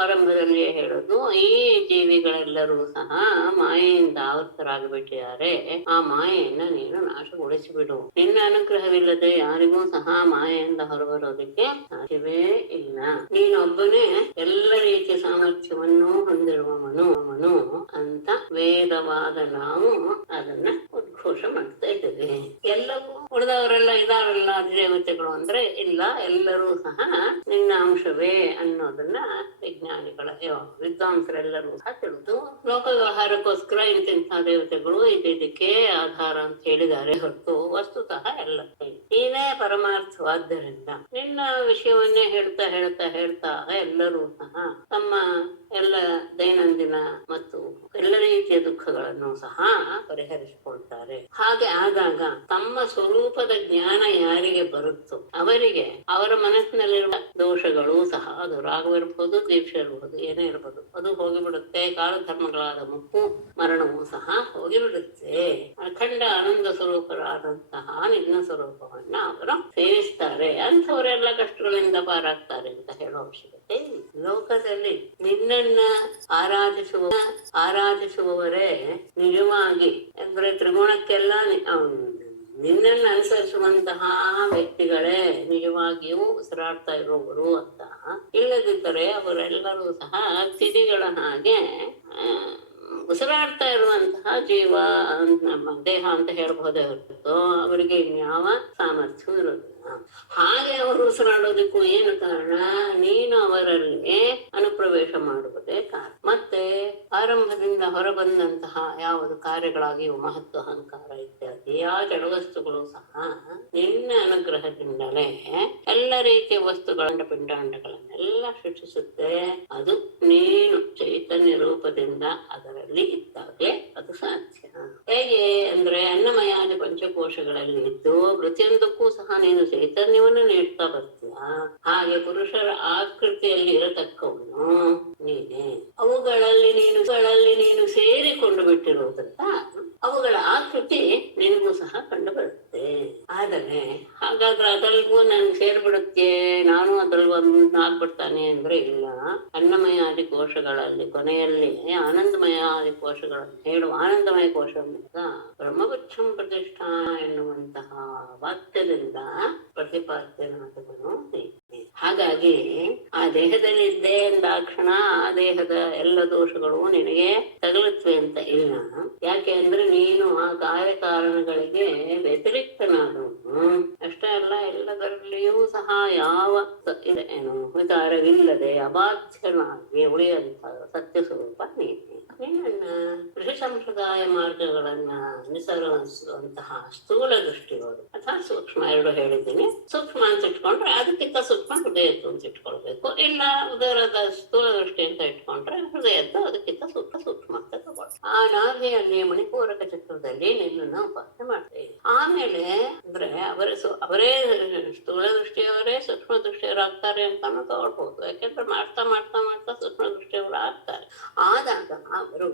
ಆರಂಭದಲ್ಲಿಯೇ ಹೇಳೋದು, ಈ ಜೀವಿಗಳೆಲ್ಲರೂ ಸಹ ಮಾಯೆಯಿಂದ ಆವೃತರಾಗಿಬಿಟ್ಟಿದ್ದಾರೆ. ಆ ಮಾಯೆಯನ್ನ ನೀನು ನಾಶಗೊಳಿಸಿಬಿಡು. ನಿನ್ನ ಅನುಗ್ರಹವಿಲ್ಲದೆ ಯಾರಿಗೂ ಸಹ ಮಾಯೆಯಿಂದ ಹೊರಬರೋದಕ್ಕೆ ಸಾಧ್ಯವೇ ಇಲ್ಲ. ನೀನೊಬ್ಬನೇ ಎಲ್ಲ ರೀತಿಯ ಸಾಮರ್ಥ್ಯವನ್ನು ಹೊಂದಿರುವವನು ಅಂತ ವೇದವಾದ ನಾವು ಅದನ್ನ ಉದ್ಘೋಷ ಮಾಡ್ತಾ ಇದ್ದೇವೆ. ಎಲ್ಲವೂ ಉಳಿದವರೆಲ್ಲ ಇದಾರಲ್ಲ ದೇವತೆಗಳು ಅಂದ್ರೆ ಇಲ್ಲ, ಎಲ್ಲರೂ ಸಹ ನಿನ್ನ ಅಂಶವೇ ಅನ್ನೋದನ್ನ ವಿಜ್ಞಾನಿಗಳ ವಿದ್ವಾಂಸರೆಲ್ಲರೂ ಸಹ ತಿಳಿದು ಲೋಕ ವ್ಯವಹಾರಕ್ಕೋಸ್ಕರ ಇಂತಿಂಥ ದೇವತೆಗಳು ಇದಕ್ಕೆ ಆಧಾರ ಅಂತ ಹೇಳಿದ್ದಾರೆ ಹೊರತು ವಸ್ತುತಃ ಎಲ್ಲ ನೀನೇ ಪರಮಾರ್ಥವಾದ್ದರಿಂದ ನಿನ್ನ ವಿಷಯವನ್ನೇ ಹೇಳ್ತಾ ಹೇಳ್ತಾ ಹೇಳ್ತಾ ಎಲ್ಲರೂ ಸಹ ತಮ್ಮ ಎಲ್ಲ ದೈನಂದಿನ ಮತ್ತು ಎಲ್ಲ ರೀತಿಯ ದುಃಖಗಳನ್ನು ಸಹ ಪರಿಹರಿಸಿಕೊಳ್ತಾರೆ. ಹಾಗೆ ಆದಾಗ ತಮ್ಮ ಸ್ವರೂಪದ ಜ್ಞಾನ ಯಾರಿಗೆ ಬರುತ್ತೋ ಅವರಿಗೆ ಅವರ ಮನಸ್ಸಿನಲ್ಲಿರುವ ದೋಷಗಳು ಸಹ, ಅದು ರಾಗವಿರ್ಬೋದು, ದ್ವೇಷ ಇರಬಹುದು, ಏನೇ ಇರಬಹುದು, ಅದು ಹೋಗಿಬಿಡುತ್ತೆ. ಕಾಲಧರ್ಮಗಳಾದ ಮುಪ್ಪು ಮರಣವೂ ಸಹ ಹೋಗಿಬಿಡುತ್ತೆ. ಅಖಂಡ ಆನಂದ ಸ್ವರೂಪರಾದಂತಹ ನಿನ್ನ ಸ್ವರೂಪವನ್ನ ಅವರು ಸೇವಿಸ್ತಾರೆ. ಅಂಥವರೆಲ್ಲ ಕಷ್ಟಗಳಿಂದ ಪಾರಾಗ್ತಾರೆ ಅಂತ ಹೇಳೋ ಅವಶ್ಯಕತೆ ಇಲ್ಲ. ಲೋಕದಲ್ಲಿ ನಿನ್ನನ್ನ ಆರಾಧಿಸುವವರೇ ನಿಜವಾಗಿ ಅಂದ್ರೆ ತ್ರಿಗುಣಕ್ಕೆಲ್ಲ ನಿನ್ನನ್ನು ಅನುಸರಿಸುವಂತಹ ವ್ಯಕ್ತಿಗಳೇ ನಿಜವಾಗಿಯೂ ಉಸಿರಾಡ್ತಾ ಇರುವವರು ಅಂತ. ಇಲ್ಲದಿದ್ದರೆ ಅವರೆಲ್ಲರೂ ಸಹ ತಿಥಿಗಳ ಹಾಗೆ ಉಸಿರಾಡ್ತಾ ಇರುವಂತಹ ಜೀವ ನಮ್ಮ ದೇಹ ಅಂತ ಹೇಳ್ಬಹುದೇ ಹೊರತು ಅವರಿಗೆ ಇನ್ಯಾವ ಸಾಮರ್ಥ್ಯ ಇರೋದಿಲ್ಲ. ಹಾಗೆ ಅವರು ಉಸಿರಾಡೋದಕ್ಕೂ ಏನು ಕಾರಣ? ನೀನು ಅವರಲ್ಲಿ ಅನುಪ್ರವೇಶ ಮಾಡುವುದೇ ಕಾರಣ. ಮತ್ತೆ ಆರಂಭದಿಂದ ಹೊರಬಂದಂತಹ ಯಾವುದು ಕಾರ್ಯಗಳಾಗಿಯೂ ಮಹತ್ವ, ಅಹಂಕಾರ ಇತ್ಯಾದಿ ಆ ಜಡವಸ್ತುಗಳು ಸಹ ನಿನ್ನ ಅನುಗ್ರಹದಿಂದಲೇ ಎಲ್ಲ ರೀತಿಯ ವಸ್ತುಗಳ ಪಿಂಡಾಂಡಗಳನ್ನೆಲ್ಲ ಸೃಷ್ಟಿಸುತ್ತೆ. ಅದು ನೀನು ಚೈತನ್ಯ ರೂಪದಿಂದ ಅದರಲ್ಲಿ ಇದ್ದಾಗಲೇ ಅದು ಸಾಧ್ಯ. ಹೇಗೆ ಅಂದ್ರೆ ಅನ್ನಮಯಾದಿ ಪಂಚಕೋಶಗಳಲ್ಲಿ ಇದ್ದು ಪ್ರತಿಯೊಂದಕ್ಕೂ ಸಹ ನೀನು ಚೈತನ್ಯವನ್ನು ನೀಡ್ತಾ ಬರ್ತೀಯ. ಹಾಗೆ ಪುರುಷರ ಆಕೃತಿಯಲ್ಲಿ ಇರತಕ್ಕವನು ನೀನೆ. ಅವುಗಳಲ್ಲಿ ನೀನು ಸೇರಿಕೊಂಡು ಬಿಟ್ಟಿರುವುದರಿಂದ ಅವುಗಳ ಆಕೃತಿ ನಿನಗೂ ಸಹ ಕಂಡು ಬರುತ್ತೆ. ಆದರೆ ಹಾಗಾದ್ರೆ ಅದಲ್ಗೂ ನನ್ಗೆ ಸೇರ್ಬಿಡುತ್ತೆ, ನಾನು ಅದ್ರಲ್ಲಿ ಆಗ್ಬಿಡ್ತಾನೆ ಅಂದ್ರೆ ಇಲ್ಲ. ಅನ್ನಮಯಾದಿ ಕೋಶಗಳಲ್ಲಿ ಕೊನೆಯಲ್ಲಿ ಆನಂದಮಯಾದಿ ಕೋಶಗಳನ್ನು ಹೇಳುವ ಆನಂದಮಯ ಕೋಶ ಬ್ರಹ್ಮಗುಚ್ಛಂ ಪ್ರತಿಷ್ಠಾನ ಎನ್ನುವಂತಹ ವಾಕ್ಯದಿಂದ ಪ್ರತಿಪಾದ್ಯನಾದವನು. ಹಾಗಾಗಿ ಆ ದೇಹದಲ್ಲಿ ಇದ್ದೇ ಎಂದಾಕ್ಷಣ ಆ ದೇಹದ ಎಲ್ಲ ದೋಷಗಳು ನಿನಗೆ ತಗಲುತ್ತವೆ ಅಂತ ಇಲ್ಲ. ಯಾಕೆ ಅಂದ್ರೆ ನೀನು ಆ ಕಾರ್ಯಕಾರಣಗಳಿಗೆ ವ್ಯತಿರಿಕ್ತನಾದವನು. ಅಷ್ಟೇ ಅಲ್ಲ, ಎಲ್ಲದರಲ್ಲಿಯೂ ಸಹ ಯಾವ ವಿಚಾರವಿಲ್ಲದೆ ಅಬಾಧ್ಯನಾಗಿ ಉಳಿಯುವಂತ ಸತ್ಯ ಸ್ವರೂಪ ನಿನ್ನ ಋಷಿ ಸಂಪ್ರದಾಯ ಮಾರ್ಗಗಳನ್ನ ಅನುಸರಿಸುವಂತಹ ಸ್ಥೂಲ ದೃಷ್ಟಿಗಳು ಅಥವಾ ಸೂಕ್ಷ್ಮ ಎರಡು ಹೇಳಿದ್ದೀನಿ. ಸೂಕ್ಷ್ಮ ಅಂತ ಇಟ್ಕೊಂಡ್ರೆ ಅದಕ್ಕಿಂತ ಸೂಕ್ಷ್ಮ ಹೃದಯದ್ದು ಅಂತ ಇಟ್ಕೊಳ್ಬೇಕು. ಇಲ್ಲ ಉದರದ ಸ್ಥೂಲ ದೃಷ್ಟಿ ಅಂತ ಇಟ್ಕೊಂಡ್ರೆ ಹೃದಯದ್ದು ಅದಕ್ಕಿಂತ ಸೂಕ್ಷ್ಮ ಅಂತ ತಗೊಳ್ಳಿ. ಆ ನಾಭಿಯಲ್ಲಿ ಮಣಿಪೂರಕ ಚಕ್ರದಲ್ಲಿ ನಿನ್ನನ್ನು ಉಪಾಸನೆ ಮಾಡ್ತೇವೆ. ಆಮೇಲೆ ಅಂದ್ರೆ ಅವರೇ ಸ್ಥೂಲ ದೃಷ್ಟಿಯವರೇ ಸೂಕ್ಷ್ಮ ದೃಷ್ಟಿಯವರಾಗ್ತಾರೆ ಅಂತಾನು ತಗೊಳ್ಬಹುದು. ಯಾಕೆಂದ್ರೆ ಮಾಡ್ತಾ ಮಾಡ್ತಾ ಮಾಡ್ತಾ ಸೂಕ್ಷ್ಮ ದೃಷ್ಟಿಯವರು ಆಗ್ತಾರೆ. ಆದಾಗ ಅವರು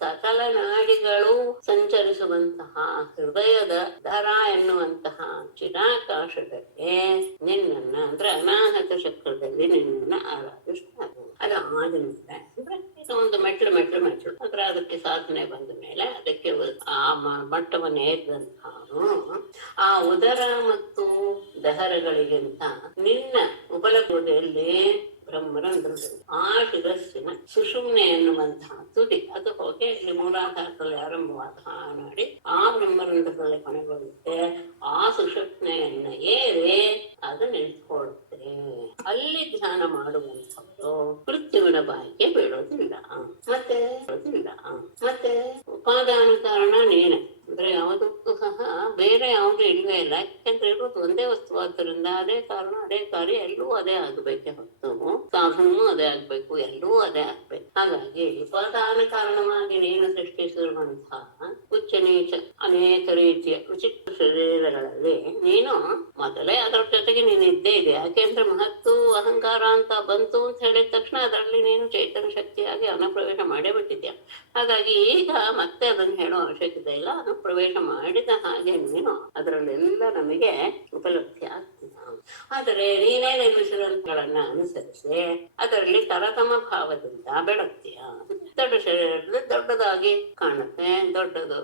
ಸಕಲ ನಾಡಿಗಳು ಸಂಚರಿಸುವಂತಹ ಹೃದಯದ ದರ ಎನ್ನುವಂತಹ ಚಿರಾಕಾಶದಲ್ಲಿ ನಿನ್ನನ್ನ ಅಂದ್ರೆ ಅನಾಹತ ಚಕ್ರದಲ್ಲಿ ನಿನ್ನನ್ನ ಆರಾಧಿಸ್ತಾರೆ. ಅದು ಆದ್ಮೇಲೆ ಅಂದ್ರೆ ಒಂದು ಮೆಟ್ಲು ಅಂದ್ರೆ ಅದಕ್ಕೆ ಸಾಧನೆ ಬಂದ ಮೇಲೆ ಅದಕ್ಕೆ ಆ ಮಟ್ಟವನ್ನು ಏರಿದಂತಹ ಆ ಉದರ ಮತ್ತು ದಹರಗಳಿಗಿಂತ ನಿನ್ನ ಉಪಲಬ್ಧಿಯಲ್ಲಿ ಬ್ರಹ್ಮರಂಧ್ರದಲ್ಲಿ ಆ ಶಿರಸ್ಸಿನ ಸುಷುಮ್ನೆ ಎನ್ನುವಂತಹ ತುದಿ ಅದು ಹೋಗಿ ಇಲ್ಲಿ ಮೂಲಾಧಾರದಲ್ಲಿ ಆರಂಭವಾದ ನಾಡಿ ಆ ಬ್ರಹ್ಮರಂಧ್ರದಲ್ಲಿ ಕೊನೆಗೊಳ್ಳುತ್ತೆ. ಆ ಸುಷುಮ್ನೆಯನ್ನ ಏರಿ ಅದು ನಿಂತ್ಕೊಳ್ಳುತ್ತೆ. ಅಲ್ಲಿ ಧ್ಯಾನ ಮಾಡುವಂಥವ್ರು ಮೃತ್ಯುವಿನ ಬಾಯಿಗೆ ಬೀಳೋದಿಲ್ಲ. ಮತ್ತೆ ಉಪಾದಾನ ಕಾರಣ ನೀನೆ ಅಂದ್ರೆ ಯಾವುದಕ್ಕೂ ಸಹ ಬೇರೆ ಯಾವುದು ಇಲ್ವೇ ಇಲ್ಲ. ಯಾಕೆಂದ್ರೆ ಇರೋದು ಒಂದೇ ವಸ್ತುವಾದ್ದರಿಂದ ಅದೇ ಕಾರಣ ಅದೇ ಕಾರ್ಯ ಎಲ್ಲೂ ಅದೇ ಆಗ್ಬೇಕೆ ಹೊತ್ತು ಸಾಧನವೂ ಅದೇ ಆಗ್ಬೇಕು, ಎಲ್ಲವೂ ಅದೇ ಆಗ್ಬೇಕು. ಹಾಗಾಗಿ ಉಪಾದಾನ ಕಾರಣವಾಗಿ ನೀನು ಸೃಷ್ಟಿಸಿರುವಂತಹ ಉಚ್ಚ ನೀಚ ಅನೇಕ ರೀತಿಯ ವಿಚಿತ್ರ ಶರೀರಗಳಲ್ಲಿ ನೀನು ಮೊದಲೇ ಅದರ ಜೊತೆಗೆ ನೀನು ಇದ್ದೇ ಇದೆ. ಯಾಕೆಂದ್ರೆ ಮಹತ್ತು ಅಹಂಕಾರ ಅಂತ ಬಂತು ಅಂತ ಹೇಳಿದ ತಕ್ಷಣ ಅದರಲ್ಲಿ ನೀನು ಚೈತನ್ಯ ಶಕ್ತಿಯಾಗಿ ಅನುಪ್ರವೇಶ ಮಾಡೇ ಬಿಟ್ಟಿದ್ಯಾ. ಹಾಗಾಗಿ ಈಗ ಮತ್ತೆ ಅದನ್ನು ಹೇಳೋ ಅವಶ್ಯಕತೆ ಇಲ್ಲ. ಪ್ರವೇಶ ಮಾಡಿದ ಹಾಗೆ ನೀನು ಅದರಲ್ಲೆಲ್ಲ ನಮಗೆ ಉಪಲಬ್ಧಿ ಆಗ್ತದೆ. ಆದರೆ ನೀನೇ ನಿರ್ಮಿಸಿದಂತಗಳನ್ನ ಅನುಸರಿಸಿ ಅದರಲ್ಲಿ ತರತಮ ಭಾವದಿಂದ ಬೆಳಗ್ತೀಯ. ದೊಡ್ಡ ಶರೀರದಲ್ಲಿ ದೊಡ್ಡದಾಗಿ ಕಾಣುತ್ತೆ, ದೊಡ್ಡದು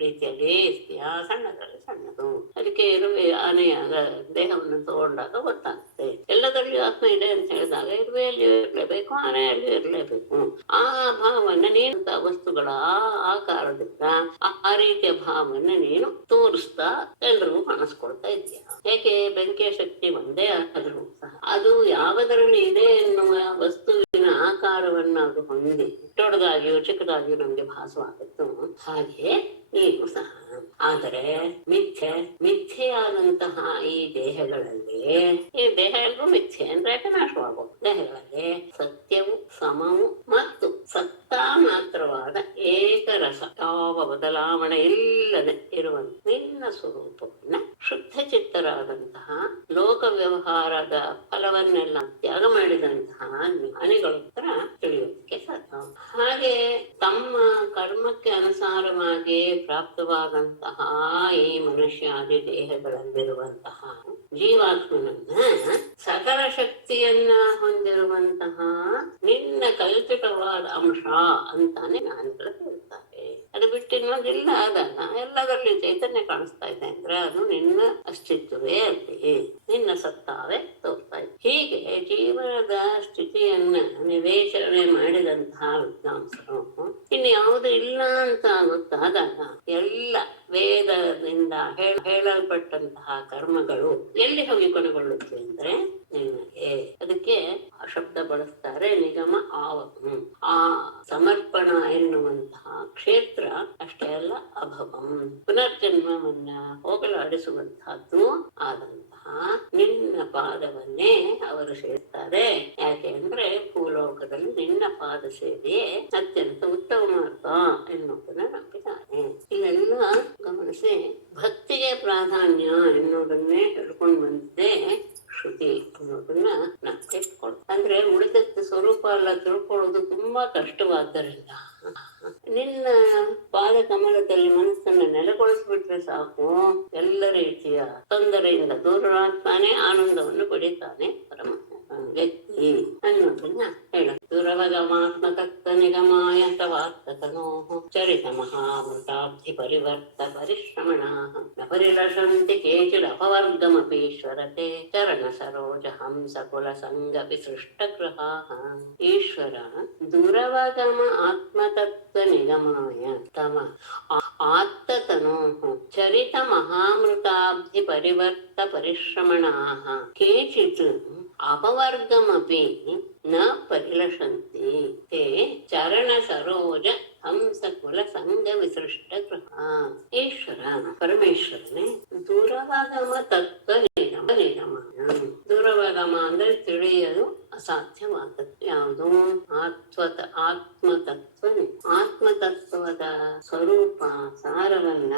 ರೀತಿಯಲ್ಲಿ ಇರ್ತೀಯ, ಸಣ್ಣದ್ರಲ್ಲಿ ಸಣ್ಣದು. ಅದಕ್ಕೆ ಇರುವೆ ಆನೆಯಾದ ದೇಹವನ್ನು ತಗೊಂಡಾಗ ಗೊತ್ತಾಗುತ್ತೆ. ಎಲ್ಲದರಲ್ಲಿಯೂ ಆತ್ಮ ಇದೆ ಅಂತ ಹೇಳಿದಾಗ ಇರುವೆಯಲ್ಲಿಯೂ ಇರಲೇಬೇಕು, ಆನೆಯಲ್ಲಿಯೂ ಇರಲೇಬೇಕು. ಆ ಭಾವವನ್ನು ನೀನು ವಸ್ತುಗಳ ಆಕಾರದಿಂದ ಆ ರೀತಿಯ ಭಾವವನ್ನು ನೀನು ತೋರಿಸ್ತಾ ಎಲ್ರಿಗೂ ಕಾಣಿಸ್ಕೊಳ್ತಾ ಇದೆಯಾ. ಹೇಗೆ ಬೆಂಕಿಯ ಶಕ್ತಿ ಒಂದೇ ಆದರೂ ಸಹ ಅದು ಯಾವುದರಲ್ಲಿ ಇದೆ ಎನ್ನುವ ವಸ್ತುವಿನ ಆಕಾರವನ್ನು ಅದು ಹೊಂದಿ ದೊಡ್ಡದಾಗಿಯೋ ಚಿಕ್ಕದಾಗಿಯೋ ನಮ್ಗೆ ಭಾಸವಾಗುತ್ತೋ ಹಾಗೆ ನೀವು ಸಹ. ಆದರೆ ಮಿಥ್ಯೆಯಾದಂತಹ ಈ ದೇಹಗಳಲ್ಲಿ, ಈ ದೇಹ ಎಲ್ಲರೂ ಮಿಥ್ಯೆ ಅಂದ್ರೆ ನಾಶವಾಗುವ ದೇಹಗಳಲ್ಲಿ ಸತ್ಯವು ಸಮವು ಮತ್ತು ಸತ್ತಾ ಮಾತ್ರವಾದ ಏಕರಸ ಯಾವ ಬದಲಾವಣೆ ಇಲ್ಲದೆ ಇರುವ ನಿನ್ನ ಸ್ವರೂಪವನ್ನ ಶುದ್ಧ ಚಿತ್ತರಾದಂತಹ ಲೋಕ ವ್ಯವಹಾರದ ಫಲವನ್ನೆಲ್ಲ ತ್ಯಾಗ ಮಾಡಿದಂತಹ ಜ್ಞಾನಿಗಳ ಹತ್ರ ತಿಳಿಯೋದಕ್ಕೆ ಸಾಧ್ಯ. ಹಾಗೆ ತಮ್ಮ ಕರ್ಮಕ್ಕೆ ಅನುಸಾರವಾಗಿ ಪ್ರಾಪ್ತವಾದಂತಹ ಈ ಮನುಷ್ಯಾದಿ ದೇಹಗಳಲ್ಲಿರುವಂತಹ ಜೀವಾತ್ಮನನ್ನ ಸಕಲ ಶಕ್ತಿಯನ್ನ ಹೊಂದಿರುವಂತಹ ನಿನ್ನ ಕಲ್ಪಿತವಾದ ಅಂಶ ಅಂತಾನೆ ಜ್ಞಾನಿಗಳು ಹೇಳ್ತಾರೆ. ಅದು ಬಿಟ್ಟು ಇನ್ನೊಂದಿಲ್ಲ. ಅದನ್ನ ಎಲ್ಲದರಲ್ಲಿ ಚೈತನ್ಯ ಕಾಣಿಸ್ತಾ ಇದೆ ಅಂದ್ರೆ ಅದು ನಿನ್ನ ಅಸ್ತಿತ್ವವೇ ಅಲ್ಲಿ, ನಿನ್ನ ಸತ್ತಾವೇ ತೋರ್ತಾ ಇದೆ. ಹೀಗೆ ಜೀವನದ ಸ್ಥಿತಿಯನ್ನ ನಿವೇಶನೆ ಮಾಡಿದಂತಹ ವಿದ್ವಾಂಸರು ಇನ್ನು ಯಾವುದು ಇಲ್ಲ ಅಂತ ಗೊತ್ತಾದಾಗ ಎಲ್ಲ ವೇದದಿಂದ ಹೇಳಲ್ಪಟ್ಟಂತಹ ಕರ್ಮಗಳು ಎಲ್ಲಿ ಹೋಗಿ ಕೊನೆಗೊಳ್ಳುತ್ತೆ ಅಂದ್ರೆ ನಿನ್ನಗೆ. ಅದಕ್ಕೆ ಆ ಶಬ್ದ ಬಳಸ್ತಾರೆ, ನಿಗಮ ಆವಹಂ. ಆ ಸಮರ್ಪಣ ಎನ್ನುವಂತಹ ಕ್ಷೇತ್ರ ಅಷ್ಟೇ ಅಲ್ಲ, ಅಭವಂ ಪುನರ್ಜನ್ಮವನ್ನ ಹೋಗಲಾಡಿಸುವಂತಹದ್ದು ಆದಂತಹ ನಿನ್ನ ಪಾದವನ್ನೇ ಅವರು ಸೇರ್ತಾರೆ. ಯಾಕೆ ಅಂದ್ರೆ ಭೂಲೋಕದಲ್ಲಿ ನಿನ್ನ ಪಾದ ಸೇವೆಯೇ ಅತ್ಯಂತ ಉತ್ತಮ ಮಾರ್ಗ ಎನ್ನುವುದನ್ನ ನಂಬಿದ್ದಾನೆ. ಇಲ್ಲೆಲ್ಲ ಗಮನಿಸಿ, ಭಕ್ತಿಗೆ ಪ್ರಾಧಾನ್ಯ ಎನ್ನುವುದನ್ನೇ ಹೇಳ್ಕೊಂಡು ಬಂದಿದೆ ಶ್ರುತಿ ಅನ್ನೋದನ್ನ ನಾವು ತಿಳ್ಕೊಳ್ಳೋದು. ಅಂದ್ರೆ ಉಳಿದಕ್ಕೆ ಸ್ವರೂಪ ಎಲ್ಲ ತಿಳ್ಕೊಳ್ಳೋದು ತುಂಬಾ ಕಷ್ಟವಾದ್ದರಿಂದ ನಿನ್ನ ಪಾದ ಕಮಲದಲ್ಲಿ ಮನಸ್ಸನ್ನ ನೆಲೆಗೊಳಿಸ್ಬಿಟ್ರೆ ಸಾಕು, ಎಲ್ಲ ರೀತಿಯ ತೊಂದರೆಯಿಂದ ದೂರವಾಗ್ತಾನೆ, ಆನಂದವನ್ನು ಪಡಿತಾನೆ ಪರಮ ವ್ಯಕ್ತಿ ಅನ್ನೋದನ್ನ ಹೇಳ. ದುರವಗಮಾತ್ಮ ತತ್ವ ನಿಗಮಾಯ ತವಾತ್ಮತನೋ ಚರಿತ ಮಹಾಮೃತಾಬ್ಧಿ ಪರಿವರ್ತ ಪರಿಶ್ರಮಣಾ ನ ಪರಿಲಷಂತಿ ಕೇಚಿದ್ ಅಪವರ್ಗಮಪೀಶ್ವರತೆ ಚರಣ ಸರೋಜ ಹಂಸ ಕುಲ ಸಂಗ ವಿಸೃಷ್ಟ ಗೃಹಾಃ. ಈಶ್ವರ ದುರವಗಮ ಆತ್ಮತತ್ವ ನಿಗಮಾಯ ತಮ ಆತ್ತತನೋ ಚರಿತ ಮಹಾಮೃತಾಬ್ಧಿ ಪರಿವರ್ತ ಪರಿಶ್ರಮಣಾಃ ಕೇಚಿತ್ ಅಪವರ್ಗಮಪಿ ನ ಪರಿಲಷಂತಿ ತೇ ಚರಣ ಸರೋಜ ಹಂಸ ಕುಲ ಸಂಗ ವಿಸೃಷ್ಟ ಗೃಹ. ಈಶ್ವರ ಪರಮೇಶ್ವರನೇ ದೂರವಾಗಮ ತತ್ವ ನಿಗಮ. ದೂರವಾಗಮ ಅಂದ್ರೆ ತಿಳಿಯಲು ಅಸಾಧ್ಯವಾದದ್ದು ಯಾವುದು? ಆತ್ಮತತ್ವದ ಸ್ವರೂಪ ಸಾರವನ್ನ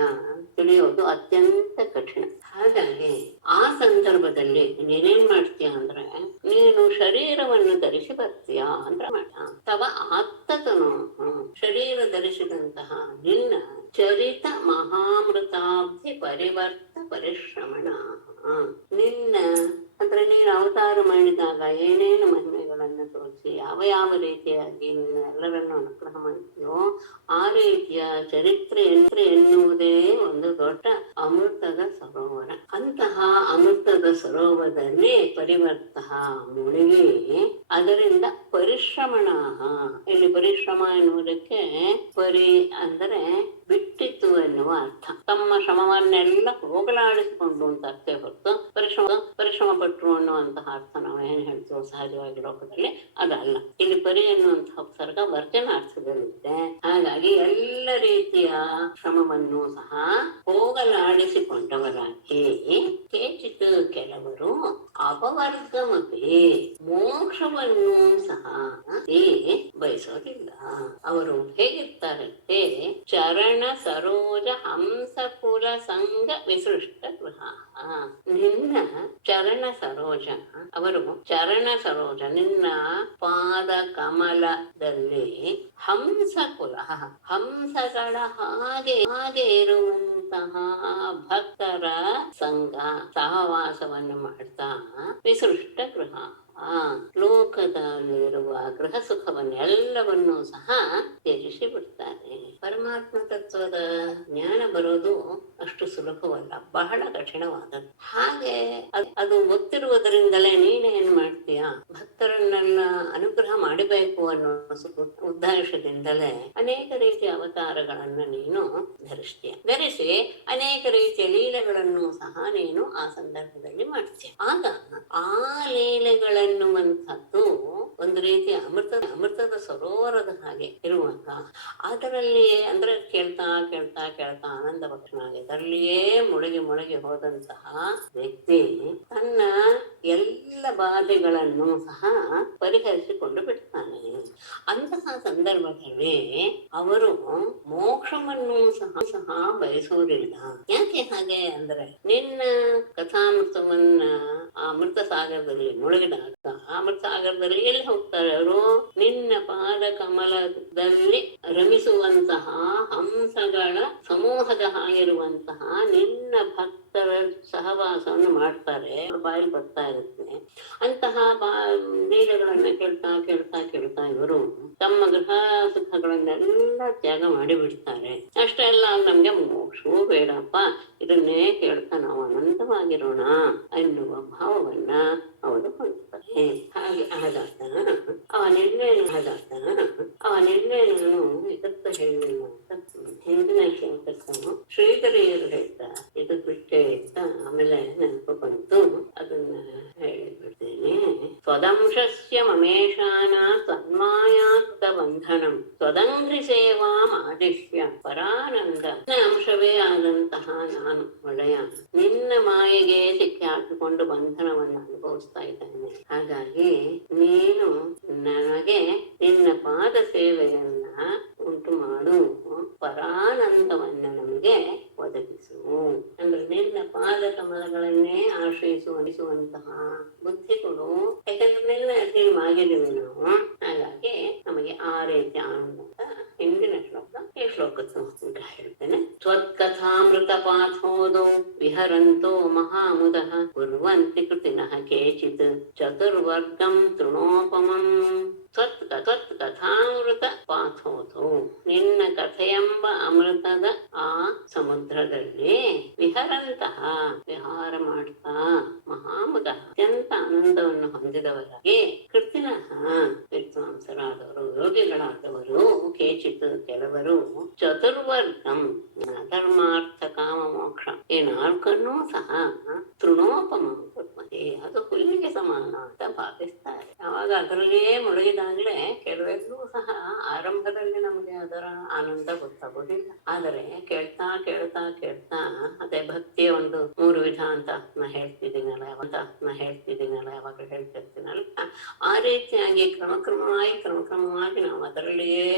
ತಿಳಿಯೋದು ಅತ್ಯಂತ ಕಠಿಣ. ಹಾಗಾಗಿ ಆ ಸಂದರ್ಭದಲ್ಲಿ ನೀನೇನ್ ಮಾಡ್ತೀಯ ಅಂದ್ರೆ ನೀನು ಶರೀರವನ್ನು ಧರಿಸಿ ಬರ್ತೀಯ ಅಂದ್ರೆ ಮಾಡ ತವ ಆತ್ತತನು ಶರೀರ ಧರಿಸಿದಂತಹ ನಿನ್ನ ಚರಿತ ಮಹಾಮೃತಾಬ್ಧಿ ಪರಿವರ್ತ ಪರಿಶ್ರಮಣ. ನಿನ್ನ ಅಂದ್ರೆ ನೀನು ಅವತಾರ ಮಾಡಿದಾಗ ಏನೇನು ಮಹಿಮೆಗಳನ್ನ ತೋರಿಸಿ ಯಾವ ರೀತಿಯಾಗಿ ನಿನ್ನ ಎಲ್ಲರನ್ನು ಅನುಗ್ರಹ ಮಾಡ್ತೀಯೋ ಆ ರೀತಿಯ ಚರಿತ್ರೆ ಎನ್ನುವುದೇ ಒಂದು ದೊಡ್ಡ ಅಮೃತದ ಸರೋವರ. ಅಂತಹ ಅಮೃತದ ಸರೋವರದಲ್ಲಿ ಪರಿವರ್ತ ಮುಳುಗಿ ಅದರಿಂದ ಪರಿಶ್ರಮಣ. ಇಲ್ಲಿ ಪರಿಶ್ರಮ ಎನ್ನುವುದಕ್ಕೆ ಪರಿ ಅಂದರೆ ಬಿಟ್ಟಿತ್ತು ಎನ್ನುವ ಅರ್ಥ. ತಮ್ಮ ಶ್ರಮವನ್ನೆಲ್ಲ ಹೋಗಲಾಡಿಸಿಕೊಂಡು ಅಂತ ಅರ್ಥ ಹೊರತು ಪರಿಶ್ರಮ ಪಟ್ಟರು ಅನ್ನುವಂತಹ ಅರ್ಥ ನಾವು ಏನ್ ಹೇಳ್ತೀವೋ ಸಹಜವಾಗಿ ಲೋಕದಲ್ಲಿ ಅದಲ್ಲ. ಇಲ್ಲಿ ಪರಿ ಎನ್ನುವಂತಹ ಉಪಸರ್ಗ ವರ್ಜನಾರ್ಥದಲ್ಲಿದೆ. ಹಾಗಾಗಿ ಎಲ್ಲ ರೀತಿಯ ಶ್ರಮವನ್ನು ಸಹ ಹೋಗಲಾಡಿಸಿಕೊಂಡವರಾಗಿ ಕೇಚಿತ್ ಕೆಲವರು ಅಪವರ್ಗಮಪಿ ಮೋಕ್ಷವನ್ನು ಸಹ ಬಯಸೋದಿಲ್ಲ. ಅವರು ಹೇಗಿರ್ತಾರೆ? ಚರಣ ಸರೋಜ ಹಂಸಕುಲ ಸಂಗ ವಿಸೃಷ್ಟ ಗೃಹ. ನಿನ್ನ ಚರಣ ಸರೋಜ, ಅವರು ಚರಣ ಸರೋಜ ನಿನ್ನ ಪಾದ ಕಮಲದಲ್ಲಿ ಹಂಸಕುಲ ಹಂಸಗಳ ಹಾಗೆ ಇರುವಂತ ಮಾಡುವಂತಹ ಭಕ್ತರ ಸಂಘ ಸಹವಾಸವನ್ನು ಮಾಡ್ತಾ ವಿಸೃಷ್ಟ ಗೃಹ ಲೋಕದಲ್ಲಿರುವ ಗೃಹ ಸುಖವನ್ನೆಲ್ಲವನ್ನೂ ಸಹ ತ್ಯಜಿಸಿ ಬಿಡ್ತಾನೆ. ಪರಮಾತ್ಮ ತತ್ವದ ಜ್ಞಾನ ಬರೋದು ಅಷ್ಟು ಸುಲಭವಲ್ಲ, ಬಹಳ ಕಠಿಣವಾದದ್ದು. ಹಾಗೆ ಅದು ಗೊತ್ತಿರುವುದರಿಂದಲೇ ನೀನೇನ್ ಮಾಡ್ತೀಯ, ಭಕ್ತರನ್ನೆಲ್ಲ ಅನುಗ್ರಹ ಮಾಡಬೇಕು ಅನ್ನೋ ಉದ್ದೇಶದಿಂದಲೇ ಅನೇಕ ರೀತಿಯ ಅವತಾರಗಳನ್ನ ನೀನು ಧರಿಸಿ ಅನೇಕ ರೀತಿಯ ಲೀಲೆಗಳನ್ನು ಸಹ ನೀನು ಆ ಸಂದರ್ಭದಲ್ಲಿ ಮಾಡ್ತೀಯ. ಆಗ ಆ ಲೀಲೆಗಳೆನ್ನುವಂಥದ್ದು ಒಂದು ರೀತಿಯ ಅಮೃತದ ಸರೋವರದ ಹಾಗೆ ಇರುವಾಗ ಅದರಲ್ಲಿಯೇ ಅಂದ್ರೆ ಕೇಳ್ತಾ ಕೇಳ್ತಾ ಕೇಳ್ತಾ ಆನಂದ ಭಕ್ಷನಾಗಿ ಅದರಲ್ಲಿಯೇ ಮುಳುಗಿ ಹೋದಂತಹ ವ್ಯಕ್ತಿ ತನ್ನ ಎಲ್ಲ ಬಾಧೆಗಳನ್ನು ಸಹ ಪರಿಹರಿಸಿಕೊಂಡು ಬಿಡ್ತಾನೆ. ಅಂತಹ ಸಂದರ್ಭದಲ್ಲಿ ಅವರು ಮೋಕ್ಷವನ್ನು ಸಹ ಬಯಸುವುದಿಲ್ಲ. ಯಾಕೆ ಹಾಗೆ ಅಂದ್ರೆ ನಿನ್ನ ಕಥಾಮೃತವನ್ನ ಆ ಅಮೃತ ಸಾಗರದಲ್ಲಿ ಮುಳುಗಿದಾಗ ಅಮೃತ ಸಾಗರದಲ್ಲಿ ಎಲ್ಲಿ ಹೋಗ್ತಾರೆ ಅವರು? ನಿನ್ನ ಪಾದ ಕಮಲದಲ್ಲಿ ರಮಿಸುವಂತಹ ಹಂಸಗಳ ಸಮೂಹದ ಹಾಗಿರುವಂತಹ ನಿನ್ನ ಭಕ್ತರ ಸಹವಾಸವನ್ನು ಮಾಡ್ತಾರೆ. ಬಾಯಲ್ಲಿ ಬರ್ತಾ ಇರುತ್ತೆ. ಅಂತಹ ಲೀಲೆಗಳನ್ನ ಕೇಳ್ತಾ ಕೇಳ್ತಾ ಕೇಳ್ತಾ ಇವರು ತಮ್ಮ ಗೃಹ ಸುಖಗಳನ್ನೆಲ್ಲ ತ್ಯಾಗ ಮಾಡಿಬಿಡ್ತಾರೆ. ಅಷ್ಟೇ ಅಲ್ಲ, ನಮ್ಗೆ ಮೋಕ್ಷವೂ ಬೇಡಪ್ಪ, ಇದನ್ನೇ ಕೇಳ್ತಾ ನಾವು ಅನಂತವಾಗಿರೋಣ ಎನ್ನುವ ಭಾವವನ್ನ ಅವರು ಹೊಂದುತ್ತಾರೆ. ಹಾಗೆ ಆದಾಗ ಅವ ನಿರ್ಣಯ ನಾನು ಇದಕ್ಕೆ ಹೇಳಿಲ್ಲ ಅಂತ ಹಿಂದಿನ ಶಂಕರ್ನು ಶ್ರೀಧರಿಯರು ಹೇಳ್ತಾರೆ. ಇದು ಬಿಟ್ಟೆ ಅಂತ ಆಮೇಲೆ ನೆನಪು ಬಂತು, ಅದನ್ನ ಹೇಳಿಬಿಡ್ತೇನೆ. ಸ್ವದಂಶಸ್ಯ ಮಮೇಶಾನ ತನ್ಮಾಯಾಕೃತ ಬಂಧನಂ ಸ್ವದಂಘ್ರಿ ಸೇವಾ ಆದಿಶ್ಯ ಪರಾನಂದ. ಅಂಶವೇ ಆದಂತಹ ನಾನು ಒಳ್ಳೆಯ ನಿನ್ನ ಮಾಯೆಗೆ ಸಿಕ್ಕಿ ಹಾಕಿಕೊಂಡು ಬಂಧನವನ್ನು ಅನುಭವಿಸ್ತಾ ಇದ್ದೇನೆ. ಹಾಗಾಗಿ ನೀನು ನನಗೆ ನಿನ್ನ ಪಾದ ಸೇವೆಯನ್ನ ಉಂಟು ಮಾಡು, ಪರಾನಂದವನ್ನ ನಮಗೆ ಒದಗಿಸು. ಅಂದ್ರೆ ನಿನ್ನ ಪಾದ ಕಮಲಗಳನ್ನೇ ಆಶ್ರಯಿಸುವಂತಹ ಬುದ್ಧಿ ಕೊಡು. ಯಾಕಂದ್ರೆ ಆಗಿದ್ದೀವಿ ನಾವು. ಹಾಗಾಗಿ ನಮಗೆ ಆ ರೀತಿ ಆನಂದ ಹಿಂದಿನ ಈ ಶ್ಲೋಕದ ಹೇಳ್ತೇನೆ. ತ್ವತ್ಕಥಾಮೃತ ಪಾಥೋದೋ ವಿಹರಂತೋ ಮಹಾಮುದಃ ಕುರ್ವಂತಿ ಕೃತಿನಃ ಕೇಚಿತ್ ಚತುರ್ವರ್ಗಂ ತೃಣೋಪಮಂ. ಕಥಾಮೃತ ಪಾಥೋದು, ನಿನ್ನ ಕಥೆಯೆಂಬ ಅಮೃತದ ಆ ಸಮುದ್ರದಲ್ಲಿ ವಿಹರಂತಹ ವಿಹಾರ ಮಾಡ್ತಾ ಮಹಾಮುದ ಅತ್ಯಂತ ಆನಂದವನ್ನು ಹೊಂದಿದವರಾಗಿ ಕೃತಿನಃ ವಿದ್ವಾಂಸರಾದವರು ಯೋಗಿಗಳಾದವರು ಕೇಚಿತ್ ಕೆಲವರು ಚತುರ್ವರ್ಗಂ ಧರ್ಮಾರ್ಥ ಕಾಮ ಮೋಕ್ಷ ಈ ನಾಲ್ಕನ್ನೂ ಸಹ ತೃಣೋಪಮ ಅದು ಹುಲ್ಲಿಗೆ ಸಮಾನ ಅಂತ ಭಾವಿಸ್ತಾರೆ. ಯಾವಾಗ ಅದರಲ್ಲಿಯೇ ಮುಳುಗಿದಾಗ್ಲೇ ಕೆಲವೆಲ್ಲೂ ಸಹ ಆರಂಭದಲ್ಲಿ ನಮ್ಗೆ ಅದರ ಆನಂದ ಗೊತ್ತಾಗೋದಿಲ್ಲ. ಆದರೆ ಕೇಳ್ತಾ ಕೇಳ್ತಾ ಕೇಳ್ತಾ ಅದೇ ಭಕ್ತಿಯ ಒಂದು 3 ವಿಧ ಅಂತ ನಾ ಹೇಳ್ತಿದ್ದೀನಲ್ಲ ಯಾವಾಗ ಹೇಳ್ತಿರ್ತೀನಲ್ಲ, ಆ ರೀತಿಯಾಗಿ ಕ್ರಮಕ್ರಮವಾಗಿ ನಾವು ಅದರಲ್ಲಿಯೇ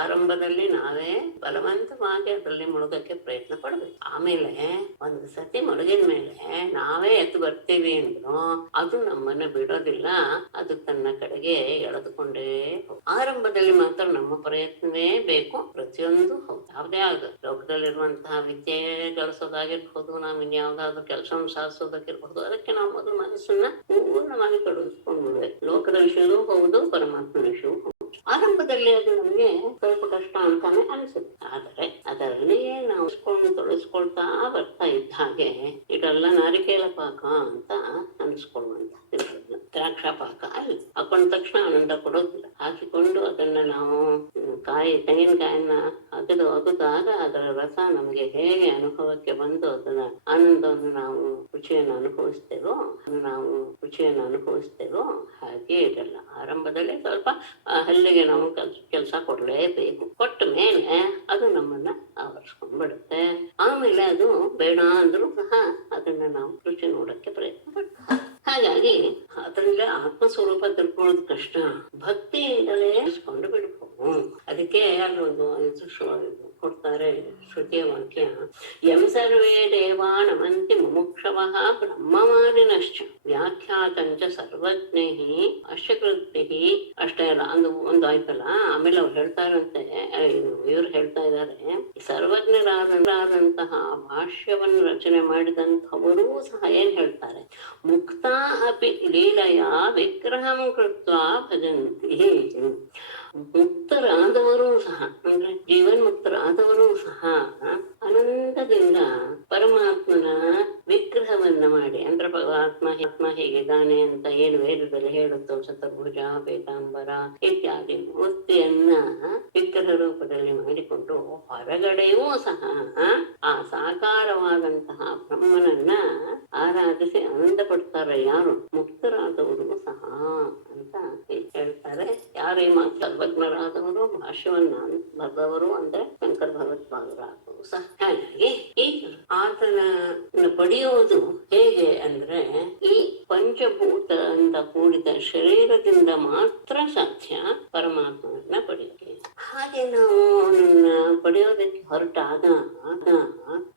ಆರಂಭದಲ್ಲಿ ನಾವೇ ಬಲವಂತವಾಗಿ ಅದರಲ್ಲಿ ಮುಳುಗಕ್ಕೆ ಪ್ರಯತ್ನ ಪಡ್ಬೇಕು. ಆಮೇಲೆ ಒಂದು ಸತಿ ಮುಳುಗಿದ ಮೇಲೆ ನಾವೇ ಎದ್ದು ಬರ್ತೀವಿ ಅಂದ್ರು ಅದು ನಮ್ಮನ್ನ ಬಿಡೋದಿಲ್ಲ, ಅದು ತನ್ನ ಕಡೆಗೆ ಎಳೆದುಕೊಂಡೇ ಆರಂಭದಲ್ಲಿ ಮಾತ್ರ ನಮ್ಮ ಪ್ರಯತ್ನವೇ ಬೇಕು. ಪ್ರತಿಯೊಂದು ಯಾವುದೇ ಆಗ ಲೋಕದಲ್ಲಿರುವಂತಹ ವಿದ್ಯೆ ಗಳಿಸೋದಾಗಿರ್ಬೋದು, ನಾವು ಇನ್ಯಾವುದಾದ್ರು ಕೆಲಸವನ್ನು ಸಾಧಿಸೋದಕ್ಕಿರ್ಬಹುದು, ಅದಕ್ಕೆ ನಾವು ಮೊದಲು ಮನಸ್ಸನ್ನ ಪೂರ್ಣವಾಗಿ ತೊಡಗಿಸ್ಕೊಂಡ್ಬಿಡ್ಬೇಕು. ಲೋಕದ ವಿಷಯವೂ ಹೌದು, ಪರಮಾತ್ಮ ವಿಷಯವೂ ಹೌದು. ಆರಂಭದಲ್ಲಿ ಅದು ನಮ್ಗೆ ಸ್ವಲ್ಪ ಕಷ್ಟ ಅಂತಾನೆ ಅನಿಸುತ್ತೆ. ಆದರೆ ಅದರಲ್ಲಿಯೇ ನಾವು ತೊಡಗಿಸ್ಕೊಳ್ತಾ ಬರ್ತಾ ಇದ್ದ ಹಾಗೆ ಇದೆಲ್ಲ ನಾರಿಕೇಲ ಪಾಕ ಅಂತ ಅನ್ಸ್ಕೊಳ್ಳುವಂತ ದ್ರಾಕ್ಷಾ ಪಾಕ ಅಲ್ಲಿ ಹಾಕೊಂಡ ತಕ್ಷಣ ಆನಂದ ಕೊಡೋದಿಲ್ಲ. ಹಾಕಿಕೊಂಡು ಅದನ್ನ ನಾವು ತೆಂಗಿನಕಾಯನ್ನ ಅಗದಾಗ ಅದರ ರಸ ನಮಗೆ ಹೇಗೆ ಅನುಭವಕ್ಕೆ ಬಂದು ಅದನ್ನ ಆನಂದವನ್ನು ನಾವು ರುಚಿಯನ್ನು ಅನುಭವಿಸ್ತೇವೋ ಹಾಗೆ ಇದೆಲ್ಲ ಆರಂಭದಲ್ಲಿ ಸ್ವಲ್ಪ ಹಲ್ಲಿಗೆ ನಾವು ಕೆಲಸ ಕೊಡಲೇಬೇಕು. ಕೊಟ್ಟ ಮೇಲೆ ಅದು ನಮ್ಮನ್ನ ಆವರಿಸ್ಕೊಂಡ್ಬಿಡುತ್ತೆ. ಆಮೇಲೆ ಅದು ಬೇಡ ಅಂದ್ರೂ ಸಹ ಅದನ್ನ ನಾವು ರುಚಿ ನೋಡಕ್ಕೆ ಪ್ರಯತ್ನ ಪಡ್ತೀವಿ. ಹಾಗಾಗಿ ಅದರಿಂದ ಆತ್ಮಸ್ವರೂಪ ತಿಳ್ಕೊಳ್ಳೋದು ಕಷ್ಟ, ಭಕ್ತಿಯಿಂದಲೇ ಇಸ್ಕೊಂಡು ಬಿಡ್ಬೋದು. ಅದಕ್ಕೆ ಅಲ್ಲೊಂದು ಕೊಡ್ತಾರೆ ಶ್ರುತಿಯ ವಾಕ್ಯ. ಯಂ ಸರ್ವೇ ದೇವಾ ನಮಂತಿ ಮುಮುಕ್ಷವಃ ಬ್ರಹ್ಮವಾದಿನಶ್ಚ ವ್ಯಾಖ್ಯಾತಂಚ ಸರ್ವಜ್ಞೈ ಅಶ್ಚಕೃತಿ. ಅಷ್ಟೇ ಅಲ್ಲ, ಒಂದು ಆಯ್ತಲ್ಲ. ಆಮೇಲೆ ಅವ್ರು ಹೇಳ್ತಾರಂತೆ, ಇವ್ರು ಹೇಳ್ತಾ ಇದ್ದಾರೆ, ಸರ್ವಜ್ಞರಾದಂತಹ ಭಾಷ್ಯವನ್ನು ರಚನೆ ಮಾಡಿದಂಥವರೂ ಸಹ ಏನ್ ಹೇಳ್ತಾರೆ, ಮುಕ್ತಾ ಅಪಿ ಲೀಲೆಯ ವಿಗ್ರಹಂ ಕೃತ್ವಾ ಭಜಂತಿ. ಮುಕ್ತರಾದವರೂ ಸಹ, ಅಂದ್ರೆ ಜೀವನ್ಮುಕ್ತರಾದವರೂ ಸಹ ಅನಂತದಿಂದ ಪರಮಾತ್ಮನ ವಿಗ್ರಹವನ್ನ ಮಾಡಿ, ಅಂದ್ರೆ ಆತ್ಮ ಹೇಗಿದ್ದಾನೆ ಅಂತ ಏನು ವೇದದಲ್ಲಿ ಹೇಳುತ್ತೋ, ಚತುರ್ಭುಜ, ಪೀತಾಂಬರ ಇತ್ಯಾದಿ ಮೂರ್ತಿಯನ್ನ ವಿಗ್ರಹ ರೂಪದಲ್ಲಿ ಮಾಡಿಕೊಂಡು ಹೊರಗಡೆಯೂ ಸಹ ಆ ಸಾಕಾರವಾದಂತಹ ಬ್ರಹ್ಮನನ್ನ ಆರಾಧಿಸಿ ಆನಂದ ಪಡ್ತಾರೆ ಯಾರು, ಮುಕ್ತರಾದವರು ಸಹ ಅಂತ ಹೇಳ್ತಾರೆ. ಯಾರೇ ಮಾತು ಸರ್ವಜ್ಞರಾದವರು, ಭಾಷ್ಯವನ್ನ ಬರೆದವರು ಅಂದ್ರೆ ಶಂಕರ ಭಗವತ್ಪಾದರಾದವರು ಸಹ. ಹಾಗಾಗಿ ಈ ಆತನ ಪಡೆಯೋದು ಹೇಗೆ ಅಂದ್ರೆ, ಈ ಪಂಚಭೂತದಿಂದ ಕೂಡಿದ ಶರೀರದಿಂದ ಮಾತ್ರ ಸಾಧ್ಯ ಪರಮಾತ್ಮನನ್ನ ಪಡೆಯೋಕೆ. ಹಾಗೆ ನಾವು ಅವನನ್ನ ಪಡೆಯೋದಕ್ಕೆ ಹೊರಟಾಗ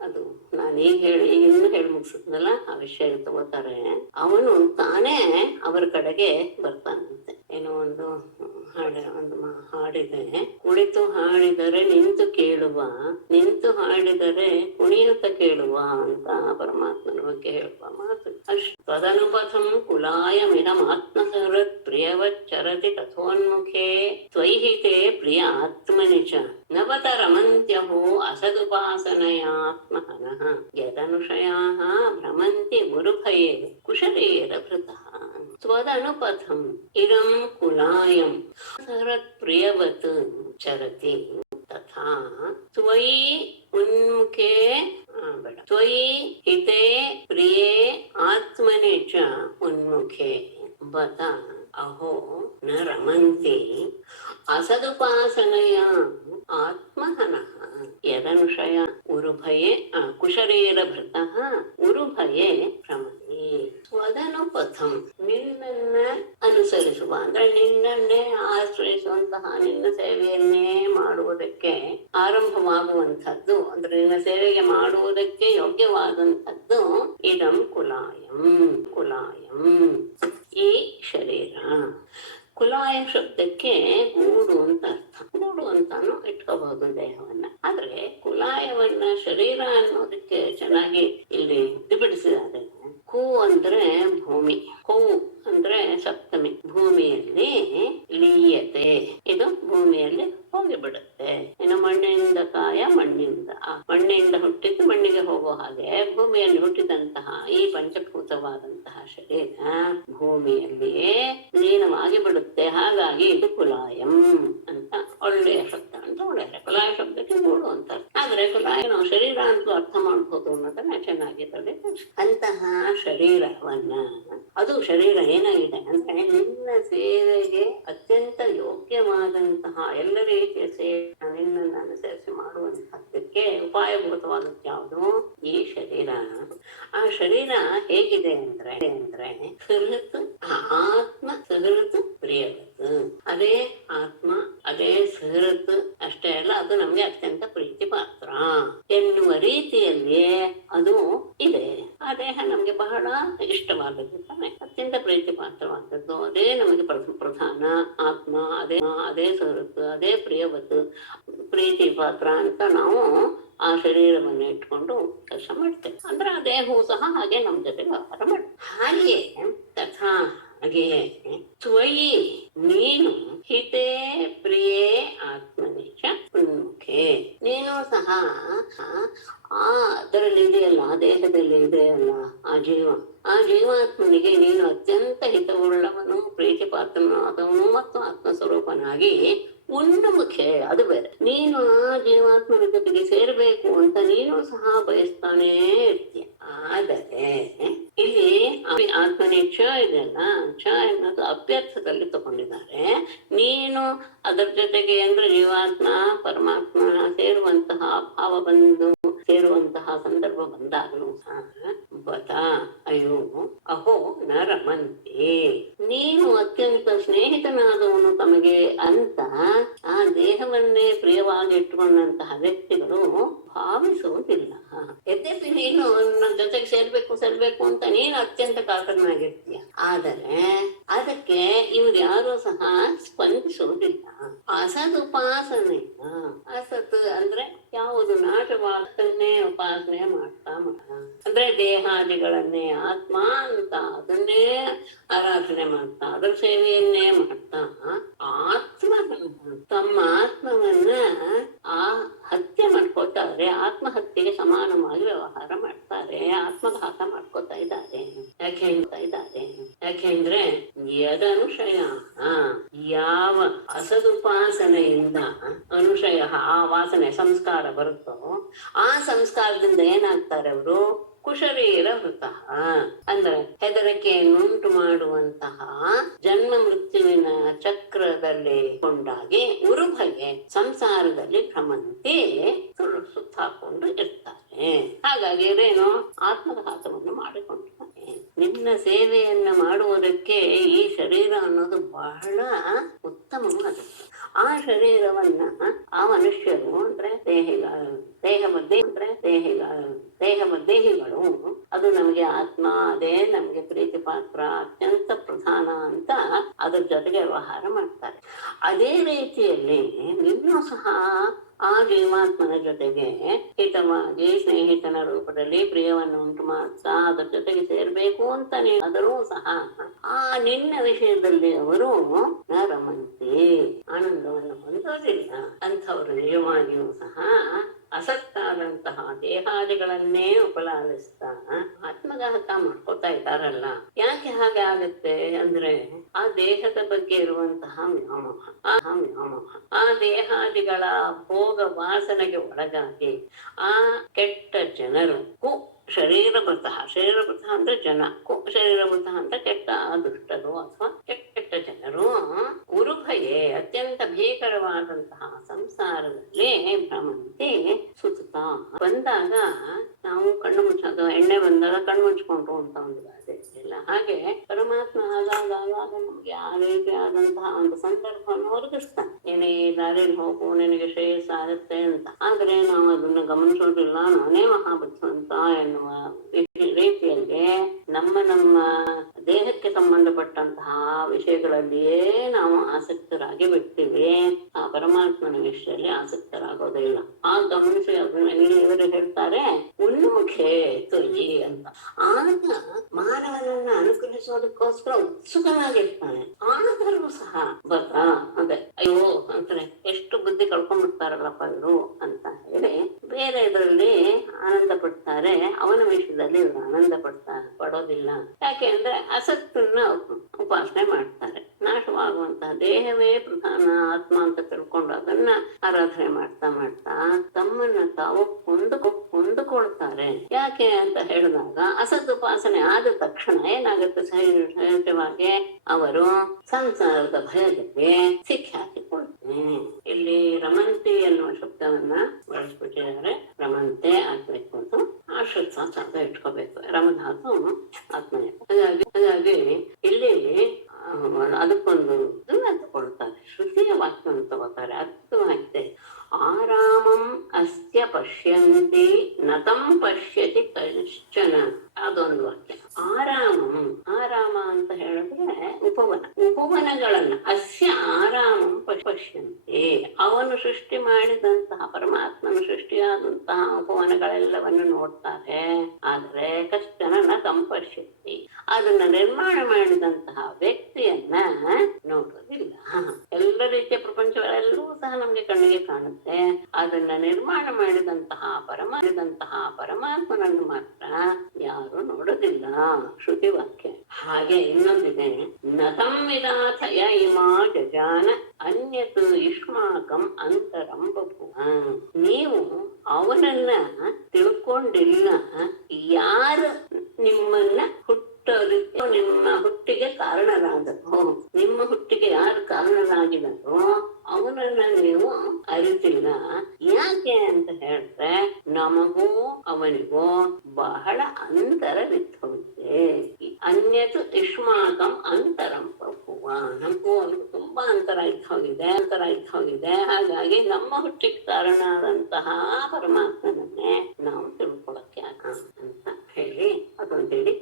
ಅದು ನಾನೀಗ ಇನ್ನು ಹೇಳಿ ಮುಗಿಸಿದ್ನಲ್ಲ, ಆ ವಿಷಯ ತಗೋತಾರೆ. ಅವನು ತಾನೇ ಅವರ ಕಡೆಗೆ ಬರ್ತಾನಂತೆ. ಏನೋ ಒಂದು ಹಾಡಿದೆ, ಕುಳಿತು ಹಾಡಿದರೆ ನಿಂತು ಕೇಳುವ, ನಿಂತು ಹಾಡಿದರೆ ಕುಣಿಯುತ್ತ ಕೇಳುವ ಅಂತ ಪರಮಾತ್ಮನ ಬಗ್ಗೆ ಹೇಳುವ ಮಾತು. ತದನುಪಥಂ ಕುಲಾಯಮಿದಮಾತ್ಮಸಹೃತ್ ಪ್ರಿಯವಚ್ಚರತಿ ತಥೋನ್ಮುಖೇ ತ್ವೈಹಿತೆ ಪ್ರಿಯ ಆತ್ಮನಿ ಚ ನವತ ರಮಂತ್ಯಹೋ ಅಸದುಪಾಸನಯಾತ್ಮಹನಃ ಯದನುಷಯಾಃ ಭ್ರಮಂತಿ ಗುರುಭಯೇ ಕುಶಲೇರ ಭೃತಃ. ತ್ವದನುಪಥಂ ಇದಂ ಕುಲಾಯಂ ಸಹೃತ್ ಪ್ರಿಯವತ್ ಚರತಿ ತಥಾ ತ್ವಯಿ ಉನ್ಮುಖೇ ತ್ವಯಿ ಹಿತೆ ಪ್ರಿಯೇ ಆತ್ಮನೆ ಚ ಉನ್ಮುಖೇ ಬತ ಅಹೋ ನ ರಮಂತಿ ಅಸದುಪಾಸನಯ ಆತ್ಮಹನಃ ಯದನುಷಯ ಉರುಭಯೇ ಕುಶಲೇರ ಭೃತಃ ಉರುಭಯೇ ಭ್ರಮತಿ. ಸ್ವದನುಪಥಂ, ನಿನ್ನನ್ನ ಅನುಸರಿಸುವ ಅಂದ್ರೆ ನಿನ್ನನ್ನೇ ಆಶ್ರಯಿಸುವಂತಹ, ನಿನ್ನ ಸೇವೆಯನ್ನೇ ಮಾಡುವುದಕ್ಕೆ ಆರಂಭವಾಗುವಂಥದ್ದು, ಅಂದ್ರೆ ನಿನ್ನ ಸೇವೆಗೆ ಮಾಡುವುದಕ್ಕೆ ಯೋಗ್ಯವಾದಂಥದ್ದು ಇದಂ ಕುಲಾಯಂ. ಕುಲಾಯಂ ಈ ಶರೀರ. ಕುಲಾಯ ಶಬ್ದಕ್ಕೆ ಗೂಡು ಅಂತ ಅರ್ಥ. ಗೂಡು ಅಂತಾನು ಇಟ್ಕೋಬಹುದು ದೇಹವನ್ನ. ಆದ್ರೆ ಕುಲಾಯವನ್ನ ಶರೀರ ಅನ್ನೋದಕ್ಕೆ ಚೆನ್ನಾಗಿ ಇಲ್ಲಿ ಬಿಡಿಸಿದ್ದಾರೆ. ಕು ಅಂದ್ರೆ ಭೂಮಿ, ಕೋವು ಅಂದ್ರೆ ಸಪ್ತಮಿ, ಭೂಮಿಯಲ್ಲಿ ಲೀಯತೆ, ಇದು ಭೂಮಿಯಲ್ಲಿ ಹೋಗಿಬಿಡುತ್ತೆ. ಇನ್ನು ಮಣ್ಣಿನಿಂದ ಕಾಯ, ಮಣ್ಣಿನಿಂದ ಹುಟ್ಟಿದ್ದು ಮಣ್ಣಿಗೆ ಹೋಗೋ ಹಾಗೆ ಭೂಮಿಯಲ್ಲಿ ಹುಟ್ಟಿದಂತಹ ಈ ಪಂಚಭೂತವಾದಂತಹ ಶರೀರ ಭೂಮಿಯಲ್ಲಿಯೇ ಲೀನವಾಗಿ ಬಿಡುತ್ತೆ. ಹಾಗಾಗಿ ಇದು ಕುಲಾಯಂ ಅಂತ ಒಳ್ಳೆಯ ಶಬ್ದ ಅಂತ ಒಳ್ಳೆಯ. ಕುಲಾಯ ಶಬ್ದಕ್ಕೆ ಗೂಡು ಅಂತ. ಆದ್ರೆ ಕುಲಾಯ ನಾವು ಶರೀರ ಅಂತೂ ಅರ್ಥ ಮಾಡ್ಬೋದು ಅನ್ನೋದನ್ನ ಚೆನ್ನಾಗಿರ್ತದೆ. ಅಂತಹ ಶರೀರವನ್ನ, ಅದು ಶರೀರ ಏನಾಗಿದೆ ಅಂದ್ರೆ ನಿನ್ನ ಸೇವೆಗೆ ಅತ್ಯಂತ ಯೋಗ್ಯವಾದಂತಹ ಎಲ್ಲ ರೀತಿಯ ಸೇವೆ ನಿನ್ನನ್ನು ಅನುಸರಿಸಿ ಮಾಡುವಂತಹದ್ದಕ್ಕೆ ಉಪಾಯಭೂತವಾದದ್ದು ಯಾವುದು? ಈ ಶರೀರ. ಆ ಶರೀರ ಹೇಗಿದೆ ಅಂದ್ರೆ ಸಹೃತ್ ಆತ್ಮ ಸಹೃತ್ ಪ್ರಿಯವತ್. ಅದೇ ಆತ್ಮ, ಅದೇ ಸಹೃತ್ ಅಷ್ಟೇ ಅಲ್ಲ, ಅದು ನಮ್ಗೆ ಅತ್ಯಂತ ಪ್ರೀತಿ ಪಾತ್ರ ಎನ್ನುವ ರೀತಿಯಲ್ಲಿ ಅದು ಇದೆ. ಆ ದೇಹ ನಮ್ಗೆ ಬಹಳ ಇಷ್ಟವಾದದ್ದು ತಾನೆ, ಅತ್ಯಂತ ಪ್ರೀತಿ ಪಾತ್ರವಾದದ್ದು. ಅದೇ ನಮಗೆ ಪ್ರಧಾನ ಆತ್ಮ, ಅದೇ ಸಹೃತ್, ಅದೇ ಪ್ರಿಯವತ್, ಪ್ರೀತಿ ಪಾತ್ರ ಅಂತ ನಾವು ಆ ಶರೀರವನ್ನು ಇಟ್ಕೊಂಡು ಕೆಲಸ ಮಾಡ್ತೇವೆ. ಅಂದ್ರೆ ಆ ದೇಹವು ಸಹ ಹಾಗೆ ನಮ್ಮ ಜೊತೆ ವ್ಯವಹಾರ ಮಾಡ್ತೇವೆ. ಹಾಗೆ ತಥಾ ಹಾಗೆಯೇ ತ್ವಯಿ ನೀನು ಹಿತೇ ಪ್ರಿಯೇ ಆತ್ಮನಿಚ ಉನ್ಮುಖೇ, ನೀನು ಸಹ ಅದರಲ್ಲಿ ಇದೆಯಲ್ಲ, ಆ ದೇಹದಲ್ಲಿ ಇದೆಯಲ್ಲ ಆ ಜೀವಾತ್ಮನಿಗೆ ನೀನು ಅತ್ಯಂತ ಹಿತವುಳ್ಳವನು, ಪ್ರೀತಿ ಪಾತ್ರನಾದವನು ಮತ್ತು ಆತ್ಮಸ್ವರೂಪನಾಗಿ ಉನ್ಮುಖೆ. ಅದು ಬೇರೆ. ನೀನು ಆ ಜೀವಾತ್ಮನ ಜೊತೆಗೆ ಸೇರ್ಬೇಕು ಅಂತ ನೀನು ಸಹ ಬಯಸ್ತಾನೇ ಇರ್ತೀಯ. ಆದರೆ ಇಲ್ಲಿ ಆತ್ಮನೇ ಛ ಇದೆಯಲ್ಲ, ಛ ಎನ್ನೋದು ಅಭ್ಯರ್ಥದಲ್ಲಿ ತಗೊಂಡಿದ್ದಾರೆ. ನೀನು ಅದರ ಜೊತೆಗೆ ಅಂದ್ರೆ ಜೀವಾತ್ಮ ಪರಮಾತ್ಮ ಸೇರುವಂತಹ ಭಾವ ಸೇರುವಂತಹ ಸಂದರ್ಭ ಬಂದಾಗಲೂ ಸಹ ಬತ ಅಯ್ಯೋ ಅಹೋ ನ ರಮಂತಿ, ನೀನು ಅತ್ಯಂತ ಸ್ನೇಹಿತನಾದವನು ತಮಗೆ ಅಂತ ಆ ದೇಹವನ್ನೇ ಪ್ರಿಯವಾಗಿ ಇಟ್ಟುಕೊಂಡಂತಹ ವ್ಯಕ್ತಿಗಳು ಭಾವಿಸುವುದಿಲ್ಲ. ಯದ್ಯಪಿ ನೀನು ನನ್ನ ಜೊತೆಗೆ ಸೇರ್ಬೇಕು ಅಂತ ನೀನು ಅತ್ಯಂತ ಕಾತರನಾಗಿರ್ತೀಯ, ಆದರೆ ಅದಕ್ಕೆ ಇವ್ರು ಯಾರು ಸಹ ಸ್ಪಂದಿಸುವುದಿಲ್ಲ. ಅಸದುಪಾಸನೆ, ಅಸತ್ ಅಂದ್ರೆ ಯಾವುದು ನಾಶವಾದನ್ನೇ ಉಪಾಸನೆ ಮಾಡ್ತಾ ಅಂದ್ರೆ ದೇಹಾದಿಗಳನ್ನೇ ಆತ್ಮ ಅಂತ ಅದನ್ನೇ ಆರಾಧನೆ ಮಾಡ್ತಾ ಅದರ ಸೇವೆಯನ್ನೇ ಮಾಡ್ತಾ ಆತ್ಮ ತಮ್ಮ ಆತ್ಮವನ್ನ ಆ ಹತ್ಯೆ ಮಾಡ್ಕೋತಾರೆ, ಆತ್ಮಹತ್ಯೆಗೆ ಸಮಾನವಾಗಿ ವ್ಯವಹಾರ ಮಾಡ್ತಾರೆ, ಆತ್ಮಘಾತ ಮಾಡ್ಕೋತಾ ಇದ್ದಾರೆ. ಯಾಕೆಂದ್ರೆ ಯದನುಶಯ, ಯಾವ ಅಸದುಪಾಸನೆಯಿಂದ ಅನುಶಯ ಆ ವಾಸನೆ ಸಂಸ್ಕಾರ ಬರುತ್ತೋ ಆ ಸಂಸ್ಕಾರದಿಂದ ಏನಾಗ್ತಾರೆ ಅವರು ಕುಶರೀರ ವೃತ, ಅಂದ್ರೆ ಹೆದರಿಕೆಯನ್ನುಂಟು ಮಾಡುವಂತಹ ಜನ್ಮ ಮೃತ್ಯುವಿನ ಚಕ್ರದಲ್ಲಿ ಕೊಂಡಾಗಿ ಉರುಭಗೆ ಸಂಸಾರದಲ್ಲಿ ಭ್ರಮಂತಿ ಸುತ್ತಾಕೊಂಡು ಇರ್ತಾರೆ. ಹಾಗಾಗಿ ಇದೇನು ಆತ್ಮಘಾತವನ್ನು ಮಾಡಿಕೊಂಡಿರ್ತಾನೆ. ನಿನ್ನ ಸೇವೆಯನ್ನ ಮಾಡುವುದಕ್ಕೆ ಈ ಶರೀರ ಅನ್ನೋದು ಬಹಳ ಉತ್ತಮವಾದದ್ದು. ಆ ಶರೀರವನ್ನ ಆ ಮನುಷ್ಯರು ಅಂದ್ರೆ ದೇಹಿಗಳು ಅದು ನಮಗೆ ಆತ್ಮ, ಅದೇ ನಮಗೆ ಪ್ರೀತಿ ಪಾತ್ರ, ಅತ್ಯಂತ ಪ್ರಧಾನ ಅಂತ ಅದ್ರ ಜೊತೆಗೆ ವ್ಯವಹಾರ ಮಾಡ್ತಾರೆ. ಅದೇ ರೀತಿಯಲ್ಲಿ ನಿನ್ನೂ ಸಹ ಆ ಜೀವಾತ್ಮನ ಜೊತೆಗೆ ಹಿತವಾಗಿ ಸ್ನೇಹಿತನ ರೂಪದಲ್ಲಿ ಪ್ರಿಯವನ್ನು ಉಂಟು ಮಾಡ್ತಾ ಅದರ ಜೊತೆಗೆ ಸೇರ್ಬೇಕು ಅಂತ ಆದರೂ ಸಹ ಆ ನಿನ್ನ ವಿಷಯದಲ್ಲಿ ಅವರು ರಮಂತಿ ಆನಂದವನ್ನು ಹೊಂದೋದಿಲ್ಲ. ಅಂಥವ್ರು ನಿಜವಾಗಿಯೂ ಸಹ ಅಸತ್ತಾದಂತಹ ದೇಹಾದಿಗಳನ್ನೇ ಉಪಲಾಲಿಸ್ತಾ ಆತ್ಮಘಾತ ಮಾಡ್ಕೋತಾ ಇದ್ದಾರಲ್ಲ. ಯಾಕೆ ಹಾಗೆ ಆಗತ್ತೆ ಅಂದ್ರೆ ಆ ದೇಹದ ಬಗ್ಗೆ ಇರುವಂತಹ ವ್ಯಾಮೋಹ, ಆ ದೇಹಾದಿಗಳ ಭೋಗ ವಾಸನೆಗೆ ಒಳಗಾಗಿ ಆ ಕೆಟ್ಟ ಜನರು ಶರೀರಭೃತ ಅಂದ್ರೆ ಜನ, ಶರೀರಭೃತ ಅಂತ ಕೆಟ್ಟ ದುಷ್ಟರು ಅಥವಾ ಕೆಟ್ಟ ಜನರು ಉರುಭಯೇ ಅತ್ಯಂತ ಭೀಕರವಾದಂತಹ ಸಂಸಾರದಲ್ಲಿ ಭ್ರಮಂತಿ ಸುತ್ತಾ ಬಂದಾಗ ನಾವು ಕಣ್ಣು ಮುಚ್ಚಾಗ ಎಣ್ಣೆ ಬಂದಾಗ ಕಣ್ಣು ಮುಚ್ಕೊಂಡ್ರು ಅಂತ ಒಂದು ಗಾದೆ ಇಲ್ಲ. ಹಾಗೆ ಪರಮಾತ್ಮ ಆಗಾಗ ನಮ್ಗೆ ಆ ರೀತಿಯಾದಂತಹ ಒಂದು ಸಂದರ್ಭವನ್ನು ಒದಗಿಸ್ತಾನೆ. ನೀನೇ ದಾರಿಯಲ್ಲಿ ಹೋಗು, ನಿನಗೆ ಶ್ರೇಯಸ್ ಆಗುತ್ತೆ ಅಂತ. ಆದ್ರೆ ನಾವು ಅದನ್ನ ಗಮನಿಸೋದಿಲ್ಲ. ನಾನೇ ಮಹಾಬುದ್ಧಿವಂತ ಎನ್ನುವ ರೀತಿಯಲ್ಲಿ ನಮ್ಮ ದೇಹಕ್ಕೆ ಸಂಬಂಧಪಟ್ಟಂತಹ ವಿಷಯಗಳಲ್ಲಿಯೇ ನಾವು ಆಸಕ್ತರಾಗಿ ಬಿಡ್ತೀವಿ. ಆ ಪರಮಾತ್ಮನ ವಿಷಯದಲ್ಲಿ ಆಸಕ್ತರಾಗೋದಿಲ್ಲ. ಆ ಗಮನಿಸಿ ಅದನ್ನ ಇವರು ಹೇಳ್ತಾರೆ ಉನ್ಮುಖೆ ತೊಯ್ಯಿ ಅಂತ. ಆಗ ಮಾನವನನ್ನ ಅನುಗ್ರಹಿಸೋದಕ್ಕೋಸ್ಕರ ಉತ್ಸುಕನಾಗಿರ್ತಾನೆ. ಆದರೂ ಸಹ ಬರ್ತಾ ಅದೇ ಅಯ್ಯೋ ಅಂತಾರೆ, ಎಷ್ಟು ಬುದ್ಧಿ ಕಳ್ಕೊಂಡ್ಬಿಡ್ತಾರಲ್ಲಪ್ಪ ಇವರು ಅಂತ ಹೇಳಿ ಬೇರೆ ಇದರಲ್ಲಿ ಆನಂದ ಪಡ್ತಾರೆ. ಅವನ ವಿಷಯದಲ್ಲಿ ಇವರು ಆನಂದ ಪಡೋದಿಲ್ಲ. ಯಾಕೆ ಅಂದ್ರೆ ಅಸತ್ತನ್ನ ಉಪಾಸನೆ ಮಾಡ್ತಾರೆ. ನಾಶವಾಗುವಂತಹ ದೇಹವೇ ಪ್ರಧಾನ ಆತ್ಮ ಅಂತ ತಿಳ್ಕೊಂಡು ಅದನ್ನ ಆರಾಧನೆ ಮಾಡ್ತಾ ತಮ್ಮನ್ನ ತಾವು ಕೊಂದುಕೊಳ್ತಾರೆ. ಯಾಕೆ ಅಂತ ಹೇಳಿದಾಗ ಅಸದುಪಾಸನೆ ಆದ ತಕ್ಷಣ ಏನಾಗುತ್ತೆ, ಸಹಜವಾಗಿ ಅವರು ಸಂಸಾರದ ಭಯದಲ್ಲಿ ಸಿಕ್ಕಿ ಹಾಕಿಕೊಳ್ತಾರೆ. ಇಲ್ಲಿ ರಮಂತಿ ಎನ್ನುವ ಶಬ್ದವನ್ನ ಬಳಸ್ಬಿಟ್ಟಿದ್ದಾರೆ. ರಮಂತೆ ಆಗ್ಬೇಕು ಅಂತ ಆಶ್ರತ ಇಟ್ಕೋಬೇಕು. ರಮಧಾತು ಆತ್ಮನೆ. ಹಾಗಾಗಿ ಇಲ್ಲಿ ಅದಕ್ಕೊಂದು ತಗೊಳ್ತಾರೆ, ಶ್ರುತಿಯ ವಾಕ್ಯವನ್ನು ತಗೋತಾರೆ. ಅರ್ಥವಾಗಿದೆ. ಆರಾಮಂ ಅಸ್ಯ ಪಶ್ಯಂತಿ ನತಂ ಪಶ್ಯತಿ ಕಶ್ಚನ, ಅದೊಂದು ವಾಕ್ಯ. ಆರಾಮ ಅಂತ ಹೇಳಿದ್ರೆ ಉಪವನಗಳನ್ನ ಅಸ್ಯ ಆರಾಮಂ ಪಶ್ಯಂತಿ, ಅವನು ಸೃಷ್ಟಿ ಮಾಡಿದಂತಹ ಪರಮಾತ್ಮನ ಸೃಷ್ಟಿಯಾದಂತಹ ಉಪವನಗಳೆಲ್ಲವನ್ನು ನೋಡ್ತಾರೆ. ಆದ್ರೆ ಕಶ್ಚನ ನತಂ ಪಶ್ಯತಿ, ಅದನ್ನ ನಿರ್ಮಾಣ ಮಾಡಿದಂತಹ ವ್ಯಕ್ತಿಯನ್ನ ನೋಡೋದಿಲ್ಲ. ಎಲ್ಲ ರೀತಿಯ ಪ್ರಪಂಚಗಳೆಲ್ಲವೂ ಸಹ ನಮ್ಗೆ ಕಣ್ಣಿಗೆ ಕಾಣುತ್ತೆ. ಅದನ್ನ ನಿರ್ಮಾಣ ಮಾಡಿದಂತಹ ಪರಮಾತ್ಮನನ್ನು ಮಾತ್ರ ಯಾರು ನೋಡೋದಿಲ್ಲ. ಶ್ರುತಿ ವಾಕ್ಯ. ಹಾಗೆ ಇನ್ನೊಂದಿದೆ, ನತಂ ವಿದಾಥ ಯ ಇಮಾ ಜಜಾನ ಅನ್ಯತ್ ಯುಷ್ಮಾಕಂ ಅಂತರಂ ಬಭುವ. ನೀವು ಅವನನ್ನ ತಿಳ್ಕೊಂಡಿಲ್ಲ. ಯಾರು ನಿಮ್ಮನ್ನ ನಿಮ್ಮ ಹುಟ್ಟಿಗೆ ಕಾರಣರಾದರು, ನಿಮ್ಮ ಹುಟ್ಟಿಗೆ ಯಾರು ಕಾರಣರಾಗಿದರು ಅವನನ್ನ ನೀವು ಅರಿತಿಲ್ಲ. ಯಾಕೆ ಅಂತ ಹೇಳಿದ್ರೆ ನಮಗೂ ಅವನಿಗೂ ಬಹಳ ಅಂತರ ಬಿದ್ದೋಗಿದೆ. ಅನ್ಯತು ಇಷ್ಮಾಕಂ ಅಂತರಂ ಪ್ರಭುವ, ನಮಗೂ ಅವನಿಗೂ ತುಂಬಾ ಅಂತರ ಇದ್ದ ಹೋಗಿದೆ. ಹಾಗಾಗಿ ನಮ್ಮ ಹುಟ್ಟಿಗೆ ಕಾರಣ ಆದಂತಹ ಪರಮಾತ್ಮನನ್ನೇ ನಾವು ತಿಳ್ಕೊಳಕ್ಕೆ ಅಂತ ಹೇಳಿ ಅದೊಂದೇಳಿ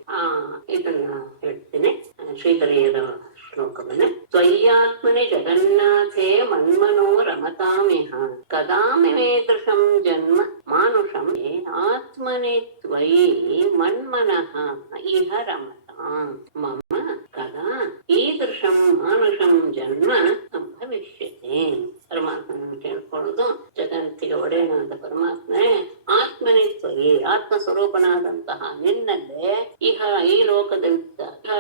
ಇದನ್ನ ಹೇಳ್ತೀನಿ. ಶ್ರೀಧರಿಯರ ಶ್ಲೋಕವನ್ನ ತ್ವಯ್ಯಾತ್ಮನಿ ಜಗನ್ನಾಥೇ ಮನ್ಮನೋ ರಮತಾಮಿಹ ಕದಾಮಿಮೇದೃಶಂ ಜನ್ಮ ಮಾನುಷಂ ಆತ್ಮನಿ ತ್ವಯಿ ಮನ್ಮನಃ ಇಹ ರಮತಾಂ ಮಮ ಕದಾ ಈದೃಶಂ ಮಾನುಷಂ ಜನ್ಮ ಭವಿಷ್ಯತೆ. ಪರಮಾತ್ಮನನ್ನು ಕೇಳ್ಕೊಳ್ಳೋದು, ಜಗತ್ತಿಗೆ ಒಡೆಯನಾದ ಪರಮಾತ್ಮನೇ ಆತ್ಮನಿ ತ್ವಯಿ, ಆತ್ಮ ಸ್ವರೂಪನಾದಂತಹ ನಿನ್ನಲ್ಲೇ ಈ ಲೋಕದಲ್ಲಿದ್ದಾಗಲೇ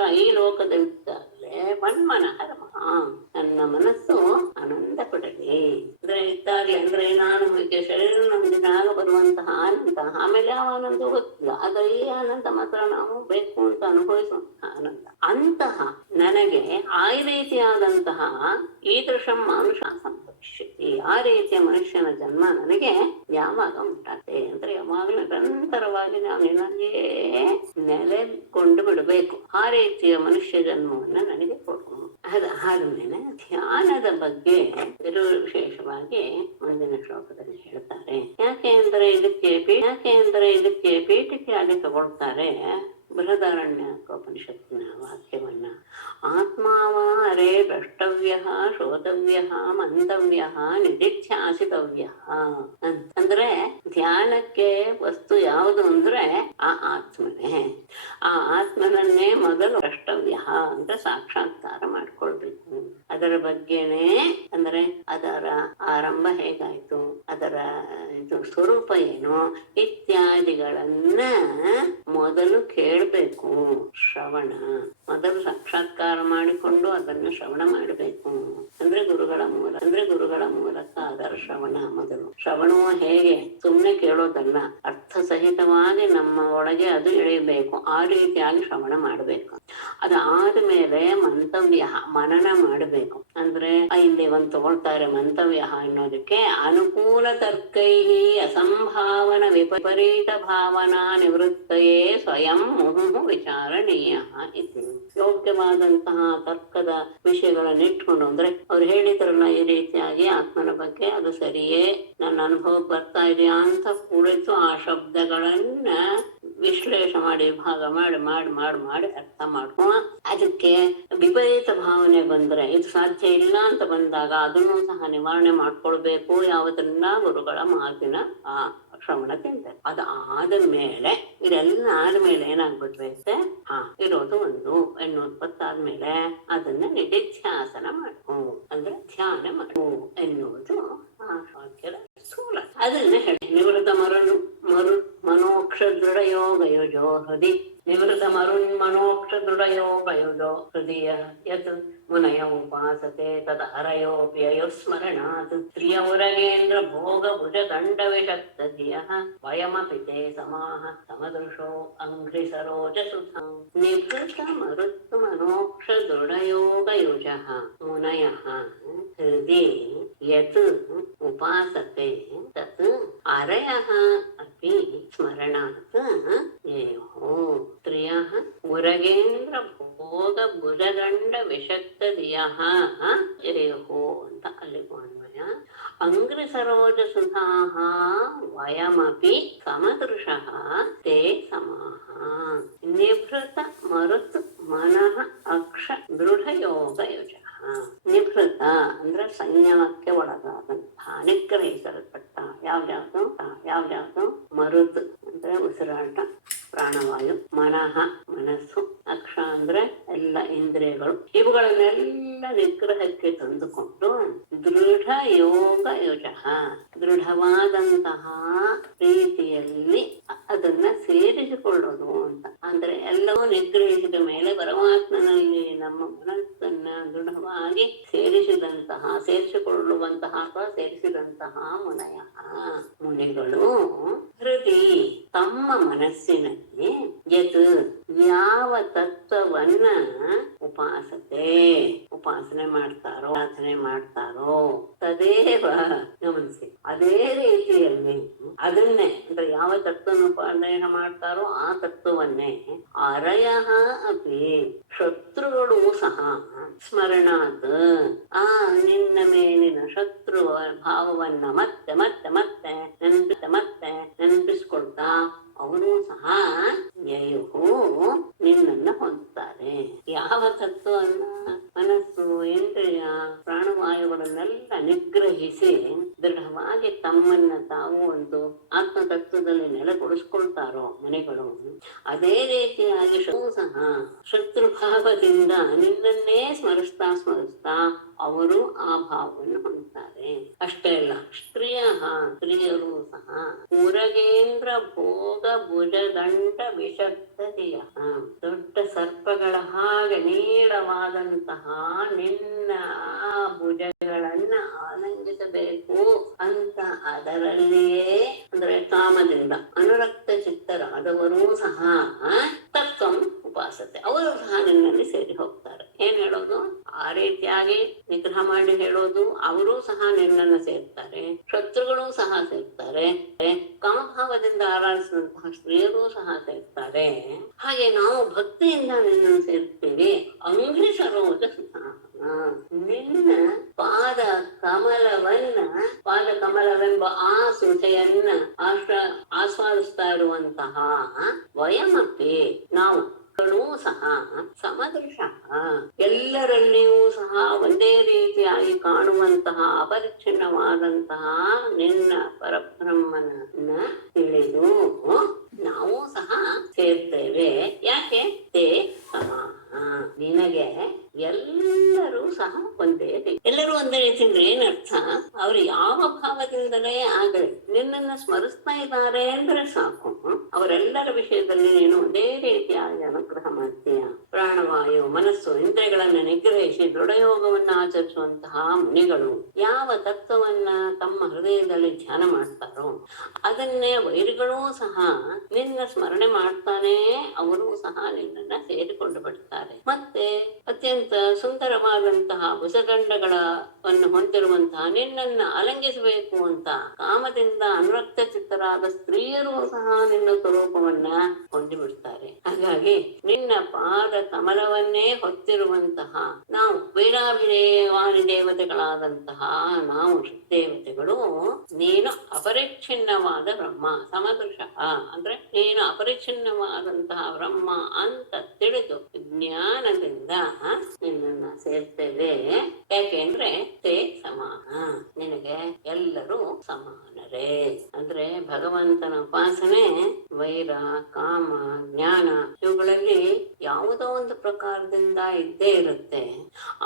ಮನ್ಮನಃ ರಮತಾಂ, ನನ್ನ ಮನಸ್ಸು ಆನಂದ ಪಡಲಿ. ಅಂದ್ರೆ ಇದ್ದಾಗಲೇ ಅಂದ್ರೆ ನಾನು ಹೀಗೆ ಶರೀರ ಹೊಂದಿದಾಗ ಬರುವಂತಹ ಆನಂದ, ಆಮೇಲೆ ಯಾವ ಆನಂದ ಗೊತ್ತಿಲ್ಲ, ಆದ್ರೆ ಈ ಆನಂದ ಮಾತ್ರ ನಾವು ಬೇಕು ಅಂತ ಅನುಭವಿಸುವಂತಹ ಆನಂದ. ಅಂತಹ ನನಗೆ ಆ ರೀತಿಯಾದಂತಹ ಈದೃಶಂ ಮಾನುಷ ಸಂಭವಿಷ್ಯತಿ, ಆ ರೀತಿಯ ಮನುಷ್ಯನ ಜನ್ಮ ನನಗೆ ಯಾವಾಗ ಉಂಟಾಗ್ತದೆ ಅಂದ್ರೆ ಯಾವಾಗ ನಿರಂತರವಾಗಿ ನಾವು ನಿನ್ನಲ್ಲಿಯೇ ನೆಲೆಕೊಂಡು ಬಿಡಬೇಕು. ಆ ರೀತಿಯ ಮನುಷ್ಯ ಜನ್ಮವನ್ನ ನನಗೆ ಕೊಡು. ಅದಾದ್ಮೇಲೆ ಧ್ಯಾನದ ಬಗ್ಗೆ ವಿಶೇಷವಾಗಿ ಮುಂದಿನ ಶ್ಲೋಕದಲ್ಲಿ ಹೇಳ್ತಾರೆ. ಯಾಕೆ ಅಂದ್ರೆ ಇದಕ್ಕೆ ಪೀಠಿಕೆಯಾಗಿ ತಗೊಳ್ತಾರೆ ಬೃಹದಾರಣ್ಯಕೋಪನಿಷತ್ತಿನ ವಾಕ್ಯವನ್ನ. ಆತ್ಮಾವಾರೇ ದ್ರಷ್ಟವ್ಯ ಶ್ರೋತವ್ಯ ಮಂತವ್ಯ ನಿಧಿಧ್ಯಾಸಿತವ್ಯ. ಅಂದ್ರೆ ಧ್ಯಾನಕ್ಕೆ ವಸ್ತು ಯಾವುದು ಅಂದ್ರೆ ಆ ಆತ್ಮನೇ. ಆ ಆತ್ಮನನ್ನೇ ಮೊದಲು ದ್ರಷ್ಟವ್ಯ ಅಂದ್ರೆ ಸಾಕ್ಷಾತ್ಕಾರ ಮಾಡ್ಕೊಳ್ಬೇಕು. ಅದರ ಬಗ್ಗೆನೇ ಅಂದ್ರೆ ಅದರ ಆರಂಭ ಹೇಗಾಯ್ತು, ಅದರ ಸ್ವರೂಪ ಏನು ಇತ್ಯಾದಿಗಳನ್ನ ಮೊದಲು ಕೇಳಬೇಕು. ಶ್ರವಣ ಮೊದಲು ಸಾಕ್ಷಾತ್ಕಾರ ಮಾಡಿಕೊಂಡು ಅದನ್ನು ಶ್ರವಣ ಮಾಡಬೇಕು. ಅಂದ್ರೆ ಗುರುಗಳ ಮೂಲಕ ಅದರ ಶ್ರವಣ ಮೊದಲು. ಶ್ರವಣವು ಹೇಗೆ ಸುಮ್ನೆ ಕೇಳೋದಲ್ಲ, ಅರ್ಥ ಸಹಿತವಾಗಿ ನಮ್ಮ ಒಳಗೆ ಅದು ಇಳಿಬೇಕು. ಆ ರೀತಿಯಾಗಿ ಶ್ರವಣ ಮಾಡಬೇಕು. ಅದಾದ ಮೇಲೆ ಮಂತವ್ಯ ಮನನ ಮಾಡಬೇಕು. ಅಂದ್ರೆ ಇಲ್ಲಿ ಒಂದು ತಗೊಳ್ತಾರೆ ಮಂತವ್ಯ ಅನ್ನೋದಕ್ಕೆ ಅನುಕೂಲ ತರ್ಕೈ ಅಸಂಭಾವನ ವಿಪರೀತ ಭಾವನಾ ನಿವೃತ್ತಯೇ ಸ್ವಯಂ ಮುಹು ವಿಚಾರಣೀಯ ಇದು. ಯೋಗ್ಯವಾದಂತಹ ತರ್ಕದ ವಿಷಯಗಳನ್ನ ಇಟ್ಕೊಂಡು ಅಂದ್ರೆ ಅವ್ರು ಹೇಳಿದ್ರಲ್ಲ ಈ ರೀತಿಯಾಗಿ ಆತ್ಮನ ಬಗ್ಗೆ ಅದು ಸರಿಯೇ ನನ್ನ ಅನುಭವಕ್ಕೆ ಬರ್ತಾ ಇದೆಯಾ ಅಂತ ಕುಳಿತು ಆ ಶಬ್ದಗಳನ್ನ ವಿಶ್ಲೇಷಣೆ ಮಾಡಿ ಭಾಗ ಮಾಡಿ ಮಾಡಿ ಮಾಡಿ ಮಾಡಿ ಅರ್ಥ ಮಾಡ್ಕೊ. ಅದಕ್ಕೆ ವಿಪರೀತ ಭಾವನೆ ಬಂದ್ರೆ ಇದು ಸಾಧ್ಯ ಇಲ್ಲ ಅಂತ ಬಂದಾಗ ಅದನ್ನು ಸಹ ನಿವಾರಣೆ ಮಾಡ್ಕೊಳ್ಬೇಕು. ಯಾವುದನ್ನ ಗುರುಗಳ ಮಾತಿನ ಶ್ರವಣ ತಿಂತಾರೆ. ಅದು ಆದ್ಮೇಲೆ ಇದೆಲ್ಲ ಆದ್ಮೇಲೆ ಏನಾಗ್ಬಿಟ್ರೆ ಇರೋದು ಒಂದು ಎನ್ನುವುದಾದ್ಮೇಲೆ ಅದನ್ನ ನಿಧಿಧ್ಯಾಸನ ಮಾಡು ಅಂದ್ರೆ ಧ್ಯಾನ ಮಾಡು ಎನ್ನುವುದು ಆ ವಾಕ್ಯದ ಸ್ಥೂಲ. ಅದನ್ನ ಹೇಳಿ ನಿವೃತ್ತ ಮನೋಕ್ಷ ದೃಢಯೋಗಯುಜೋ ಹೃದಿ ನಿವೃತ್ತ ಮನೋಕ್ಷ ದೃಢಯೋಗಯುಜೋ ಹೃದಯ ಯತ್ ಮುನಯ ಉಪಾಸತೆ ತದ ಹರಯೋಪ್ಯಯೋ ಸ್ಮರಣಾತ್ ತ್ರಿಯೌರಗೇಂದ್ರ ಭೋಗ ಭುಜ ದಂಡ ವಿಷಕ್ತಧಿಯ ವಯಮಪಿತೆ ಸಮಾಹ ಸಮದೃಶೋ ಅಂಘ್ರಿ ಸರೋಜ ಸುಧಾ ನಿವೃತ್ತ ಮರುತ್ ಮನೋಕ್ಷ ದೃಢಯೋಗಯುಜ ಮುನಯ ಹೃದಿ ಯತ್ ಉಪಾಸತೆ ತತ್ ಅರಯಃ ಅಪಿ ಸ್ಮರಣಾತ್ ಏಹೋ ತ್ರಿಯಃ ಉರಗೇಂದ್ರ ಭೋಗ ಭುಜದಂಡ ವಿಷಕ್ತದಿಯಃ ಏಹೋ ಅಂತ ಅಲ್ಲಿಗೂ ಅನ್ವಯ. ಅಂಗ್ರಿ ಸರೋಜ ಸುಧಾಃ ವಯಮಪಿ ಸಮದೃಶಃ ತೇ ಸಮಾಹ ನಿಭೃತ ಮರುತ್ ಮನಃ ಅಕ್ಷ ದೃಢಯೋಗಯುಜ. ನಿಭೃತ ಅಂದ್ರೆ ಸಂಯಮಕ್ಕೆ ಒಳಗಾದಂತಹ ನಿಗ್ರಹಿಸಲ್ಪಟ್ಟ ಯಾವ್ಯಾವ್ದು ಮರುತ್ ಅಂದ್ರೆ ಉಸಿರಾಟ ಪ್ರಾಣವಾಯು, ಮನಃ ಮನಸ್ಸು, ಅಕ್ಷ ಅಂದ್ರೆ ಎಲ್ಲ ಇಂದ್ರಿಯಗಳು, ಇವುಗಳನ್ನೆಲ್ಲ ನಿಗ್ರಹಕ್ಕೆ ತಂದುಕೊಂಡು ದೃಢ ಯೋಗ ಯೋಜ ದೃಢವಾದಂತಹ ರೀತಿಯಲ್ಲಿ ಅದನ್ನ ಸೇರಿಸಿಕೊಳ್ಳೋದು ಅಂತ. ಅಂದ್ರೆ ಎಲ್ಲವೂ ನಿಗ್ರಹಿಸಿದ ಮೇಲೆ ಪರಮಾತ್ಮನಲ್ಲಿ ನಮ್ಮ ಮನಸ್ಸನ್ನ ದೃಢವಾಗಿ ಸೇರಿಸಿಕೊಳ್ಳುವಂತಹ ಅಥವಾ ಸೇರಿಸಿದಂತಹ ಮುನಿಗಳು ಹೃದಯ ತಮ್ಮ ತಮ್ಮ ಮನಸ್ಸಿನಲ್ಲಿ ಯತ್ ಯಾವ ತತ್ವವನ್ನ ಉಪಾಸನೆ ಮಾಡ್ತಾರೋ ಪ್ರಾರ್ಥನೆ ಮಾಡ್ತಾರೋ ತದೇವ ಗಮನಿಸಿ, ಅದೇ ರೀತಿಯಲ್ಲಿ ಅದನ್ನೇ ಅಂದ್ರೆ ಯಾವ ತತ್ವವನ್ನು ಉಪಾಸನೆ ಮಾಡ್ತಾರೋ ಆ ತತ್ವವನ್ನೇ ಅರಯ ಅಪಿ ಶತ್ರುಗಳು ಸಹ ಸ್ಮರಣಾತ್ ಆ ನಿನ್ನ ಮೇಲಿನ ಶತ್ರು ಭಾವವನ್ನ ಮತ್ತೆ ಮತ್ತೆ ಮತ್ತೆ ನೆನಪಿಸ್ಕೊಳ್ತಾ ಅವರು ಸಹ ಯಯುಹು ನಿನ್ನನ್ನ ಹೊಂದುತ್ತಾರೆ. ಯಾವ ತತ್ವವನ್ನ ಮನಸ್ಸು ಇಂದ್ರಿಯ ಪ್ರಾಣವಾಯುಗಳನ್ನೆಲ್ಲ ನಿಗ್ರಹಿಸಿ ದೃಢವಾಗಿ ತಮ್ಮನ್ನ ತಾವು ಒಂದು ಆತ್ಮ ತತ್ವದಲ್ಲಿ ನೆಲೆಗೊಳಿಸ್ಕೊಳ್ತಾರೋ ಮನೆಗಳು, ಅದೇ ರೀತಿಯಾಗಿ ಸಹ ಶತ್ರುಭಾವದಿಂದ ನಿನ್ನನ್ನೇ ಸ್ಮರಿಸ್ತಾ ಅವರು ಆ ಭಾವವನ್ನು ಹೊಂದುತ್ತಾರೆ. ಅಷ್ಟೇ ಅಲ್ಲ, ಸ್ತ್ರೀಯರು ಸಹ ಉರಗೇಂದ್ರ ಭೋಗ ಭುಜದಂಡ ವಿಷಕ್ತಿಯ ದೊಡ್ಡ ಸರ್ಪಗಳ ಹಾಗೆ ನೀಳವಾದಂತಹ ನಿನ್ನ ಭುಜಗಳನ್ನ ಆನಂದಿಸಬೇಕು ಅಂತ ಅದರಲ್ಲಿಯೇ ಅಂದ್ರೆ ಕಾಮದಿಂದ ಅನುರಕ್ತ ಚಿತ್ತರಾದವರೂ ಸಹ ತತ್ವಂ ಉಪಾಸತೆ ಅವರು ಸಹ ನಿನ್ನಲ್ಲಿ ಸೇರಿ ಹೋಗ್ತಾರೆ. ಏನ್ ಹೇಳೋದು? ಆ ರೀತಿಯಾಗಿ ನಿಗ್ರಹ ಮಾಡಿ ಹೇಳೋದು, ಅವರೂ ಸಹ ನಿನ್ನನ್ನು ಸೇರ್ತಾರೆ, ಶತ್ರುಗಳೂ ಸಹ ಸೇರ್ತಾರೆ, ಕಾಮಭಾವದಿಂದ ಆರಾಧಿಸಿದಂತಹ ಸ್ತ್ರೀಯರೂ ಸಹ ಸೇರ್ತಾರೆ. ಹಾಗೆ ನಾವು ಭಕ್ತಿಯಿಂದ ನಿನ್ನನ್ನು ಸೇರ್ತೀವಿ. ಅಂಗ್ರಿ ಸರೋಜ ನಿನ್ನ ಪಾದ ಕಮಲವೆಂಬ ಆ ಸುಧೆಯನ್ನ ಆಸ್ವಾದಿಸ್ತಾ ಇರುವಂತಹ ವಯಮಪಿ ನಾವು ಸಹ ಸಮದೃಶ ಎಲ್ಲರಲ್ಲಿಯೂ ಸಹ ಒಂದೇ ರೀತಿಯಾಗಿ ಕಾಣುವಂತಹ ಅಪರಿಚ್ಛಿನ್ನವಾದಂತಹ ನಿನ್ನ ಪರಬ್ರಹ್ಮನನ್ನ ತಿಳಿದು ನಾವು ಸಹ ಸೇರ್ತೇವೆ. ಯಾಕೆ? ತೇ ಸಮಾಹ ನಿನಗೆ ಎಲ್ಲರೂ ಸಹ ಒಂದೇ ರೀತಿ. ಎಲ್ಲರೂ ಒಂದೇ ರೀತಿ ಅಂದ್ರೆ ಏನರ್ಥ? ಅವ್ರು ಯಾವ ಭಾವದಿಂದಲೇ ಆಗಲಿ ನಿನ್ನನ್ನು ಸ್ಮರಿಸ್ತಾ ಇದ್ದಾರೆ ಅಂದ್ರೆ ಸಾಕು, ಅವರೆಲ್ಲರ ವಿಷಯದಲ್ಲಿ ನೀನು ಒಂದೇ ರೀತಿಯಾಗಿ ಅನುಗ್ರಹ ಮಾಡ್ತೀಯ. ಪ್ರಾಣವಾಯು ಮನಸ್ಸು ಇಂದ್ರಿಯಗಳನ್ನ ನಿಗ್ರಹಿಸಿ ದೃಢಯೋಗವನ್ನ ಆಚರಿಸುವಂತಹ ಮುನಿಗಳು ಯಾವ ತತ್ವವನ್ನ ತಮ್ಮ ಹೃದಯದಲ್ಲಿ ಧ್ಯಾನ ಮಾಡ್ತಾರೋ ಅದನ್ನೇ ವೈರಿಗಳೂ ಸಹ ನಿನ್ನ ಸ್ಮರಣೆ ಮಾಡ್ತಾನೆ ಅವರು ಸಹ ನಿನ್ನನ್ನ ಸೇರಿಕೊಂಡು ಬಿಡ್ತಾರೆ. ಮತ್ತೆ ಅತ್ಯಂತ ಸುಂದರವಾದಂತಹ ಭುಜದಂಡಗಳನ್ನು ಹೊಂದಿರುವಂತಹ ನಿನ್ನನ್ನ ಅಲಂಘಿಸಬೇಕು ಅಂತ ಕಾಮದಿಂದ ಅನುರಕ್ತ ಚಿತ್ತರಾದ ಸ್ತ್ರೀಯರು ಸಹ ನಿನ್ನ ಸ್ವರೂಪವನ್ನ ಹೊಂದಿಬಿಡ್ತಾರೆ. ಹಾಗಾಗಿ ನಿನ್ನ ಪಾದ ಕಮಲವನ್ನೇ ಹೊತ್ತಿರುವಂತಹ ನಾವು ವೈರಾಭಿದೇವಾನಿ ದೇವತೆಗಳಾದಂತಹ ನಾವು ದೇವತೆಗಳು ನೀನು ಅಪರಿಚ್ಛಿನ್ನವಾದ ಬ್ರಹ್ಮ ಸಮದೃಶ ಅಂದ್ರೆ ನೀನು ಅಪರಿಚ್ಛಿನ್ನವಾದಂತಹ ಬ್ರಹ್ಮ ಅಂತ ತಿಳಿದು ಜ್ಞಾನದಿಂದ ನಿನ್ನನ್ನ ಸೇರ್ತೇವೆ. ಯಾಕೆಂದ್ರೆ ತೇ ಸಮಾನ ನಿನಗೆ ಎಲ್ಲರೂ ಸಮಾನರೇ. ಅಂದ್ರೆ ಭಗವಂತನ ಉಪಾಸನೆ ವೈರ ಕಾಮ ಜ್ಞಾನ ಇವುಗಳಲ್ಲಿ ಯಾವುದೋ ಒಂದು ಪ್ರಕಾರದಿಂದ ಇದ್ದೇ ಇರುತ್ತೆ.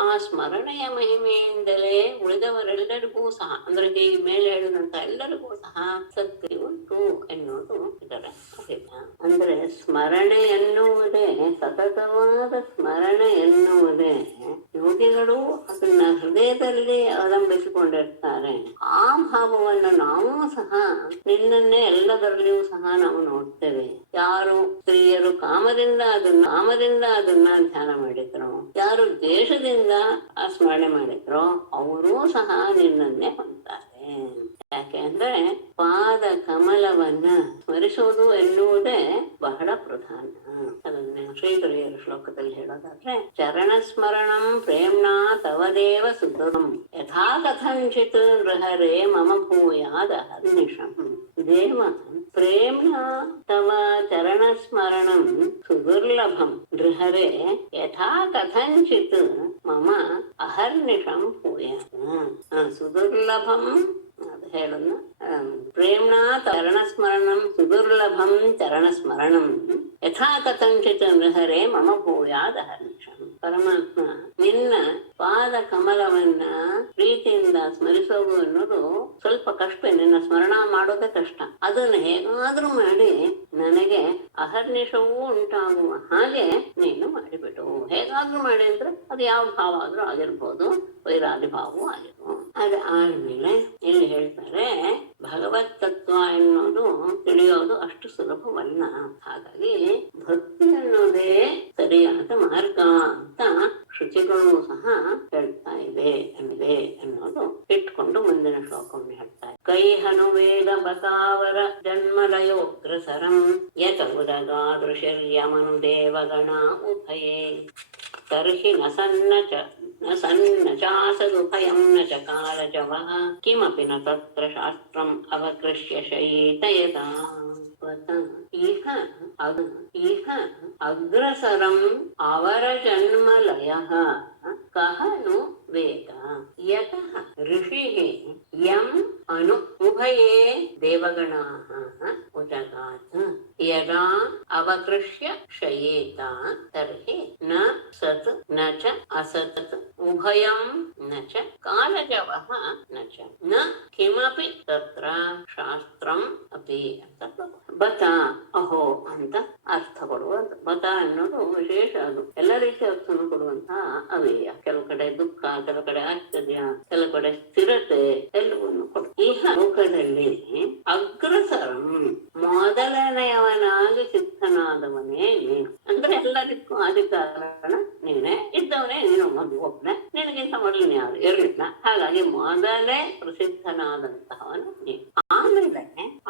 ಆ ಸ್ಮರಣೆಯ ಮಹಿಮೆಯಿಂದಲೇ ಉಳಿದವರೆಲ್ಲರಿಗೂ ಸಹ ಅಂದ್ರೆ ಈ ಮೇಲೆ ಹೇಳಿದಂತ ಎಲ್ಲರಿಗೂ ಸಹ ಸದ್ಗತಿ ಉಂಟು ಎನ್ನುವುದು ಇದರ ಅಭಿಪ್ರಾಯ. ಅಂದ್ರೆ ಸ್ಮರಣೆ ಎನ್ನುವುದೇ ಸತತವಾದ ಸ್ಮರಣೆ ಎನ್ನುವುದೇ ಯೋಗಿಗಳು ಅದನ್ನ ಹೃದಯದಲ್ಲಿ ಅವಲಂಬಿಸಿಕೊಂಡಿರ್ತಾರೆ. ಆ ಭಾವವನ್ನು ನಾವು ಸಹ ನಿನ್ನನ್ನೇ ಎಲ್ಲದರಲ್ಲಿಯೂ ಸಹ ನಾವು ನೋಡ್ತೇವೆ. ಯಾರು ಸ್ತ್ರೀಯರು ಕಾಮದಿಂದ ಅದನ್ನ ಧ್ಯಾನ ಮಾಡಿದ್ರು, ಯಾರು ದೇಶದಿಂದ ಆ ಸ್ಮರಣೆ ಮಾಡಿದ್ರು ಅವರೂ ಸಹ ನಿನ್ನನ್ನೇ ಹೊಂದ್ತಾರೆ. ಯಾಕೆ ಅಂದ್ರೆ ಪಾದ ಕಮಲವನ್ನ ಸ್ಮರಿಸೋದು ಎನ್ನುವುದೇ ಬಹಳ ಪ್ರಧಾನ. ಅದನ್ನ ಶ್ರೀಧರಿಯರ ಶ್ಲೋಕದಲ್ಲಿ ಹೇಳೋದಾದ್ರೆ ಚರಣ ಸ್ಮರಣಂ ಪ್ರೇಮ್ನಾ ತವದೇವ ಸುದೃಢಂ ಯಥಾ ಕಥಂಚಿತ್ ನೃಹರೇ ಮಮ ಭೂಯಾದ ಹರ್ನಿಶಂ. ದೇವ ಪ್ರೇಮ್ನಾ ತವ ಚರಣ ಸ್ಮರಣಂ ಸುದುರ್ಲಭಂ ನೃಹರೇ ಯಥಾ ಕಥಂಚಿತ್ ಮಮ ಅಹರ್ನಿಶಂ ಭೂಯಾದ. ಸುದುರ್ಲಭಂ ಅದು ಹೇಳೋದು ಪ್ರೇಮ್ನಾ ಚರಣಸ್ಮರಣಂ ಸುದುರ್ಲಭಂ ಚರಣಸ್ಮರಣಂ ಯಥಾ ಕಥಂಚಿತ್ ನೃಹರೇ ಮಮ ಭೂಯಾದ ಹರ್ನಿಶಂ. ಪರಮಾತ್ಮ ನಿನ್ನ ಪಾದ ಕಮಲವನ್ನ ಪ್ರೀತಿಯಿಂದ ಸ್ಮರಿಸೋದು ಅನ್ನೋದು ಸ್ವಲ್ಪ ಕಷ್ಟ. ನಿನ್ನ ಸ್ಮರಣ ಮಾಡೋದೇ ಕಷ್ಟ. ಅದನ್ನ ಹೇಗಾದ್ರೂ ಮಾಡಿ ನನಗೆ ಅಹರ್ನಿಶವೂ ಉಂಟಾಗುವ ಹಾಗೆ ನೀನು ಮಾಡಿಬಿಡು. ಹೇಗಾದ್ರೂ ಮಾಡಿ ಅಂದ್ರೆ ಅದು ಯಾವ ಭಾವ ಆದ್ರೂ ಆಗಿರ್ಬೋದು, ವೈರಾಗ್ಯ ಭಾವವೂ ಆಗಿರ್ಬೋದು. ಅದು ಆದ್ಮೇಲೆ ಇಲ್ಲಿ ಹೇಳ್ತಾರೆ, ಭಗವತ್ ತತ್ವ ಎನ್ನುವುದು ತಿಳಿಯೋದು ಅಷ್ಟು ಸುಲಭವಲ್ಲ. ಹಾಗಾಗಿ ಭಕ್ತಿ ಅನ್ನೋದೇ ಸರಿಯಾದ ಮಾರ್ಗ ಅಂತ ಶ್ರುತಿಗಳು ಸಹ ಹೇಳ್ತಾ ಇದೆ ಅನ್ನೋದು ಇಟ್ಕೊಂಡು ಮುಂದಿನ ಶ್ಲೋಕವನ್ನು ಹೇಳ್ತಾರೆ. ಕೈ ಹನುವೇದ ಬಕಾವರ ಜನ್ಮಲಯೋಗ್ರಸರಂ ಯತ ಉದಗಾದೃಶರ್ಯಮನು ದೇವಗಣ ಉಭಯೇ ತರ್ಹಿ ನ ಸನ್ನ ಚಾಸದುಭಯಂ ನ ಚ ಕಾಲಜವಃ ಕಿಮಪಿ ನ ತತ್ರ ಶಾಸ್ತ್ರಂ ಅವಕೃಷ್ಯ ಶಯೀತಯತಾ. ಇಹ ಅಗ್ರಸರಂ ಅವರ ಜನ್ಮಲಯಃ ಕಹ ನು ವೇದ ಯತಃ ಋಷಿಃ ಯಂ ಅನು ಉಭಯೇ ದೇವಗಣಾಃ ಉದಗಾತ್ ಯದಾ ಅವಕೃಷ್ಯ ಶಯೇತ ತರ್ಹಿ ನ ಸತ್ ನ ಚ ಅಸತ್ ಉಭಯಂ ನ ಚ ಕಾಲಜವಃ ನ ಚ ನ ಕಿಮಪಿ ತತ್ರ ಶಾಸ್ತ್ರಂ ಅಪಿ ಅಂತ ಬತ ಅಹೋ ಅಂತ ಅರ್ಥ ಕೊಡುವುದು. ಬತ ಅನ್ನೋದು ವಿಶೇಷ. ಅದು ಎಲ್ಲ ರೀತಿಯ ಅರ್ಥವನ್ನು ಕೊಡುವಂತಹ ಅವ್ಯಯ. ಕೆಲವು ಕಡೆ ದುಃಖ, ಕೆಲವು ಕಡೆ ಆಶ್ಚರ್ಯ, ಕೆಲವು ಕಡೆ ಸ್ಥಿರತೆ ಎಲ್ಲವನ್ನು ಕೊಡು. ಇಹ ಲೋಕದಲ್ಲಿ ಅಗ್ರಸರಂ ಮೊದಲನೆಯವನಾಗಿ ಸಿದ್ಧನಾದವನೇ ನೀನು. ಅಂದ್ರೆ ಎಲ್ಲರಿಗೂ ಆದಿಕಾರಣ ನೀನೇ, ಇದ್ದವನೇ ನೀನು. ಒಬ್ಬನೇ, ನಿನಗಿಂತ ಮೊದಲನೇ ಯಾರು ಇರಲಿಲ್ಲ. ಹಾಗಾಗಿ ಮೊದಲೇ ಪ್ರಸಿದ್ಧನಾದಂತಹವನು ನೀನು. ಆಮೇಲೆ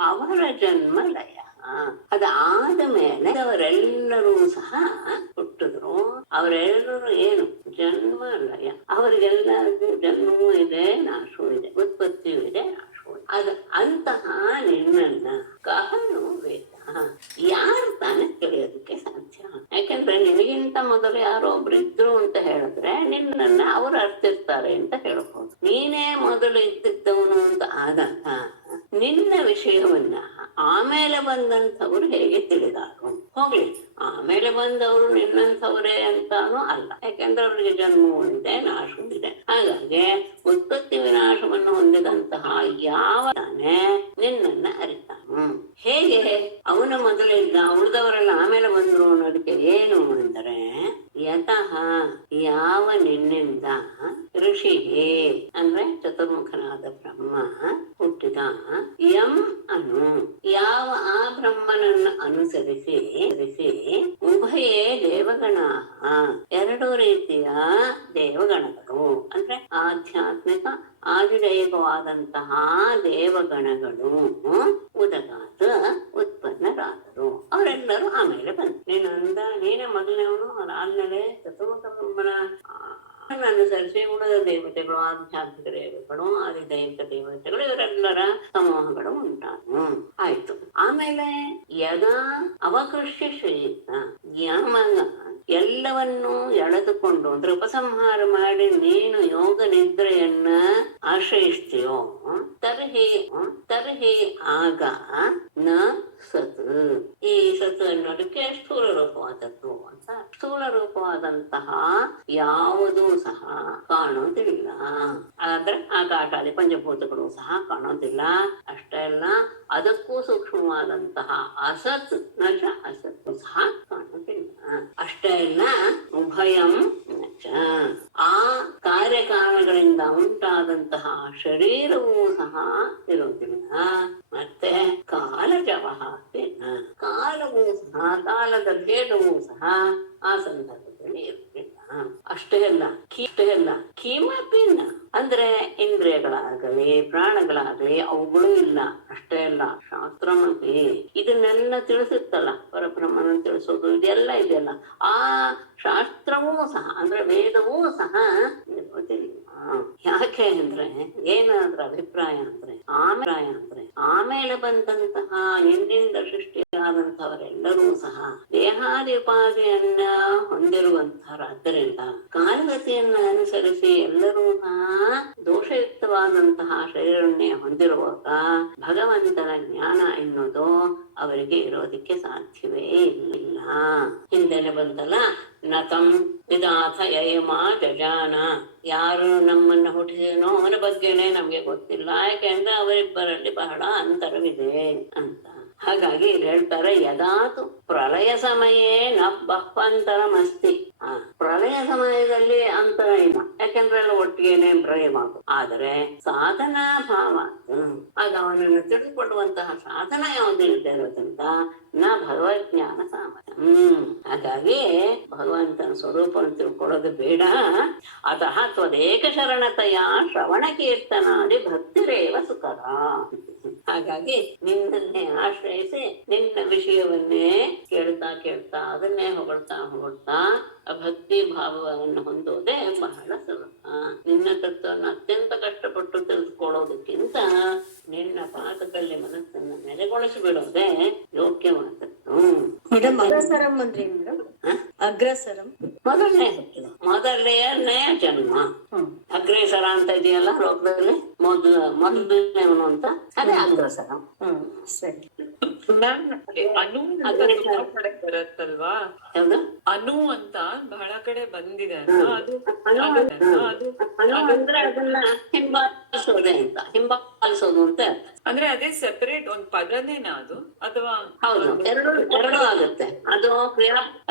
ಅವರ ಜನ್ಮ ಲಯ, ಅದಾದ ಮೇಲೆ ಅವರೆಲ್ಲರೂ ಸಹ ಹುಟ್ಟಿದ್ರು. ಅವರೆಲ್ಲರೂ ಏನು ಜನ್ಮ ಲಯ, ಅವರಿಗೆಲ್ಲರಿಗೂ ಜನ್ಮವೂ ಇದೆ, ನಾಶವೂ ಇದೆ, ಉತ್ಪತ್ತಿಯೂ ಇದೆ, ನಾಶವೂ ಇದೆ. ಅದ ಅಂತಹ ನಿನ್ನನ್ನ ಕಹನು ವೇದ ಯಾರು ತಾನೇ ತಿಳಿಯೋದಕ್ಕೆ ಸಾಧ್ಯ? ಯಾಕೆಂದ್ರೆ ನಿನಗಿಂತ ಮೊದಲು ಯಾರೋ ಒಬ್ರು ಇದ್ರು ಅಂತ ಹೇಳಿದ್ರೆ ನಿನ್ನನ್ನ ಅವ್ರು ಅರ್ತಿರ್ತಾರೆ ಅಂತ ಹೇಳ್ಬೋದು. ನೀನೇ ಮೊದಲು ಇದ್ದಿದ್ದವನು ಅಂತ ಆದಾಗ ನಿನ್ನ ವಿಷಯವನ್ನ ಆಮೇಲೆ ಬಂದಂಥವ್ರು ಹೇಗೆ ತಿಳಿದಾರು? ಹೋಗ್ಲಿ, ಆಮೇಲೆ ಬಂದವರು ನಿನ್ನಂಥವರೇ ಅಂತಾನು ಅಲ್ಲ. ಯಾಕೆಂದ್ರೆ ಅವರಿಗೆ ಜನ್ಮವೂ ಇದೆ, ನಾಶವೂ ಇದೆ. ಹಾಗಾಗಿ ಉತ್ಪತ್ತಿ ವಿನಾಶವನ್ನು ಹೊಂದಿದಂತಹ ಯಾವ ತಾನೇ ನಿನ್ನನ್ನ ಅರಿತಾನು. ಹೇಗೆ ಅವನ ಮೊದಲಿದ್ದ, ಉಳಿದವರೆಲ್ಲ ಆಮೇಲೆ ಬಂದ್ರು ಅನ್ನೋದಕ್ಕೆ ಏನು ಅಂದರೆ, ಯತಃ ಯಾವ ನಿನ್ನಿಂದ ಋಷಿಗೆ ಅಂದ್ರೆ ಚತುರ್ಮುಖನಾದ ಬ್ರಹ್ಮ ಹುಟ್ಟಿದ, ಯಂ ಅನು ಯಾವ ಆ ಬ್ರಹ್ಮನನ್ನು ಅನುಸರಿಸಿ ಉಭಯೇ ದೇವಗಣ ಎರಡು ರೀತಿಯ ದೇವಗಣಗಳು ಅಂದ್ರೆ ಆಧ್ಯಾತ್ಮಿಕ ಆದಿದೈವವಾದಂತಹ ದೇವಗಣಗಳು ಉದಗಾತ ಉತ್ಪನ್ನರಾದರು. ಅವರೆಲ್ಲರೂ ಆಮೇಲೆ ಬಂದರು. ನೀನೇ ಮೊದಲನೇವನು, ಅದಾದ್ಮೇಲೆ ಚತುರ್ಮುಖ ಬ್ರಹ್ಮನ ಅನುಸರಿಸಿ ಉಳಿದ ದೇವತೆಗಳು, ಆಧ್ಯಾತ್ಮಿಕ ದೇವತೆಗಳು, ಆದಿದೈವಿಕ ದೇವತೆಗಳು, ಇವರೆಲ್ಲರ ಸಮೂಹಗಳು ಉಂಟಾನು. ಆಯ್ತು. ಆಮೇಲೆ ಯದಾ ಅವಕೃಷ್ಯ ಶ್ರೇತ ಯಾವಾಗ ಎಲ್ಲವನ್ನೂ ಎಳೆದುಕೊಂಡು ಅಂದ್ರೆ ಉಪಸಂಹಾರ ಮಾಡಿ ನೀನು ಯೋಗ ನಿದ್ರೆಯನ್ನ ಆಶ್ರಯಿಸ್ತೀಯೋ, ತರ್ಹಿ ಆಗ ನ ಸತ್. ಈ ಸತ್ ಅನ್ನೋದಕ್ಕೆ ಸ್ಥೂಲ ರೂಪವಾದದ್ದು ಅಂತ. ಸ್ಥೂಲ ರೂಪವಾದಂತಹ ಯಾವುದೂ ಸಹ ಕಾಣೋದಿಲ್ಲ. ಆದ್ರೆ ಆಕಾಶಾದಿ ಪಂಚಭೂತಗಳು ಸಹ ಕಾಣೋದಿಲ್ಲ. ಅಷ್ಟೇ ಅಲ್ಲ, ಅದಕ್ಕೂ ಸೂಕ್ಷ್ಮವಾದಂತಹ ಅಸತ್ ನಚ ಅಸತ್ತು ಸಹ ಕಾಣೋದಿಲ್ಲ. ಅಷ್ಟೇ ಅಲ್ಲ, ಉಭಯಂ ನಚ ಆ ಕಾರ್ಯಕಾರಣಗಳಿಂದ ಉಂಟಾದಂತಹ ಶರೀರವೂ ಸಹ ಇರುವುದಿಲ್ಲ. ಮತ್ತೆ ಕಾಲಜವಃ ಕಾಲವೂ ಸಹ, ಕಾಲದ ಭೇದವೂ ಸಹ ಆ ಸಂದರ್ಭದಲ್ಲಿ ಇರುವುದಿಲ್ಲ. ಅಷ್ಟೇ ಅಲ್ಲ ಕಿಮಪಿನ ಅಂದ್ರೆ ಇಂದ್ರಿಯಗಳಾಗಲಿ ಪ್ರಾಣಗಳಾಗಲಿ ಅವುಗಳು ಇಲ್ಲ. ಅಷ್ಟೇ ಅಲ್ಲ, ಶಾಸ್ತ್ರಮಪಿ ಇದನ್ನೆಲ್ಲ ತಿಳಿಸುತ್ತಲ್ಲ, ಪರಬ್ರಹ್ಮನ ತಿಳಿಸೋದು ಇದೆಲ್ಲ ಇದೆಯಲ್ಲ, ಆ ಶಾಸ್ತ್ರವೂ ಸಹ ಅಂದ್ರೆ ವೇದವೂ ಸಹ ಇರುವುದಿಲ್ಲ. ಯಾಕೆ ಅಂದ್ರೆ ಏನಾದ್ರ ಅಭಿಪ್ರಾಯ ಅಂದ್ರೆ ಆಮೇಲೆ ಬಂದಂತಹ ಎಂದಿಂದ ಸೃಷ್ಟಿಯಾದಂತಹವರೆಲ್ಲರೂ ಸಹ ದೇಹಾದಿ ಉಪಾಧಿಯನ್ನ ಹೊಂದಿರುವಂತಹರಾದ್ದರಿಂದ ಕಾಲಗತಿಯನ್ನ ಅನುಸರಿಸಿ ಎಲ್ಲರೂ ಸಹ ದೋಷಯುಕ್ತವಾದಂತಹ ಶರೀರವನ್ನೇ ಹೊಂದಿರುವಾಗ ಭಗವಂತನ ಜ್ಞಾನ ಎನ್ನುವುದು ಅವರಿಗೆ ಇರೋದಕ್ಕೆ ಸಾಧ್ಯವೇ ಇಲ್ಲ. ಹಿಂದೆನೆ ಬಂತಲ್ಲ, ನತಂ ವಿಧಾಥ ಯಯಮಾ ಜಜಾನ. ಯಾರು ನಮ್ಮನ್ನ ಹುಟ್ಟಿಸಿದನೋ ಅವನ ಬಗ್ಗೆನೇ ನಮ್ಗೆ ಗೊತ್ತಿಲ್ಲ, ಯಾಕೆಂದ್ರೆ ಅವರಿಬ್ಬರಲ್ಲಿ ಬಹಳ ಅಂತರವಿದೆ ಅಂತ. ಹಾಗಾಗಿ ಇಲ್ಲಿ ಹೇಳ್ತಾರೆ, ಯದಾತು ಪ್ರಳಯ ಸಮಯೇ ನ ಬಹ್ವಂತರಮಸ್ತಿ. ಪ್ರಳಯ ಸಮಯದಲ್ಲಿ ಅಂತರ ಇಲ್ಲ, ಯಾಕೆಂದ್ರೆ ಎಲ್ಲ ಒಟ್ಟಿಗೆನೆ ಪ್ರಳಯವಾಗು. ಆದರೆ ಸಾಧನಾ ಭಾವ, ಆಗ ಅವನನ್ನು ತಿಳಿದುಕೊಳ್ಳುವಂತಹ ಸಾಧನ ಯಾವುದು ಇಲ್ಲದೆ ಇರೋದ್ರಿಂದ ನ ಭಗವಜ್ಞಾನ ಸಾಮರ್ಥ್ಯ. ಹಾಗಾಗಿ ಭಗವಂತನ ಸ್ವರೂಪವನ್ನು ತಿಳ್ಕೊಳ್ಳೋದು ಬೇಡ. ಅತಃ ತ್ವದೇಕ ಶರಣತೆಯ ಶ್ರವಣ ಕೀರ್ತನಾದಿ ಭಕ್ತಿರೇವ ಸುಕರ. ಹಾಗಾಗಿ ನಿನ್ನನ್ನೇ ಆಶ್ರಯಿಸಿ ನಿನ್ನ ವಿಷಯವನ್ನೇ ಕೇಳ್ತಾ ಕೇಳ್ತಾ ಅದನ್ನೇ ಹೊಗಳ್ತಾ ಹೊಗಳ್ತಾ ಭಕ್ತಿ ಭಾವವನ್ನು ಹೊಂದೋದೇ ಬಹಳ ಸುಲಭ. ನಿನ್ನ ತತ್ವವನ್ನು ಅತ್ಯಂತ ಕಷ್ಟಪಟ್ಟು ತಿಳಿದುಕೊಳ್ಳೋದಕ್ಕಿಂತ ನಿನ್ನ ಪಾಠದಲ್ಲಿ ಮನಸ್ಸನ್ನು ನೆಲೆಗೊಳಿಸಿ ಬಿಡೋದೇ ಯೋಗ್ಯವಾದದ್ದು. ಅಗ್ರಸರಂ ಅಂದ್ರೆ ಮೇಡಮ್, ಅಗ್ರಸರಂ ಮೊದಲನೇ ಜನ್ಮ. ಅಗ್ರೇಸರ ಅಂತ ಇದೆಯಲ್ಲ ಲೋಕದಲ್ಲಿ, ಮೊದಲನೇವನು ಅಂತ, ಅದೇ ಅಗ್ರಸರ. ಸರಿ. ಅನು ಅಂತ ತುಂಬಾ ಕಡೆ ಬರುತ್ತಲ್ವಾ? ಯಾವ್ದು ಅನು ಅಂತ ಬಹಳ ಕಡೆ ಬಂದಿದೆ. ಅಂದ್ರೆ ಅದನ್ನ ಹಿಂಬಾಲಿಸೋದೆ ಅಂತ, ಹಿಂಬಾಲಿಸೋದು ಅಂತ. ಅಂದ್ರೆ ಅದೇ ಸೆಪರೇಟ್ ಒಂದ್ ಪದನೇನಾ ಅದು, ಅಥವಾ? ಹೌದು, ಎರಡು ಆಗುತ್ತೆ.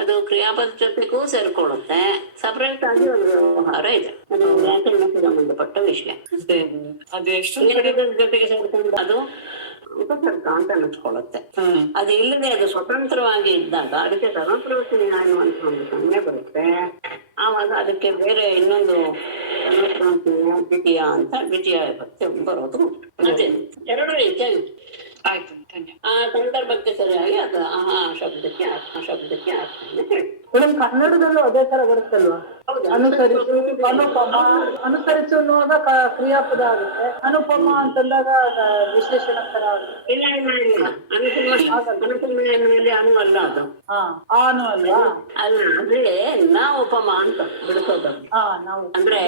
ಅದು ಕ್ರಿಯಾಪದ ಜೊತೆಗೂ ಸೇರ್ಕೊಳ್ಳುತ್ತೆ. ಸಪರೇಟ್ ಆಗಿ ಒಂದು ವ್ಯವಹಾರ ಇದೆ, ಅದು ವ್ಯಾಕರಣಕ್ಕೆ ಸಂಬಂಧಪಟ್ಟ ವಿಷಯ. ಅದು ಎಷ್ಟು ಜೊತೆಗೆ ಸೇರ್ಕೊಂಡು ಅದು ಉಪಸರ್ಗ ಅಂತ ಅನ್ನಿಸ್ಕೊಳ್ಳುತ್ತೆ. ಅದು ಇಲ್ಲದೆ ಅದು ಸ್ವತಂತ್ರವಾಗಿ ಇದ್ದಾಗ ಅದಕ್ಕೆ ಸರ್ವಪ್ರವೃತ್ತಿ ಅನ್ನುವಂತ ಒಂದು ಸಂಜ್ಞೆ ಬರುತ್ತೆ. ಆವಾಗ ಅದಕ್ಕೆ ಬೇರೆ ಇನ್ನೊಂದು ದ್ವಿತೀಯ ಅಂತ ದ್ವಿತೀಯ ವಿಭಕ್ತಿ ಬರೋದು. ಅದೇ ಎರಡು ರೀತಿಯಾಗಿ ಆಯ್ತು. ಆ ಸಂದರ್ಭಕ್ಕೆ ಸರಿಯಾಗಿ ಅದು ಆ ಶಬ್ದಕ್ಕೆ ಆತ್ಮ ಶಬ್ದಕ್ಕೆ ಆತ್ಮ ಹೇಳಿ. ಕನ್ನಡದಲ್ಲೂ ಅದೇ ತರ ಬರುತ್ತಲ್ವಾ? ಅನುಸರಿಸು, ಅನುಪಮ. ಅನುಸರಿಸು ಅನ್ನುವಾಗ ಕ್ರಿಯಾಪದ ಆಗುತ್ತೆ, ಅನುಪಮ ಅಂತಂದಾಗ ವಿಶೇಷಣಕರ ಆಗುತ್ತೆ. ಇಲ್ಲ ಅನುಪಮ ಎನ್ನುವಲ್ಲಿ ಅನು ಅಲ್ಲ, ಅದು ಆನು ಅಲ್ವಾ? ಅಲ್ಲ, ಅಂದ್ರೆ ನಾ ಉಪಮ ಅಂತ ಬಿಡಿಸೋದು. ಅಂದ್ರೆ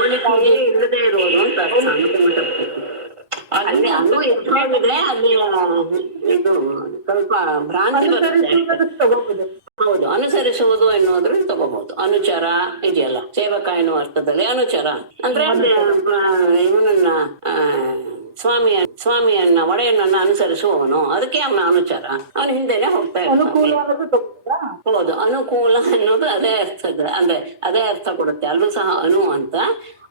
ಹೋಲಿಕೆಯೇ ಇಲ್ಲದೆ ಇರೋದು ಅಂತ ಅರ್ಥ ಅನುಪಮ ಶಬ್ದಕ್ಕೆ. ಅಲ್ಲಿ ಅನು ಎಷ್ಟಾಗಿದೆ, ಅಲ್ಲಿ ಇದು ಸ್ವಲ್ಪ ಭ್ರಾಂತಿ ಬರುತ್ತೆ. ಹೌದು, ಅನುಸರಿಸುವುದು ಎನ್ನುವುದ್ರಲ್ಲಿ ತಗೋಬಹುದು. ಅನುಚರ ಇದೆಯಲ್ಲ, ಸೇವಕ ಎನ್ನುವ ಅರ್ಥದಲ್ಲಿ ಅನುಚರ ಅಂದ್ರೆ ಇವನನ್ನ ಸ್ವಾಮಿಯನ್ನ ಒಡೆಯನನ್ನ ಅನುಸರಿಸುವವನು, ಅದಕ್ಕೆ ಅವನ ಅನುಚರ. ಅವನ ಹಿಂದೆನೆ ಹೋಗ್ತಾ ಇರ್ತಾನೆ. ಹೌದು, ಅನುಕೂಲ ಅನ್ನೋದು ಅದೇ ಅರ್ಥದ, ಅಂದ್ರೆ ಅದೇ ಅರ್ಥ ಕೊಡುತ್ತೆ. ಅಲ್ಲೂ ಸಹ ಅನು ಅಂತ,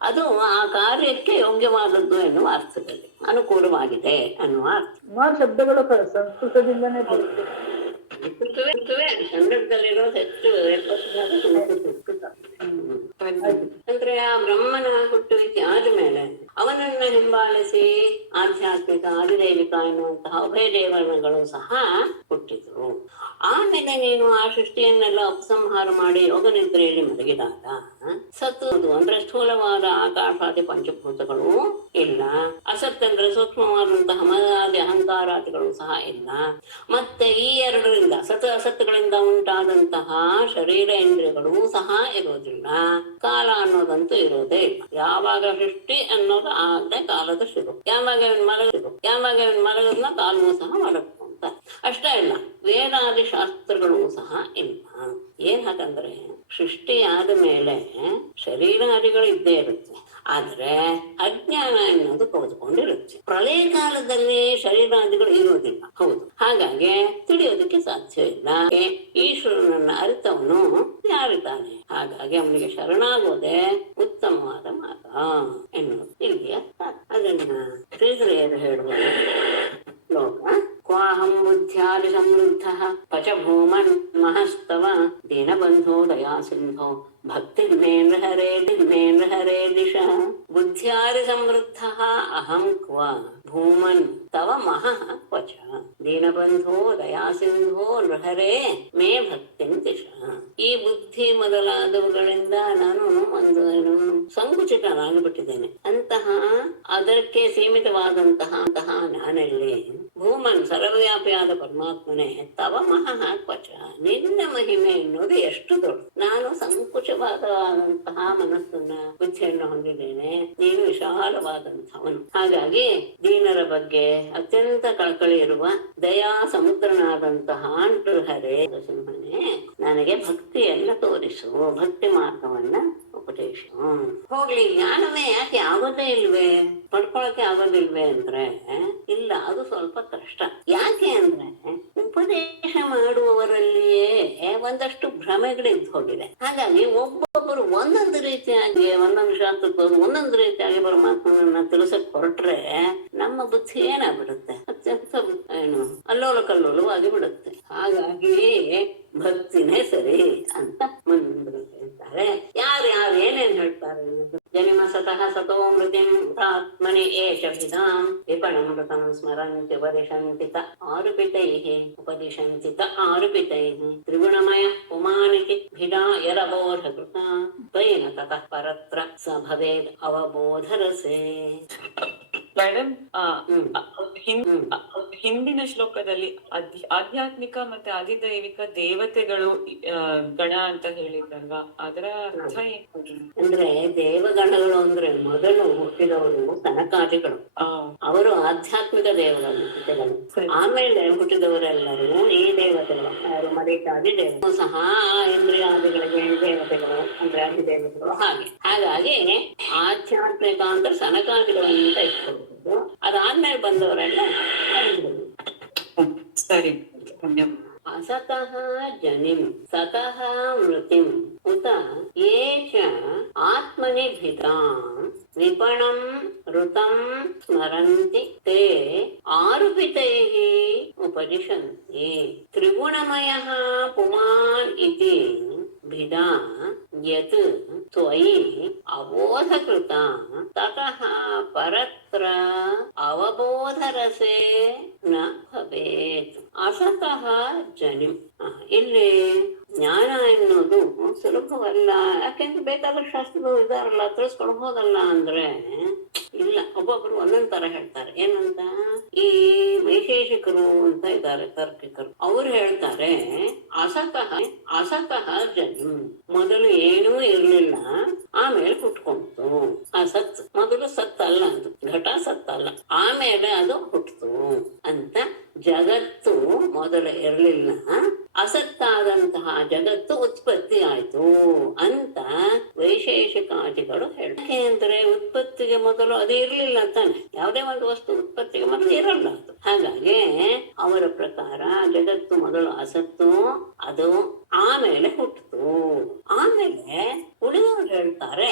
ಅದು ಆ ಕಾರ್ಯಕ್ಕೆ ಯೋಗ್ಯವಾದದ್ದು ಎನ್ನುವ ಅರ್ಥದಲ್ಲಿ, ಅನುಕೂಲವಾಗಿದೆ ಅನ್ನುವ ಅರ್ಥ. ಶಬ್ದಗಳು ಸಂಸ್ಕೃತದಿಂದನೇ ಬರುತ್ತೆ. ಕನ್ನಡದಲ್ಲಿರೋದು ಹೆಚ್ಚು ಸಂಸ್ಕೃತ. ಅಂದ್ರೆ ಆ ಬ್ರಹ್ಮನ ಹುಟ್ಟುವಿಕೆ ಆದ್ಮೇಲೆ ಅವನನ್ನ ಹಿಂಬಾಲಿಸಿ ಆಧ್ಯಾತ್ಮಿಕ ಆದಿದೈವಿಕ ಎನ್ನುವಂತಹ ಉಭಯ ದೇವರುಗಳು ಸಹ ಹುಟ್ಟಿದ್ರು. ಆಮೇಲೆ ನೀನು ಆ ಸೃಷ್ಟಿಯನ್ನೆಲ್ಲ ಉಪಸಂಹಾರ ಮಾಡಿ ಯೋಗ ನಿದ್ರೆಯಲ್ಲಿ ಮಲಗಿದಾಗ ಸತ್ತು ಅಂದ್ರೆ ಸ್ಥೂಲವಾದ ಆಕಾಶಾದಿ ಪಂಚಭೂತಗಳು ಇಲ್ಲ, ಅಸತ್ ಅಂದ್ರೆ ಸೂಕ್ಷ್ಮವಾದಂತಹ ಮದಾದಿ ಅಹಂಕಾರಾದಿಗಳು ಸಹ ಇಲ್ಲ. ಮತ್ತೆ ಈ ಎರಡರಿಂದ ಸತ್ ಅಸತ್ತುಗಳಿಂದ ಉಂಟಾದಂತಹ ಶರೀರ ಇಂದ್ರಿಯಗಳು ಸಹ ಇರೋದಿಲ್ಲ. ಕಾಲ ಅನ್ನೋದಂತೂ ಇರೋದೇ ಇಲ್ಲ. ಯಾವಾಗ ಸೃಷ್ಟಿ ಅನ್ನೋದು ಆಗದೆ ಕಾಲದ ಶುರು, ಯಾವಾಗ ಇವನ್ ಮಲಗದ್ನ ಕಾಲವೂ ಸಹ ಮಲಗ್ತು ಅಂತ. ಅಷ್ಟೇ ಇಲ್ಲ, ವೇದಾದಿ ಶಾಸ್ತ್ರಗಳು ಸಹ ಇಲ್ಲ. ಏನ್ ಹಾಗಂದ್ರೆ ಸೃಷ್ಟಿ ಆದ ಮೇಲೆ ಶರೀರಾದಿಗಳು ಇದ್ದೇ ಇರುತ್ತೆ, ಆದ್ರೆ ಅಜ್ಞಾನ ಎನ್ನುವುದು ಕಳೆದುಕೊಂಡಿರುತ್ತೆ. ಪ್ರಳಯ ಕಾಲದಲ್ಲಿ ಶರೀರಾದಿಗಳು ಇರೋದಿಲ್ಲ. ಹೌದು, ಹಾಗಾಗಿ ತಿಳಿಯೋದಕ್ಕೆ ಸಾಧ್ಯ ಇಲ್ಲ. ಈಶ್ವರನನ್ನ ಅರಿತವನು ಯಾರಿದ್ದಾನೆ, ಹಾಗಾಗಿ ಅವನಿಗೆ ಶರಣಾಗೋದೆ ಉತ್ತಮವಾದ ಮಾರ್ಗ ಎನ್ನುವುದು ಇಲ್ಲಿಯ ಅದನ್ನ ಶ್ರೀಧರೆಯರು ಹೇಳುವ ಶ್ಲೋಕ. ಕ್ವಾಹಂ ಬುದ್ಧ್ಯಾದಿ ಸಮೃದ್ಧ ಪಚ ಭೂಮನ್ ಮಹಸ್ತವ ದೀನಬಂಧೋ ದಯಾ ಸಿಂಧೋ ಭಕ್ತಿರ್ಮೇಂದ್ರ ಹರೇ ದಿಶಾ. ಬುದ್ಧ್ಯಾದಿ ಸಮೃದ್ಧ ಅಹಂ ಕ್ವ ಭೂಮನ್ ತವ ಮಹಃ ಕ್ವಚ ದೀನಬಂಧೋ ದಯಾ ಸಿಂಧೋ ನೃಹರೇ ಮೇ ಭಕ್ತಿಂ ದಿಶಾ. ಈ ಬುದ್ಧಿ ಮೊದಲಾದವುಗಳಿಂದ ನಾನು ಒಂದು ಸಂಕುಚಿತನಾಗಿಬಿಟ್ಟಿದ್ದೇನೆ. ಅಂತಹ ಅದಕ್ಕೆ ಸೀಮಿತವಾದಂತಹ ನಾನಲ್ಲಿ ಭೂಮನ್ ಸರ್ವವ್ಯಾಪಿಯಾದ ಪರಮಾತ್ಮನೇ ತವ ಮಹಃ ಕ್ವಚ, ನಿನ್ನ ಮಹಿಮೆ ಎನ್ನುವುದು ಎಷ್ಟು ದೊಡ್ಡ. ನಾನು ಸಂಕುಚವಾದಂತಹ ಮನಸ್ಸನ್ನ ಬುದ್ಧಿಯನ್ನು ಹೊಂದಿದ್ದೇನೆ, ನೀನು ವಿಶಾಲವಾದಂಥವನು. ಹಾಗಾಗಿ ದೀನರ ಬಗ್ಗೆ ಅತ್ಯಂತ ಕಳಕಳಿ ಇರುವ ದಯಾ ಸಮುದ್ರನಾದಂತಹ ನೃಹರೇ ಸಿಂಹನೇ ನನಗೆ ಭಕ್ತಿಯನ್ನ ತೋರಿಸು, ಭಕ್ತಿ ಮಾರ್ಗವನ್ನ ಉಪದೇಶು. ಹೋಗ್ಲಿ, ಜ್ಞಾನವೇ ಯಾಕೆ ಆಗೋದೇ ಇಲ್ವೇ, ಪಡ್ಕೊಳಕ್ಕೆ ಆಗೋದಿಲ್ವೇ ಅಂದ್ರೆ ಇಲ್ಲ, ಅದು ಸ್ವಲ್ಪ ಕಷ್ಟ. ಯಾಕೆ ಅಂದ್ರೆ ಉಪದೇಶ ಮಾಡುವವರಲ್ಲಿಯೇ ಒಂದಷ್ಟು ಭ್ರಮೆಗಳಿದ್ದು ಹೋಗಿದೆ. ಹಾಗಾಗಿ ಒಬ್ಬೊಬ್ಬರು ಒಂದೊಂದು ರೀತಿಯಾಗಿ, ಒಂದೊಂದು ಶಾಸ್ತ್ರಕ್ಕವರು ಒಂದೊಂದು ರೀತಿಯಾಗಿ ಪರಮಾತ್ಮನನ್ನ ತಿಳಿಸಕ್ ಹೊರಟ್ರೆ ನಮ್ಮ ಬುದ್ಧಿ ಏನಾಗ್ಬಿಡುತ್ತೆ, ಅತ್ಯಂತ ಏನು ಅಲ್ಲೋಲ ಕಲ್ಲೋಲವಾಗಿ ಬಿಡುತ್ತೆ. ಹಾಗಾಗಿ ಭಕ್ತಿನೇ ಸರಿ ಅಂತ ಮುಂದೆ ಹೇಳ್ತಾರೆ. ಯಾರು ಏನೇನ್ ಹೇಳ್ತಾರೆ, ಜನಿಮ ಸತಃ ಸತೋ ಮೃತಿಂ ಆತ್ಮನಿ ಏಷ ವಿಧಾಂ ವಿಪಣಮೃತಂ ಸ್ಮರಂತಿ ಉಪದಿಶಂತಿ ತ ಆರುಪಿತೈಃ ಉಪದಿಶಂತಿ ತ ಆರುಪಿತೈಃ ತ್ರಿಗುಣಮಯ ಪುಮಾನಿತಿ ಭಿದಾ ಯರಬೋಧ ಕೃತ ತ್ವಯಿನ ತತಃ ಪರತ್ರ ಸ ಭವೇದ್ ಅವಬೋಧರಸೆ. ಮೇಡಮ್, ಹಿಂದಿನ ಶ್ಲೋಕದಲ್ಲಿ ಆಧ್ಯಾತ್ಮಿಕ ಮತ್ತೆ ಆದಿದೈವಿಕ ದೇವತೆಗಳು ಗಣ ಅಂತ ಹೇಳಿದ್ರಲ್ವಾ, ಅದರ ಅರ್ಥ ಏನು? ಅಂದ್ರೆ ದೇವಗಣಗಳು ಅಂದ್ರೆ ಮೊದಲು ಹುಟ್ಟಿದವರು ಸನಕಾದಿಗಳು, ಅವರು ಆಧ್ಯಾತ್ಮಿಕ ದೇವತೆಗಳು. ಆಮೇಲೆ ಹುಟ್ಟಿದವರೆಲ್ಲರೂ ಈ ದೇವತೆಗಳು, ಮರೀಚಾದಿ ದೇವತೆಗಳು ಸಹ ಇಂದ್ರಿಯಾದಿಗಳಿಗೆ ದೇವತೆಗಳು ಅಂದ್ರೆ ಅಧಿದೇವತೆಗಳು. ಹಾಗಾಗಿ ಆಧ್ಯಾತ್ಮಿಕ ಅಂದ್ರೆ ಸನಕಾದಿಗಳು ಅಂತ ಇಟ್ಕೊಳ್ಬಹುದು. ಅದಾದ್ಮೇಲೆ ಬಂದವರೆಲ್ಲ ಸರಿ. ಅಸತಃ ಜನಿಂ ಸತಃ ಮೃತಿಂ ಉತ ಏಷ ಆತ್ಮನಿ ಭಿದಾಂ ವಿಪಣಂ ಋತಂ ಸ್ಮರಂತಿ ತೇ ಆರುಪಿತೈಃ ಉಪದಿಶಂತಿ ತ್ರಿಗುಣಮಯಃ ಪುಮಾನ್ ಇತಿ ಭಿದಾ ಯತ್ ತ್ವಯಿ ಅಬೋಧಕೃತ ತತಃ ಪರತ್ರ ಅವಬೋಧರಸೆ ನ ಭವೇತ್. ಅಸತಃ ಜನಿಂ, ಇಲ್ಲಿ ಜ್ಞಾನ ಎನ್ನುವುದು ಸುಲಭವಲ್ಲ. ಯಾಕೆಂದ್ರೆ ಬೇಕಾದ ಶಾಸ್ತ್ರಗಳು ಇದಾರಲ್ಲ, ತಿಳಿಸ್ಕೊಂಡು ಹೋಗಲ್ಲ ಅಂದ್ರೆ ಇಲ್ಲ. ಒಬ್ಬೊಬ್ರು ಒಂದೊಂದ್ ತರ ಹೇಳ್ತಾರೆ. ಏನಂತ, ಈ ವೈಶೇಷಿಕರು ಅಂತ ಇದ್ದಾರೆ, ತಾರ್ಕಿಕರು. ಅವ್ರು ಹೇಳ್ತಾರೆ ಅಸತಃ ಜನಿಂ, ಮೊದಲು ಏನೂ ಇರ್ಲಿಲ್ಲ, ಆಮೇಲೆ ಹುಟ್ಕೊಂತು. ಅಸತ್ ಮೊದಲು ಸತ್ತಲ್ಲ, ಅದು ಘಟ ಸತ್ತಲ್ಲ, ಆಮೇಲೆ ಅದು ಹುಟ್ಟಿತು ಅಂತ. ಜಗತ್ತು ಮೊದಲು ಇರ್ಲಿಲ್ಲ, ಅಸತ್ತಾದಂತಹ ಜಗತ್ತು ಉತ್ಪತ್ತಿ ಆಯ್ತು ಅಂತ ವೈಶೇಷಿಕಾದಿಗಳು ಹೇಳ್ತಾರೆ. ಅಂದ್ರೆ ಉತ್ಪತ್ತಿಗೆ ಮೊದಲು ಅದು ಇರ್ಲಿಲ್ಲ ತಾನೆ, ಯಾವುದೇ ಒಂದು ವಸ್ತು ಉತ್ಪತ್ತಿಗೆ ಮೊದಲು ಇರಲ್ಲ ಅದು. ಹಾಗಾಗಿ ಅವರ ಪ್ರಕಾರ ಜಗತ್ತು ಮೊದಲು ಅಸತ್ತು, ಅದು ಆಮೇಲೆ ಹುಟ್ಟಿತು. ಆಮೇಲೆ ಉಳಿದವರು ಹೇಳ್ತಾರೆ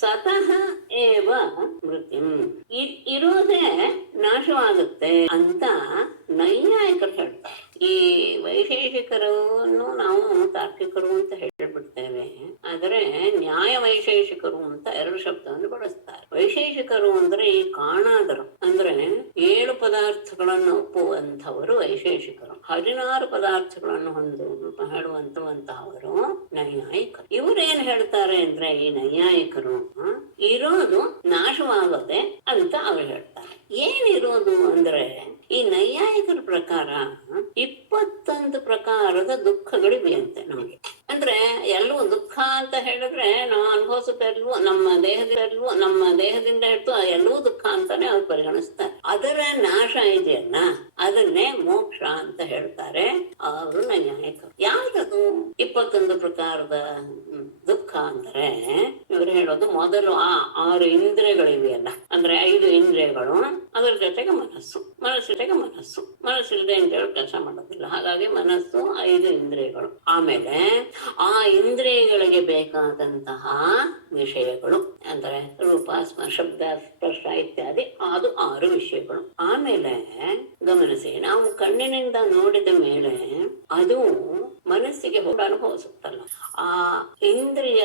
ಸತಃ ಏವ ಮೃತ್ಯುಂ, ಇರೋದೇ ನಾಶವಾಗುತ್ತೆ ಅಂತ ನೈಯಾಯಿಕರು ಹೇಳ್ತಾರೆ. ಈ ವೈಶೇಷಿಕರನ್ನು ನಾವು ತಾರ್ಕಿಕರು ಅಂತ ಹೇಳ್ಬಿಡ್ತೇವೆ, ಆದರೆ ನ್ಯಾಯ ವೈಶೇಷಿಕರು ಅಂತ ಎರಡು ಶಬ್ದವನ್ನು ಬಳಸ್ತಾರೆ. ವೈಶೇಷಿಕರು ಅಂದ್ರೆ ಈ ಕಾಣಾದರು, ಅಂದ್ರೆ 7 ಪದಾರ್ಥಗಳನ್ನು ಒಪ್ಪುವಂಥವರು ವೈಶೇಷಿಕರು. 16 ಪದಾರ್ಥಗಳನ್ನು ಹೇಳುವಂತಹವರು ನೈಯಾಯಿಕರು. ಇವರೇನ್ ಹೇಳ್ತಾರೆ ಅಂದ್ರೆ, ಈ ನೈಯಾಯಿಕರು ಇರೋದು ನಾಶವಾಗದೆ ಅಂತ ಅವ್ರು ಹೇಳ್ತಾರೆ. ಏನಿರೋದು ಅಂದ್ರೆ, ಈ ನೈಯಾಯಿಕರ ಪ್ರಕಾರ 21 ಪ್ರಕಾರದ ದುಃಖಗಳಿವೆಯಂತೆ ನಮಗೆ. ಅಂದ್ರೆ ಎಲ್ಲವೂ ದುಃಖ ಅಂತ ಹೇಳಿದ್ರೆ ನಾವು ಅನುಭವಿಸುತ್ತಲ್ವೋ, ನಮ್ಮ ದೇಹದಿಂದ ಹಿಡಿದು ಎಲ್ಲವೂ ದುಃಖ ಅಂತಾನೆ ಅವ್ರು ಪರಿಗಣಿಸ್ತಾರೆ. ಅದರ ನಾಶ ಇದೆಯಲ್ಲ, ಅದನ್ನೇ ಮೋಕ್ಷ ಅಂತ ಹೇಳ್ತಾರೆ ಅವರು ನೈಯಾಯಿಕರು. ಯಾವ್ದದು 21 ಪ್ರಕಾರದ ದುಃಖ ಅಂದ್ರೆ, ಇವರು ಹೇಳೋದು ಮೊದಲು 6 ಇಂದ್ರಿಯಗಳಿವೆಯಲ್ಲ, ಅಂದ್ರೆ 5 ಇಂದ್ರಿಯಗಳು, ಅದರ ಜೊತೆಗೆ ಮನಸ್ಸಿಲ್ಲದೆ ಇಂದ್ರಿಯಗಳು ಕೆಲಸ ಮಾಡೋದಿಲ್ಲ. ಹಾಗಾಗಿ ಮನಸ್ಸು 5 ಇಂದ್ರಿಯಗಳು. ಆಮೇಲೆ ಆ ಇಂದ್ರಿಯಗಳಿಗೆ ಬೇಕಾದಂತಹ ವಿಷಯಗಳು ಅಂದ್ರೆ ರೂಪ, ಶಬ್ದ, ಸ್ಪರ್ಶ ಇತ್ಯಾದಿ, ಅದು 6 ವಿಷಯಗಳು. ಆಮೇಲೆ ಗಮನಿಸಿ, ನಾವು ಕಣ್ಣಿನಿಂದ ನೋಡಿದ ಮೇಲೆ ಅದು ಮನಸ್ಸಿಗೆ ಹೋಗಿ ಅನುಭವಿಸುತ್ತಲ್ಲ, ಆ ಇಂದ್ರಿಯ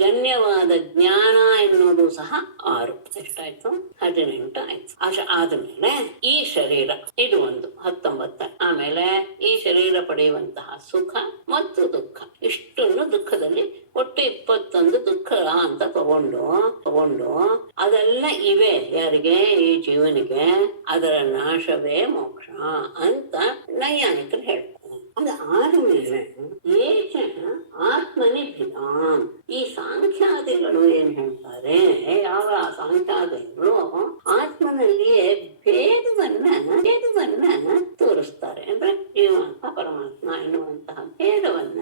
ಜನ್ಯವಾದ ಜ್ಞಾನ ಎನ್ನುವುದು ಸಹ 6. ಎಷ್ಟಾಯ್ತು? 18 ಆಯ್ತು. ಆದ್ಮೇಲೆ ಈ ಶರೀರ, ಇದು ಒಂದು 19. ಆಮೇಲೆ ಈ ಶರೀರ ಪಡೆಯುವಂತಹ ಸುಖ ಮತ್ತು ದುಃಖ, ಇಷ್ಟನ್ನು ದುಃಖದಲ್ಲಿ ಒಟ್ಟು 21 ದುಃಖ ಅಂತ ತಗೊಂಡು ಅದೆಲ್ಲ ಇವೆ ಯಾರಿಗೆ? ಈ ಜೀವನಿಗೆ. ಅದರ ನಾಶವೇ ಮೋಕ್ಷ ಅಂತ ನೈಯಾಯಿಕರು ಹೇಳ್ತಾರೆ. ಅದು ಆದ್ಮೇಲೆ ಏಷ ಆತ್ಮನಿ ಭಿದಾಂ, ಈ ಸಾಂಖ್ಯಾದಿಗಳು ಏನ್ ಹೇಳ್ತಾರೆ, ಯಾವ ಸಾಂಖ್ಯಾದಿಗಳು ಆತ್ಮನಲ್ಲಿಯೇ ಭೇದವನ್ನ ತೋರಿಸ್ತಾರೆ. ಅಂದ್ರೆ ಜೀವ ಪರಮಾತ್ಮ ಎನ್ನುವಂತಹ ಭೇದವನ್ನ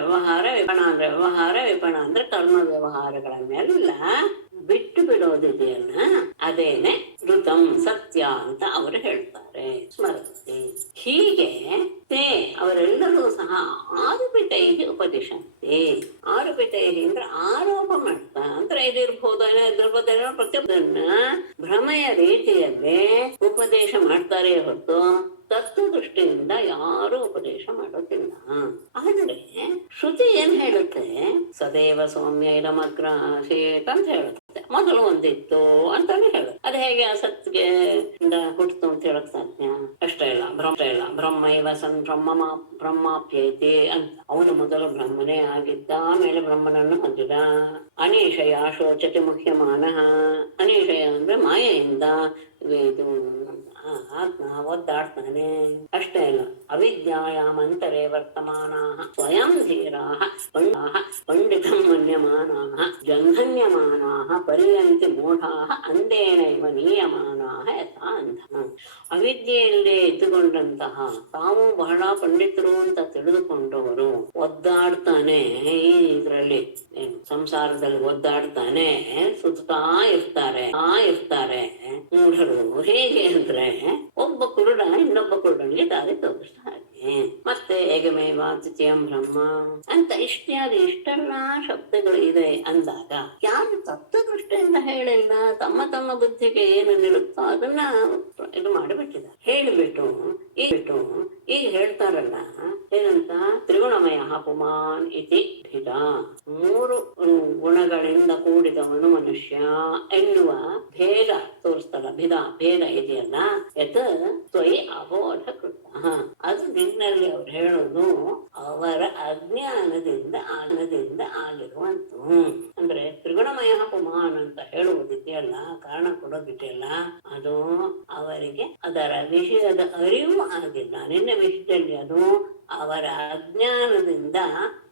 ವ್ಯವಹಾರ, ವಿಪಣ ಅಂದ್ರೆ ವ್ಯವಹಾರ, ವಿಪಣ ಅಂದ್ರೆ ಕರ್ಮ ವ್ಯವಹಾರಗಳನ್ನೆಲ್ಲ ಬಿಟ್ಟು ಬಿಡೋದಿದೆಯಲ್ಲ, ಅದೇನೆ ಋತಂ ಸತ್ಯ ಅಂತ ಅವರು ಹೇಳ್ತಾರೆ. ಸ್ಮರತಿ. ಹೀಗೆ ತೇ ಅವರೆಲ್ಲರೂ ಸಹ ಆರೋಪಿತೈಹಿ ಉಪದಿಶಂತೆ. ಆರೋಪಿತೈಹಿ ಅಂದ್ರೆ ಆರೋಪ ಮಾಡ್ತಾ, ಅಂದ್ರೆ ಇದಿರ್ಬೋದೇನೋ ಇದಿರ್ಬೋದೇನೋ ಪ್ರತಿಯೊಂದನ್ನ ಭ್ರಮೆಯ ರೀತಿಯಲ್ಲಿ ಉಪದೇಶ ಮಾಡ್ತಾರೆ ಹೊರತು ತತ್ವ ದೃಷ್ಟಿಯಿಂದ ಯಾರು ಉಪದೇಶ ಮಾಡೋದಿಲ್ಲ. ಆದರೆ ಶ್ರುತಿ ಏನ್ ಹೇಳುತ್ತೆ? ಸದೇವ ಸೌಮ್ಯ ಇದಮಗ್ರ ಆಸೀತ್ ಅಂತ ಹೇಳುತ್ತೆ. ಮೊದಲು ಒಂದಿತ್ತು ಅಂತಾನೆ ಹೇಳುತ್ತೆ. ಅದು ಹೇಗೆ ಅಸತ್ಗೆ ಹುಟ್ಟಿತು ಅಂತ ಹೇಳಕ್ ಸಾಧ್ಯ? ಅಷ್ಟೇ ಇಲ್ಲ, ಬ್ರಹ್ಮ ಇವ ಸನ್ ಬ್ರಹ್ಮಾಪ್ಯೈತಿ ಅಂತ. ಅವನು ಮೊದಲು ಬ್ರಹ್ಮನೇ ಆಗಿದ್ದ, ಆಮೇಲೆ ಬ್ರಹ್ಮನನ್ನು ಹೊಂದಿದ. ಅನೀಶಯ ಶೋಚತಿ ಮುಖ್ಯಮಾನಃ. ಅನೀಶಯ ಅಂದ್ರೆ ಮಾಯೆಯಿಂದ ಇದು ಆತ್ಮ ಒದ್ದಾಡ್ತಾನೆ. ಅಷ್ಟೇ ಅಲ್ಲ, ಅವಿದ್ಯಾಯಾಮಂತರೇ ವರ್ತಮಾನಾಃ ಸ್ವಯಂ ಧೀರಾಃ ಪಂಡಿತಂ ಮನ್ಯಮಾನಾಃ ಜಂಘನ್ಯಮಾನಾಃ ಪರ್ಯಂತಿ ಮೂಢಾಃ ಅಂಧೇನೈವ ನೀಯಮಾನಾಃ ಯಥಾ ಅಂಧಃ. ಅವಿದ್ಯೆಯಲ್ಲೇ ಇದ್ದುಕೊಂಡಂತಹ ತಾವು ಬಹಳ ಪಂಡಿತರು ಅಂತ ತಿಳಿದುಕೊಂಡವರು ಒದ್ದಾಡ್ತಾನೆ. ಈ ಇದ್ರಲ್ಲಿ ಸಂಸಾರದಲ್ಲಿ ಒದ್ದಾಡ್ತಾನೆ ಸುತ್ತಾ ಇರ್ತಾರೆ ಮೂಢರು. ಹೇಗೆ ಅಂದ್ರೆ ಒಬ್ಬ ಕುರುಡ ಇನ್ನೊಬ್ಬ ಕುರುಡನಿಗೆ ದಾರಿ ತೋರಿಸ್ತಾ ಹಾಗೆ. ಮತ್ತೆ ಏಕಮೇವ ದ್ವಿತೀಯಂ ಬ್ರಹ್ಮ ಅಂತ ಇಷ್ಟೆಲ್ಲ ಶಬ್ದಗಳು ಇದೆ ಅಂದಾಗ ಯಾರು ತತ್ವದೃಷ್ಟಿಯಿಂದ ಹೇಳಿಲ್ಲ, ತಮ್ಮ ಬುದ್ಧಿಗೆ ಏನು ನಿರುತ್ತೋ ಅದನ್ನ ಇದು ಮಾಡಿಬಿಟ್ಟಿದ್ದಾರೆ. ಹೇಳಿಬಿಟ್ಟು ಈಗ ಹೇಳ್ತಾರಲ್ಲ ಏನಂತ, ತ್ರಿಗುಣಮಯ ಪುಮಾನ್ ಇತಿ ಭಿದ. 3 ಗುಣಗಳಿಂದ ಕೂಡಿದವನು ಮನುಷ್ಯ ಎನ್ನುವ ಭೇದ ತೋರಿಸ್ತಲ್ಲ. ಭೇದ ಇದೆಯಲ್ಲ, ಯತ್ ತ್ವಯಿ ಅಬೋಧ ಕೃತ. ಅದು ನಿನ್ನಲ್ಲಿ ಅವ್ರು ಹೇಳೋದು ಅವರ ಅಜ್ಞಾನದಿಂದ ಆಗಿರುವಂತ. ಅಂದ್ರೆ ತ್ರಿಗುಣಮಯ ಪುಮಾನ್ ಅಂತ ಹೇಳುವುದಿದೆಯಲ್ಲ, ಕಾರಣ ಕೊಡೋದಿದೆಯಲ್ಲ, ಅದು ಅವರಿಗೆ ಅದರ ವಿಷಯದ ಅರಿವು ಆಗಿಲ್ಲ. ನಿನ್ನೆ ವಿಷಯದಲ್ಲಿ ಅದು ಅವರ ಅಜ್ಞಾನದಿಂದ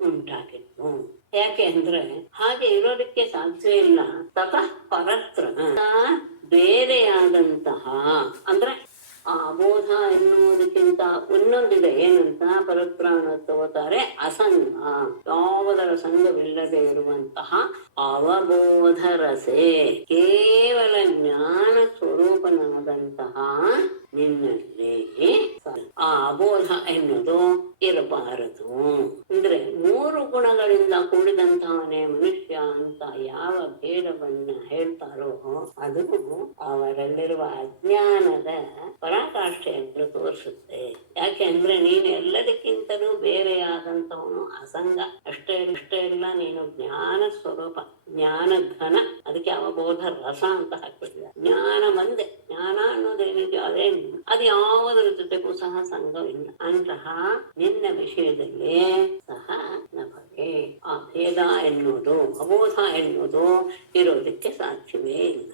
ಉಂಟಾಗಿತ್ತು. ಯಾಕೆ ಅಂದ್ರೆ ಹಾಗೆ ಇರೋದಕ್ಕೆ ಸಾಧ್ಯ ಇಲ್ಲ. ತತಃ ಪರತ್ರ ಬೇರೆಯಾದಂತಹ ಅಂದ್ರೆ ಆ ಅಬೋಧ ಎನ್ನುವುದಕ್ಕಿಂತ ಇನ್ನೊಂದಿದೆ. ಏನಂತ ಪರತ್ರ ತಗೋತಾರೆ? ಅಸಂಗ, ಯಾವುದರ ಸಂಘವಿಲ್ಲದೆ ಇರುವಂತಹ ಅವಬೋಧ ರಸೆ, ಕೇವಲ ಜ್ಞಾನ ಸ್ವರೂಪನಾದಂತಹ ನಿನ್ನಲ್ಲಿ ಆ ಅಬೋಧ ಎನ್ನುವುದು ಇರಬಾರದು. ಅಂದ್ರೆ 3 ಗುಣಗಳಿಂದ ಕೂಡಿದಂತಹನೇ ಮನುಷ್ಯ ಅಂತ ಯಾವ ಭೇದವನ್ನ ಹೇಳ್ತಾರೋ ಅದು ಅವರಲ್ಲಿರುವ ಅಜ್ಞಾನದ ಪರಾಕಾಷ್ಠೆಯನ್ನು ತೋರಿಸುತ್ತೆ. ಯಾಕೆ ಅಂದ್ರೆ ನೀನು ಎಲ್ಲದಕ್ಕಿಂತಲೂ ಬೇರೆಯಾದಂತವನು ಅಸಂಗ. ಅಷ್ಟೇ ಇಲ್ಲ, ನೀನು ಜ್ಞಾನ ಸ್ವರೂಪ, ಜ್ಞಾನ ಘನ. ಅದಕ್ಕೆ ಅವಬೋಧ ರಸ ಅಂತ ಹಾಕ್ಬಿಟ್ಟಿದ್ದಾರೆ. ಜ್ಞಾನ ಒಂದೇ, ಜ್ಞಾನ ಅನ್ನೋದೇನಿದೆಯೋ ಅದೇ, ಅದು ಯಾವುದರ ಜೊತೆಗೂ ಸಹ ಸಂಘವಿಲ್ಲ. ಅಂತಹ ನಿನ್ನ ವಿಷಯದಲ್ಲಿ ಸಹ ನಮಗೆ ಆ ಭೇದ ಎನ್ನುವುದು, ಅಬೋಧ ಎನ್ನುವುದು ಇರೋದಕ್ಕೆ ಸಾಧ್ಯವೇ ಇಲ್ಲ.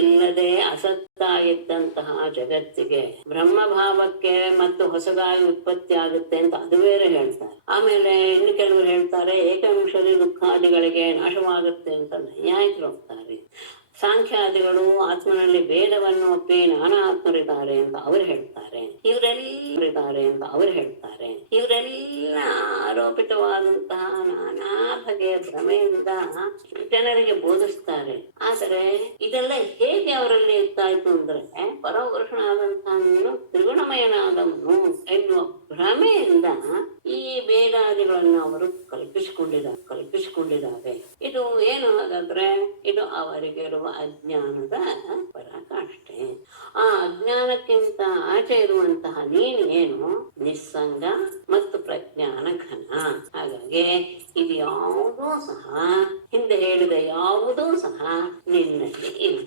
ಇಲ್ಲದೆ ಅಸತ್ತಾಗಿದ್ದಂತಹ ಜಗತ್ತಿಗೆ ಬ್ರಹ್ಮಭಾವಕ್ಕೆ ಮತ್ತು ಹೊಸದಾಗಿ ಉತ್ಪತ್ತಿ ಆಗುತ್ತೆ ಅಂತ ಅದು ಬೇರೆ ಹೇಳ್ತಾರೆ. ಆಮೇಲೆ ಇನ್ನು ಕೆಲವರು ಹೇಳ್ತಾರೆ ಏಕವಿಂಶತಿ ದುಃಖಾದಿಗಳಿಗೆ ನಾಶವಾಗುತ್ತೆ ಅಂತ ನೈಯಾಯಿಕರು ಹೋಗ್ತಾರೆ. ಸಾಂಖ್ಯಾದಿಗಳು ಆತ್ಮನಲ್ಲಿ ಭೇದವನ್ನು ಒಪ್ಪಿ ನಾನಾ ಆತ್ಮರಿದ್ದಾರೆ ಅಂತ ಅವರು ಹೇಳ್ತಾರೆ. ಇವರೆಲ್ಲ ಆರೋಪಿತವಾದಂತಹ ನಾನಾ ಬಗೆಯ ಭ್ರಮೆಯಿಂದ ಜನರಿಗೆ ಬೋಧಿಸ್ತಾರೆ. ಆದರೆ ಇದೆಲ್ಲ ಹೇಗೆ ಅವರಲ್ಲಿ ಇರ್ತಾಯ್ತು ಅಂದ್ರೆ, ಪರಪುರುಷನಾದಂತಹ ನೀನು ತ್ರಿಗುಣಮಯನಾದವನು ಎನ್ನುವ ಭ್ರಮೆಯಿಂದ ಈ ಭೇದಾದಿಗಳನ್ನು ಅವರು ಕಲ್ಪಿಸಿಕೊಂಡಿದ್ದಾರೆ. ಇದು ಏನು ಹಾಗಾದ್ರೆ? ಇದು ಅವರಿಗಿರುವ ಅಜ್ಞಾನದ ಪರಾಕಾಷ್ಠೆ. ಆ ಅಜ್ಞಾನಕ್ಕಿಂತ ಆಚೆ ಇರುವಂತಹ ನೀನು ಏನು? ನಿಸ್ಸಂಗ ಮತ್ತು ಪ್ರಜ್ಞಾನ ಘನ. ಹಾಗಾಗಿ ಇದು ಯಾವುದೂ ಸಹ, ಹಿಂದೆ ಹೇಳಿದ ಯಾವುದೂ ಸಹ ನಿನ್ನಲ್ಲಿ ಇಲ್ಲ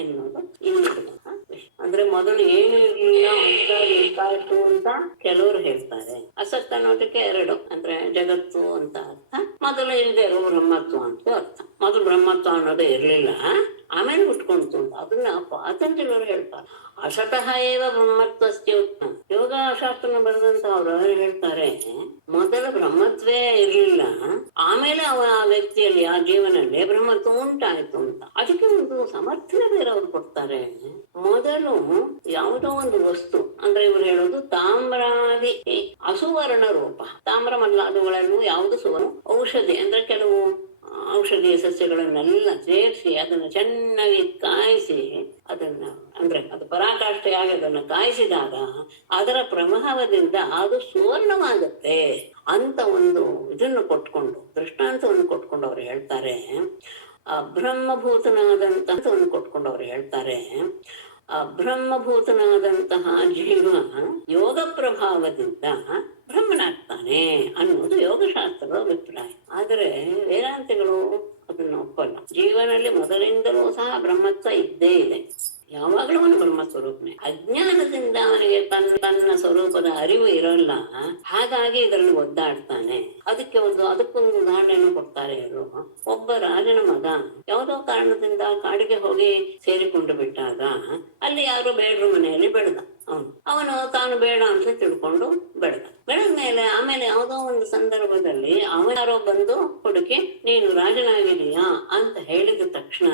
ಎನ್ನುವುದು ಇಲ್ಲಿರುವ ವಿಷಯ. ಅಂದ್ರೆ ಮೊದಲು ಏನು ಇರಲಿಲ್ಲ ಇರ್ತಾಯಿತ್ತು ಅಂತ ಕೆಲವರು ಹೇಳ್ತಾರೆ. ಅಸತ್ ಅನ್ನೋದಕ್ಕೆ 2 ಅಂದ್ರೆ ಜಗತ್ತು ಅಂತ ಅರ್ಥ, ಮೊದಲು ಇಲ್ಲದೆ ಇರೋ ಬ್ರಹ್ಮತ್ವ ಅಂತ ಅರ್ಥ. ಮೊದಲು ಬ್ರಹ್ಮತ್ವ ಅನ್ನೋದೇ ಇರ್ಲಿಲ್ಲ, ಆಮೇಲೆ ಉಟ್ಕೊಂತು ಅಂತ. ಅದನ್ನ ಪಾತಂಜಲಿಯವರು ಹೇಳ್ತಾರೆ. ಅಸತಃ ಏವ ಬ್ರಹ್ಮತ್ವಸ್ತಿ ಉತ್ತಮ. ಯೋಗ ಶಾಸ್ತ್ರನ ಬರೆದಂತ ಅವ್ರು ಹೇಳ್ತಾರೆ, ಮೊದಲು ಬ್ರಹ್ಮತ್ವೇ ಇರ್ಲಿಲ್ಲ, ಆಮೇಲೆ ಆ ವ್ಯಕ್ತಿಯಲ್ಲಿ ಆ ಜೀವನದಲ್ಲಿ ಬ್ರಹ್ಮತ್ವ ಉಂಟಾಯ್ತು ಅಂತ. ಅದಕ್ಕೆ ಒಂದು ಸಮರ್ಥನೆ ಬೇರೆ ಅವ್ರು ಕೊಡ್ತಾರೆ. ಮೊದಲು ಯಾವುದೋ ಒಂದು ವಸ್ತು ಅಂದ್ರೆ ಇವ್ರು ಹೇಳೋದು ತಾಮ್ರಾದಿ ಅಸುವರ್ಣ ರೂಪ, ತಾಮ್ರ ಮೊದಲಾದವುಗಳನ್ನು ಯಾವುದು ಸುವರ್ಣ, ಔಷಧಿ ಅಂದ್ರೆ ಕೆಲವು ಔಷಧೀಯ ಸಸ್ಯಗಳನ್ನೆಲ್ಲ ಸೇರಿಸಿ ಅದನ್ನು ಚೆನ್ನಾಗಿ ಕಾಯಿಸಿ ಅದನ್ನ ಅಂದ್ರೆ ಅದು ಪರಾಕಾಷ್ಠೆಯಾಗಿ ಅದನ್ನು ಕಾಯಿಸಿದಾಗ ಅದರ ಪ್ರಭಾವದಿಂದ ಅದು ಸುವರ್ಣವಾಗತ್ತೆ ಅಂತ ಒಂದು ಇದನ್ನು ಕೊಟ್ಕೊಂಡು, ದೃಷ್ಟಾಂತವನ್ನು ಕೊಟ್ಕೊಂಡು ಅವ್ರು ಹೇಳ್ತಾರೆ. ಬ್ರಹ್ಮಭೂತನಾದಂತಹ ಕೊಟ್ಕೊಂಡು ಅವ್ರು ಹೇಳ್ತಾರೆ, ಬ್ರಹ್ಮಭೂತನಾದಂತಹ ಜೀವ ಯೋಗ ಪ್ರಭಾವದಿಂದ ಬ್ರಹ್ಮನಾಗ್ತಾನೆ ಅನ್ನೋದು ಯೋಗಶಾಸ್ತ್ರದ ಅಭಿಪ್ರಾಯ. ಆದರೆ ವೇದಾಂತಿಗಳು ಅದನ್ನು ಒಪ್ಪಲ್ಲ. ಜೀವನಲ್ಲಿ ಮೊದಲಿಂದಲೂ ಸಹ ಬ್ರಹ್ಮತ್ವ ಇದ್ದೇ ಇದೆ, ಯಾವಾಗಲೂ ಅವನು ಬ್ರಹ್ಮ ಸ್ವರೂಪನೇ. ಅಜ್ಞಾನದಿಂದ ಅವನಿಗೆ ತನ್ನ ಸ್ವರೂಪದ ಅರಿವು ಇರಲ್ಲ, ಹಾಗಾಗಿ ಇದರಲ್ಲಿ ಒದ್ದಾಡ್ತಾನೆ. ಅದಕ್ಕೊಂದು ಉದಾಹರಣೆಯನ್ನು ಕೊಡ್ತಾರೆ ಅವರು. ಒಬ್ಬ ರಾಜನ ಮಗ ಯಾವುದೋ ಕಾರಣದಿಂದ ಕಾಡಿಗೆ ಹೋಗಿ ಸೇರಿಕೊಂಡು ಬಿಟ್ಟಾಗ ಅಲ್ಲಿ ಯಾರೋ ಬೇಡ್ರ ಮನೆಯಲ್ಲಿ ಬೆಳೆದ. ಅವನು ತಾನು ಬೇಡ ಅಂತ ತಿಳ್ಕೊಂಡು ಬೆಳೆದ್ಮೇಲೆ ಆಮೇಲೆ ಯಾವುದೋ ಒಂದು ಸಂದರ್ಭದಲ್ಲಿ ಅವನಾರೋ ಬಂದು ಹುಡುಕಿ ನೀನು ರಾಜನಾಗಿದೀಯಾ ಅಂತ ಹೇಳಿದ ತಕ್ಷಣ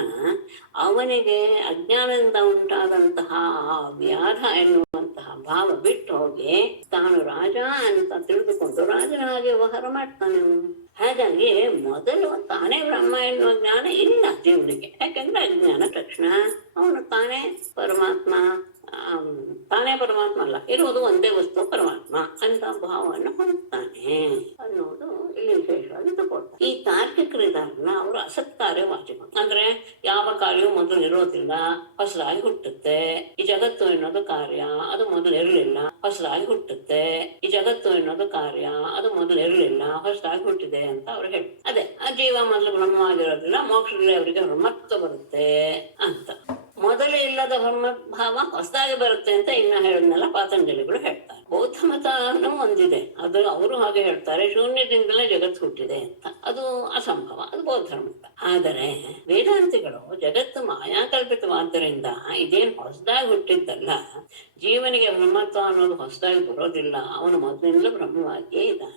ಅವನಿಗೆ ಅಜ್ಞಾನದಿಂದ ಉಂಟಾದಂತಹ ವ್ಯಾಧ ಎನ್ನುವಂತಹ ಭಾವ ಬಿಟ್ಟು ಹೋಗಿ ತಾನು ರಾಜ ಅಂತ ತಿಳಿದುಕೊಂಡು ರಾಜನಾಗಿ ವ್ಯವಹಾರ ಮಾಡ್ತಾನೆ. ಹಾಗಾಗಿ ಮೊದಲು ತಾನೇ ಬ್ರಹ್ಮ ಎನ್ನುವ ಜ್ಞಾನ ಇಲ್ಲ ಜೀವನಿಗೆ. ಯಾಕಂದ್ರೆ ಅಜ್ಞಾನ ತಕ್ಷಣ ಅವನು ತಾನೇ ಪರಮಾತ್ಮ ಅಲ್ಲ, ಇರುವುದು ಒಂದೇ ವಸ್ತು ಪರಮಾತ್ಮ ಅಂತ ಭಾವವನ್ನು ಹೊಂದುತ್ತಾನೆ ಅನ್ನೋದು ಇಲ್ಲಿ ವಿಶೇಷವಾಗಿ ತಗೊಳ್ತಾರೆ. ಈ ತಾರ್ಕಿಕರಿದಾರಲ್ಲ ಅವರು ಅಸತ್ಕಾರ್ಯ ವಾಚಕ, ಅಂದ್ರೆ ಯಾವ ಕಾರ್ಯವು ಮೊದಲು ಇರೋದಿಲ್ಲ, ಹೊಸದಾಗಿ ಹುಟ್ಟುತ್ತೆ. ಈ ಜಗತ್ತು ಎನ್ನೋದು ಕಾರ್ಯ, ಅದು ಮೊದಲು ಇರಲಿಲ್ಲ, ಹೊಸದಾಗಿ ಹುಟ್ಟುತ್ತೆ. ಈ ಜಗತ್ತು ಎನ್ನೋದು ಕಾರ್ಯ, ಅದು ಮೊದಲು ಇರಲಿಲ್ಲ, ಹೊಸದಾಗಿ ಹುಟ್ಟಿದೆ ಅಂತ ಅವ್ರು ಹೇಳಿ. ಅದೇ ಆ ಜೀವ ಮೊದಲು ಬ್ರಹ್ಮವಾಗಿರೋದಿಲ್ಲ, ಮೋಕ್ಷದಲ್ಲಿ ಅವರಿಗೆ ಬ್ರಹ್ಮತ್ವ ಬರುತ್ತೆ ಅಂತ. ಮೊದಲು ಇಲ್ಲದ ಬ್ರಹ್ಮಭಾವ ಹೊಸದಾಗಿ ಬರುತ್ತೆ ಅಂತ ಇನ್ನ ಹೇಳಿದ್ನೆಲ್ಲ ಪಾತಂಜಲಿಗಳು ಹೇಳ್ತಾರೆ. ಬೌದ್ಧ ಮತನೂ ಒಂದಿದೆ, ಅದು ಅವರು ಹಾಗೆ ಹೇಳ್ತಾರೆ, ಶೂನ್ಯದಿಂದಲೇ ಜಗತ್ತು ಹುಟ್ಟಿದೆ ಅಂತ. ಅದು ಅಸಂಭವ, ಅದು ಬೌದ್ಧ ಮತ. ಆದರೆ ವೇದಾಂತಿಗಳು ಜಗತ್ತು ಮಾಯಾಕಲ್ಪಿತವಾದ್ದರಿಂದ ಇದೇನು ಹೊಸದಾಗಿ ಹುಟ್ಟಿದ್ದಲ್ಲ, ಜೀವನಿಗೆ ಬ್ರಹ್ಮತ್ವ ಅನ್ನೋದು ಹೊಸದಾಗಿ ಬರೋದಿಲ್ಲ, ಅವನು ಮೊದಲಿಂದಲೂ ಬ್ರಹ್ಮವಾಗಿಯೇ ಇದ್ದಾನೆ.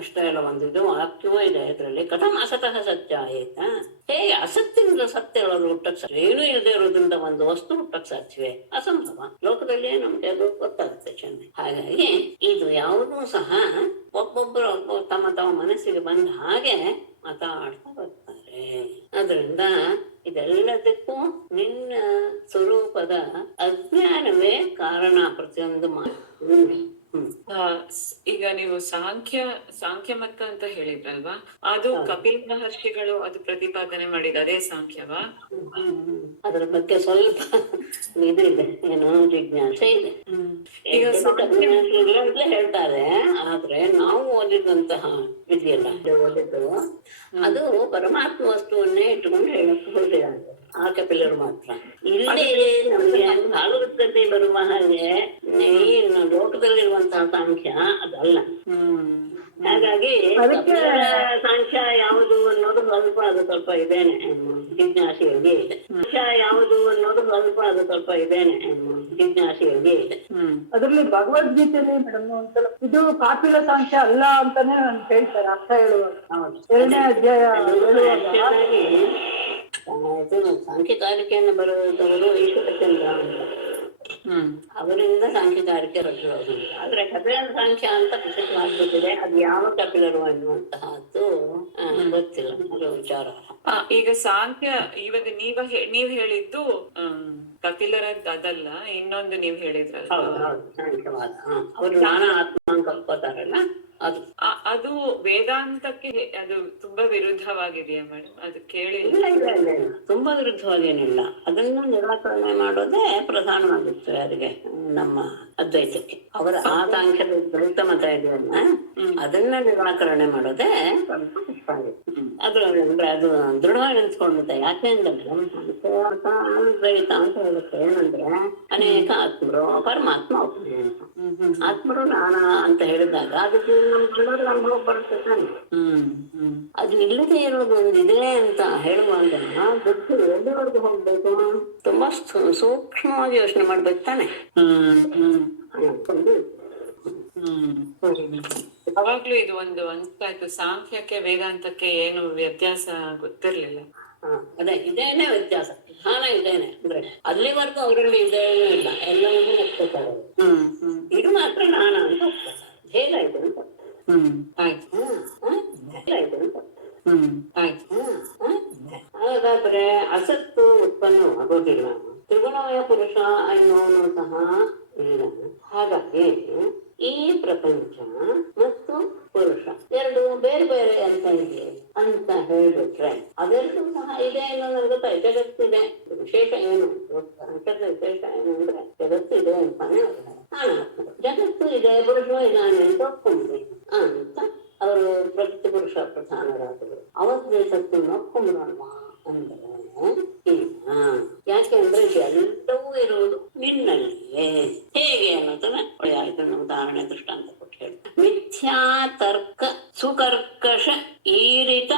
ಅಷ್ಟೇ ಅಲ್ಲ, ಒಂದು ವಾಕ್ಯವೂ ಇದೆ ಇದರಲ್ಲಿ, ಕಥಂ ಅಸತಃ ಸತ್ಯ ಆಯ್ತಾ, ಹೇಗೆ ಅಸತ್ತಿನಿಂದ ಸತ್ಯ ಹೇಳೋದು ಹುಟ್ಟಕ್ ಸಾಧ್ಯ? ಏನೂ ಇಲ್ಲದೆ ಇರೋದ್ರಿಂದ ಒಂದು ವಸ್ತು ಹುಟ್ಟಕ್ ಸಾಧ್ಯವೇ? ಅಸಂಭವ. ಲೋಕದಲ್ಲಿ ನಮ್ಗೆ ಅದು ಗೊತ್ತಾಗುತ್ತೆ ಚೆನ್ನಾಗಿ. ಹಾಗಾಗಿ ಇದು ಯಾವುದೂ ಸಹ ಒಬ್ಬೊಬ್ಬರು ತಮ್ಮ ಮನಸ್ಸಿಗೆ ಬಂದ ಹಾಗೆ ಮಾತಾಡ್ತಾ ಬರ್ತಾರೆ. ಅದರಿಂದ ಇದೆಲ್ಲದಕ್ಕೂ ನಿನ್ನ ಸ್ವರೂಪದ ಅಜ್ಞಾನವೇ ಕಾರಣ. ಪ್ರತಿಯೊಂದು ಈಗ ನೀವು ಸಾಂಖ್ಯ ಮತ ಅಂತ ಹೇಳಿದ್ರಲ್ವಾ, ಅದು ಕಪಿಲ್ ಮಹರ್ಷಿಗಳು ಅದು ಪ್ರತಿಪಾದನೆ ಮಾಡಿದ ಅದೇ ಸಾಂಖ್ಯವಾ? ಅದರ ಬಗ್ಗೆ ಸ್ವಲ್ಪ ಇದಿದೆ, ಏನೋ ಜಿಜ್ಞಾಸೆ ಇದೆ. ಈಗ ಅಂತ ಹೇಳ್ತಾರೆ. ಆದ್ರೆ ನಾವು ಓದಿದಂತಹ ವಿಧಿಯಲ್ಲ ಓದಿದ್ದು, ಅದು ಪರಮಾತ್ಮ ವಸ್ತುವನ್ನೇ ಇಟ್ಟುಕೊಂಡು ಹೇಳಕ್ಕೆ ಹೊರಟಿದ್ದಾರೆ ಆ ಕಪಿಲರು ಮಾತ್ರ. ಇಲ್ಲಿ ನಮ್ಗೆ ಭಾಗವತತೆ ಬರುವ ಹಾಗೆ ಈ ಲೋಕದಲ್ಲಿರುವಂತಹ ಸಾಂಖ್ಯ ಅದಲ್ಲ. ಹಾಗಾಗಿ ಸಾಂಖ್ಯ ಯಾವುದು ಅನ್ನೋದು ಸ್ವಲ್ಪ ಇದೇನೆ ಜಿಜ್ಞಾಸೆಯಲ್ಲಿ ಇದೆ. ಸಾಂಖ್ಯ ಯಾವುದು ಅನ್ನೋದು ಸ್ವಲ್ಪ ಇದೇನೆ ಜಿಜ್ಞಾಸೆಯಲ್ಲಿ ಇದೆ. ಅದರಲ್ಲಿ ಭಗವದ್ಗೀತೆಯಲ್ಲಿ ಮೇಡಮ್ ಒಂದ್ಸಲ ಇದು ಕಾಪಿಲ ಸಾಂಖ್ಯ ಅಲ್ಲ ಅಂತಾನೆ ಹೇಳ್ತಾರೆ ಅರ್ಥ ಹೇಳುವಾಗ. 2ನೇ ಅಧ್ಯಾಯ ಸಾಂಖ್ಯಕಾರಿಕೆಯನ್ನು ಬರೆದವರು ಈಶ್ವರಚಂದ್ರ ಅಂತ, ಅವರಿಂದ ಸಾಂಖ್ಯಕಾರಿಕೆ ರಚಿಸೋದು. ಆದ್ರೆ ಕಪಿಲ ಸಾಂಖ್ಯ ಅಂತ ಪ್ರಸಿದ್ಧವಾಗ್ಬಿಟ್ಟಿದೆ, ಅದು ಯಾವ ಕಪಿಲರು ಅನ್ನುವಂತಹದ್ದು ಗೊತ್ತಿಲ್ಲ, ಅದು ವಿಚಾರ. ಈಗ ಸಾಂಖ್ಯ ಇವಾಗ ನೀವ್ ಹೇಳಿದ್ದು ಕಪಿಲರದ್ದು ಅದಲ್ಲ, ಇನ್ನೊಂದು ನೀವ್ ಹೇಳಿದ್ರಲ್ಲ ಸಾಂಖ್ಯವಾದ, ಅವರು ನಾನಾ ಆತ್ಮ ಕಲ್ಕೋತಾರಲ್ಲ ಅದು ವೇದಾಂತಕ್ಕೆ ಅದು ತುಂಬಾ ವಿರುದ್ಧವಾಗಿದೆಯಾ ಮೇಡಮ್? ಅದು ಕೇಳಿ. ಇಲ್ಲ, ತುಂಬಾ ವಿರುದ್ಧವಾಗೇನಿಲ್ಲ. ಅದನ್ನು ನಿರಾಕರಣೆ ಮಾಡೋದೇ ಪ್ರಧಾನವಾಗಿತ್ತು ಯಾರಿಗೆ, ನಮ್ಮ ಅದ್ವೈತಕ್ಕೆ. ಅವರ ಆ ಸಾಂಖ್ಯದ ದ್ವೈತ ಮತ ಇದೆಯಲ್ಲ, ಅದನ್ನ ನಿರಾಕರಣೆ ಮಾಡೋದೇ ಸ್ವಲ್ಪ ಕಷ್ಟ ಆಗಿತ್ತು. ಅದು ದೃಢವಾಗಿ ನಿಂತ್ಕೊಂಡುತ್ತೆ. ಯಾಕೆಂದ್ರೆ ದ್ವೈತ ಅಂತ ಹೇಳುತ್ತೆ ಏನಂದ್ರೆ ಅನೇಕ ಆತ್ಮರು, ಪರಮಾತ್ಮ ಒಬ್ಬನೇ ಅಂತ. ಆತ್ಮರು ನಾನಾ ಅಂತ ಹೇಳಿದಾಗ ಅದು ನಮ್ಗೆ ಅನುಭವ ಬರುತ್ತೆ ತಾನೆ. ಅದು ಇಲ್ಲದೆ ಇರೋದು ಒಂದು ಇದೆ ಅಂತ ಹೇಳುವಾಗ ಬುದ್ಧಿ ಎಲ್ಲಿವರೆಗೂ ಹೋಗ್ಬೇಕು, ತುಂಬಾ ಸೂಕ್ಷ್ಮವಾಗಿ ಯೋಚನೆ ಮಾಡ್ಬೇಕು ತಾನೆ. ಸರಿ madam. ಅವಾಗ್ಲೂ ಇದು ಒಂದು ಅನ್ಸ್ತಾಯ್ತು, ಸಾಂಖ್ಯಕ್ಕೆ ವೇದಾಂತಕ್ಕೆ ಏನು ವ್ಯತ್ಯಾಸ ಗೊತ್ತಿರ್ಲಿಲ್ಲ. ಅದೇ ಇದೇನೆ ವ್ಯತ್ಯಾಸ, ವಿಧಾನ ಇದೇನೆ. ಅಂದ್ರೆ ಅಲ್ಲಿವರೆಗೂ ಅವರಲ್ಲಿ ಇದೇನೂ ಇಲ್ಲ, ಎಲ್ಲವನ್ನೂ ಒಪ್ಕೋತಾರೆ. ಇದು ಮಾತ್ರ ನಾನ ಅಂತ ಒಪ್ಕೋತಾರೆ. ಭೇದ ಇದೆ ಅಂತ ಆಯ್ತು. ಭೇದ ಇದೆ ಅಂತ. ಆಯ್ತು. ಹಾಗಾದ್ರೆ ಅಸತ್ತು ಉತ್ಪನ್ನವಾಗೋದಿಲ್ಲ, ತ್ರಿಗುಣಮಯ ಪುರುಷ ಅನ್ನೋನು ಸಹ ಇಲ್ಲ. ಹಾಗಾಗಿ ಈ ಪ್ರಪಂಚ ಮತ್ತು ಪುರುಷ ಎರಡು ಬೇರೆ ಬೇರೆ ಅಂತ ಇದೆ ಅಂತ ಹೇಳ್ಬಿಟ್ರೆ ಅದೆರಡೂ ಸಹ ಇದೆ ಅನ್ನೋದು ಗೊತ್ತಾಯ್ತು. ಜಗತ್ತಿದೆ, ವಿಶೇಷ ಏನು ಪ್ರಪಂಚದ ವಿಶೇಷ ಏನು ಅಂದ್ರೆ ಜಗತ್ತಿದೆ ಅಂತಾನೆ ಅನಾತ್ಮ. ಜಗತ್ತು ಇದೆ, ಪುರುಷ ಇದ್ದಾನೆ ಅಂತ ಒಪ್ಕೊಂಡ್ರಿ ಅಂತ ಅವರು ಪ್ರಕೃತಿ ಪುರುಷ ಪ್ರಧಾನರಾದರು. ಅವತ್ತೇ ಸತ್ತು ಒಪ್ಕೊಂಡ್ರಲ್ವಾ ಅಂದ್ರೆ ಇಲ್ಲ. ಯಾಕೆ ಅಂದ್ರೆ ಎಲ್ಲವೂ ಇರುವುದು ನಿನ್ನಲ್ಲಿಯೇ. ಹೇಗೆ ಅನ್ನೋದನ್ನ ಇದನ್ನ ಉದಾಹರಣೆ ದೃಷ್ಟಾಂತ ಕೊಟ್ಟು ಹೇಳಿ. ಮಿಥ್ಯಾ ತರ್ಕ ಸುಕರ್ಕಶ ಈರಿತ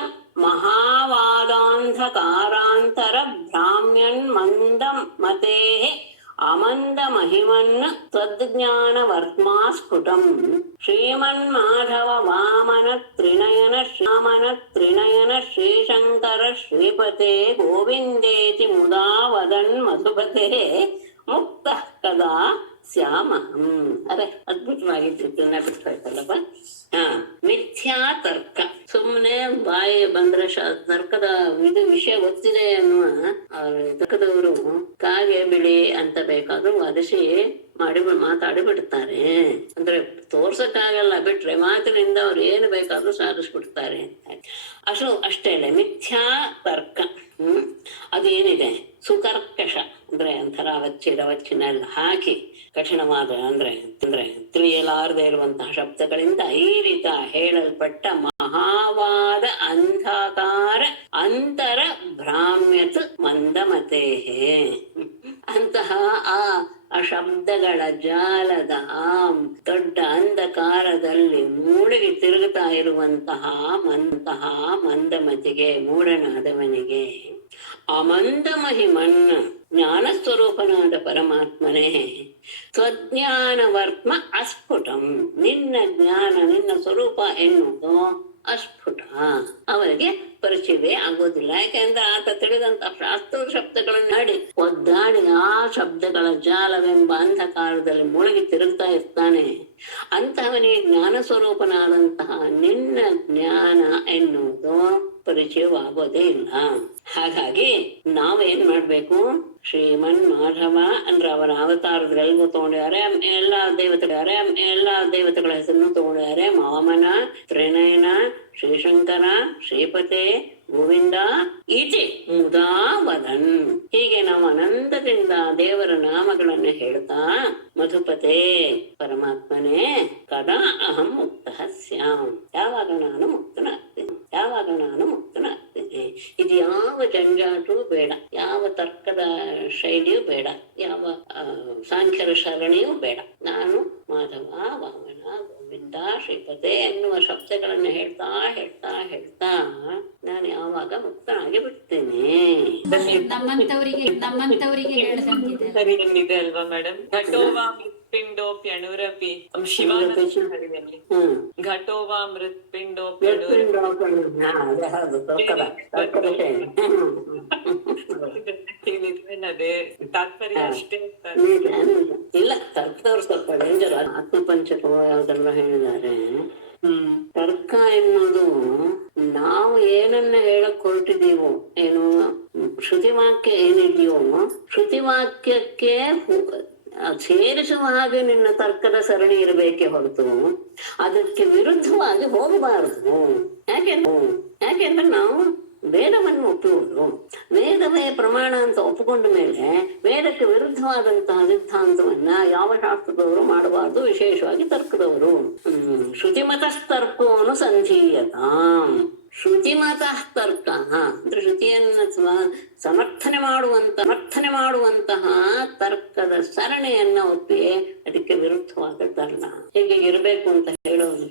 ಮಹಾವಾದಾಂಧಕಾರಾಂತರ ಭ್ರಾಮ್ಯನ್ ಮಂದ ಮತೇ ಅಮಂದ ಮಹಿಮನ್ನ ತದ್ಜ್ಞಾನ ವರ್ತ್ಮಾ ಸ್ಫುಟಂ ಶ್ರೀಮನ್ಮಾಧವ ವಾಮನ ತ್ರಿನಯನ ಶ್ರೀಶಂಕರ ಶ್ರೀಪತೆ ಗೋವಿಂದೇತಿ ಮುದಾ ವದನ್ ಮಧುಪತೆ ಮುಕ್ತ ಕದಾ ಸ್ಯಾಮಹಂ. ಅರೆ ಅದ್ಭುತವಾಗಿದ್ದನ್ನ ಬಿಟ್ಕೊಳ್ತಲ್ಲಪ್ಪ. ಮಿಥ್ಯಾ ತರ್ಕ, ಸುಮ್ಮನೆ ಬಾಯಿ ಬಂದ್ರೆ ತರ್ಕದ ಇದು ವಿಷಯ ಗೊತ್ತಿದೆ ಅನ್ನುವ ತರ್ಕದವರು ಕಾಗೆ ಬಿಳಿ ಅಂತ ಬೇಕಾದ್ರೂ ವಾದಿಸಿ ಮಾತಾಡಿ ಬಿಡ್ತಾರೆ. ಅಂದ್ರೆ ತೋರ್ಸಕ್ಕಾಗಲ್ಲ, ಬಿಟ್ರೆ ಮಾತಿನಿಂದ ಅವ್ರು ಏನು ಬೇಕಾದ್ರೂ ಸಾಧಿಸ್ಬಿಡ್ತಾರೆ. ಅಷ್ಟೇ ಅಲ್ಲ, ಮಿಥ್ಯಾ ತರ್ಕ ಅದೇನಿದೆ ಸುಕರ್ಕಶ ಅಂದ್ರೆ ಒಂಥರ ವಚ್ಚಿನೆಲ್ಲ ಹಾಕಿ ಕಠಿಣವಾದ ಅಂದ್ರೆ ತಿಳಿಯಲಾರದೆ ಇರುವಂತಹ ಶಬ್ದಗಳಿಂದ ಈ ರೀತ ಹೇಳಲ್ಪಟ್ಟ ಮಹಾವಾದ ಅಂಧಕಾರ ಅಂತರ ಭ್ರಾಮ್ಯತ್ ಮಂದಮತೇಹೇ ಅಂತಹ ಆ ಶಬ್ದಗಳ ಜಾಲದ ಆ ದೊಡ್ಡ ಅಂಧಕಾರದಲ್ಲಿ ಮೂಡಿಗೆ ತಿರುಗುತ್ತಾ ಇರುವಂತಹ ಮಂದಮತಿಗೆ, ಮೂಢನಾದವನಿಗೆ ಅಮಂದ ಮಹಿಮನ್ನ ಜ್ಞಾನ ಸ್ವರೂಪನಾದ ಪರಮಾತ್ಮನೇ ಸ್ವಜ್ಞಾನ ವರ್ತ್ಮ ಅಸ್ಫುಟಂ, ನಿನ್ನ ಜ್ಞಾನ ನಿನ್ನ ಸ್ವರೂಪ ಎನ್ನುವುದು ಅಸ್ಫುಟ, ಅವರಿಗೆ ಪರಿಚಯವೇ ಆಗೋದಿಲ್ಲ. ಯಾಕೆಂದ್ರೆ ಆತ ತಿಳಿದಂತಹ ಶಾಸ್ತ್ರದ ಶಬ್ದಗಳನ್ನು ನಾಡಿ ಒದ್ದಾಡಿ ಆ ಶಬ್ದಗಳ ಜಾಲವೆಂಬ ಅಂಧಕಾರದಲ್ಲಿ ಮುಳುಗಿ ತಿರುಗ್ತಾ ಇರ್ತಾನೆ. ಅಂತಹವನಿಗೆ ಜ್ಞಾನ ಸ್ವರೂಪನಾದಂತಹ ನಿನ್ನ ಜ್ಞಾನ ಎನ್ನುವುದು ಪರಿಚಯವಾಗೋದೇ ಇಲ್ಲ. ಹಾಗಾಗಿ ನಾವೇನ್ ಮಾಡ್ಬೇಕು, ಶ್ರೀಮನ್ ಮಾಧವ ಅಂದ್ರೆ ಅವರ ಅವತಾರದೆಲ್ಲೂ ತಗೊಂಡಿದ್ದಾರೆ, ಎಲ್ಲಾ ದೇವತೆಗಳ ಹೆಸರನ್ನು ತಗೊಂಡಿದ್ದಾರೆ. ವಾಮನ, ತ್ರಿನಯನ, ಶ್ರೀಶಂಕರ, ಶ್ರೀಪತೆ, ಗೋವಿಂದ ಇತಿ ಮುದಾ ವದನ್. ಹೀಗೆ ನಾವು ಅನಂತದಿಂದ ದೇವರ ನಾಮಗಳನ್ನು ಹೇಳ್ತಾ ಮಧುಪತೆ ಪರಮಾತ್ಮನೇ ಕದಾ ಅಹಂ ಮುಕ್ತ ಸ್ಯಾಮ್, ಯಾವಾಗ ನಾನು ಮುಕ್ತನಾಗ್ತೇನೆ, ಇದು ಯಾವ ಜಂಜಾಟೂ ಬೇಡ, ಯಾವ ತರ್ಕದ ಶೈಲಿಯೂ ಬೇಡ, ಯಾವ ಸಾಂಖ್ಯರ ಸರಣಿಯೂ ಬೇಡ. ನಾನು ಮಾಧವ, ವಾಮನ, ಗೋವಿಂದ, ಶ್ರೀಪತೆ ಎನ್ನುವ ಶಬ್ದಗಳನ್ನು ಹೇಳ್ತಾ ಹೇಳ್ತಾ ಹೇಳ್ತಾ ನಾನು ಯಾವಾಗ ಮುಕ್ತನಾಗಿ ಬಿಡ್ತೇನೆ. ನಮ್ಮಂತವರಿಗೆ ಹೇಳ್ದಂಗಿದೆ. ಸರಿ ಇದೆ ಅಲ್ವಾ ಮೇಡಮ್? ಘಟೋವಾ ಮೃತ್ಪಿಂಡೋಪ್ಯಣುರಪಿ ಶಿವಾನಂದಹರಿಯಲ್ಲಿ ಘಟೋವಾ ಅದೇ ತಾತ್ಪರ್ಯ ಅಷ್ಟೇ. ಇಲ್ಲ, ತರ್ಕದವ್ರು ಸ್ವಲ್ಪ ಡೇಂಜರ್. ಆತ್ಮಪಂಚಕೋ ಯಾವ್ದೆಲ್ಲ ಹೇಳಿದ್ದಾರೆ. ತರ್ಕ ಎನ್ನುವುದು ನಾವು ಏನನ್ನ ಹೇಳಕ್ ಹೊರಟಿದೀವೋ, ಏನು ಶ್ರುತಿವಾಕ್ಯ ಏನಿದೆಯೋ ಶ್ರುತಿವಾಕ್ಯಕ್ಕೆ ಸೇರಿಸುವ ಹಾಗೆ ನಿನ್ನ ತರ್ಕದ ಸರಣಿ ಇರಬೇಕೆ ಹೊರತು ಅದಕ್ಕೆ ವಿರುದ್ಧವಾಗಿ ಹೋಗಬಾರದು. ಯಾಕೆಂದ್ರೆ ನಾವು ವೇದವನ್ನು ಒಪ್ಪುವುದು, ವೇದವೇ ಪ್ರಮಾಣ ಅಂತ ಒಪ್ಪಿಕೊಂಡ ಮೇಲೆ ವೇದಕ್ಕೆ ವಿರುದ್ಧವಾದಂತಹ ಸಿದ್ಧಾಂತವನ್ನ ಯಾವ ಶಾಸ್ತ್ರದವರು ಮಾಡಬಾರ್ದು, ವಿಶೇಷವಾಗಿ ತರ್ಕದವರು. ಶ್ರುತಿಮತಸ್ತರ್ಕೋನು ಸಂಧೀಯತಾಂ. ಶ್ರುತಿಮತಃ ತರ್ಕ ಅಂದ್ರೆ ಶ್ರುತಿಯನ್ನ ಸಮರ್ಥನೆ ಮಾಡುವಂತಹ ತರ್ಕದ ಸರಣಿಯನ್ನ ಒಪ್ಪಿ ಅದಕ್ಕೆ ವಿರುದ್ಧವಾದದ್ದಲ್ಲ. ಹೀಗೆ ಇರಬೇಕು ಅಂತ ಹೇಳೋದು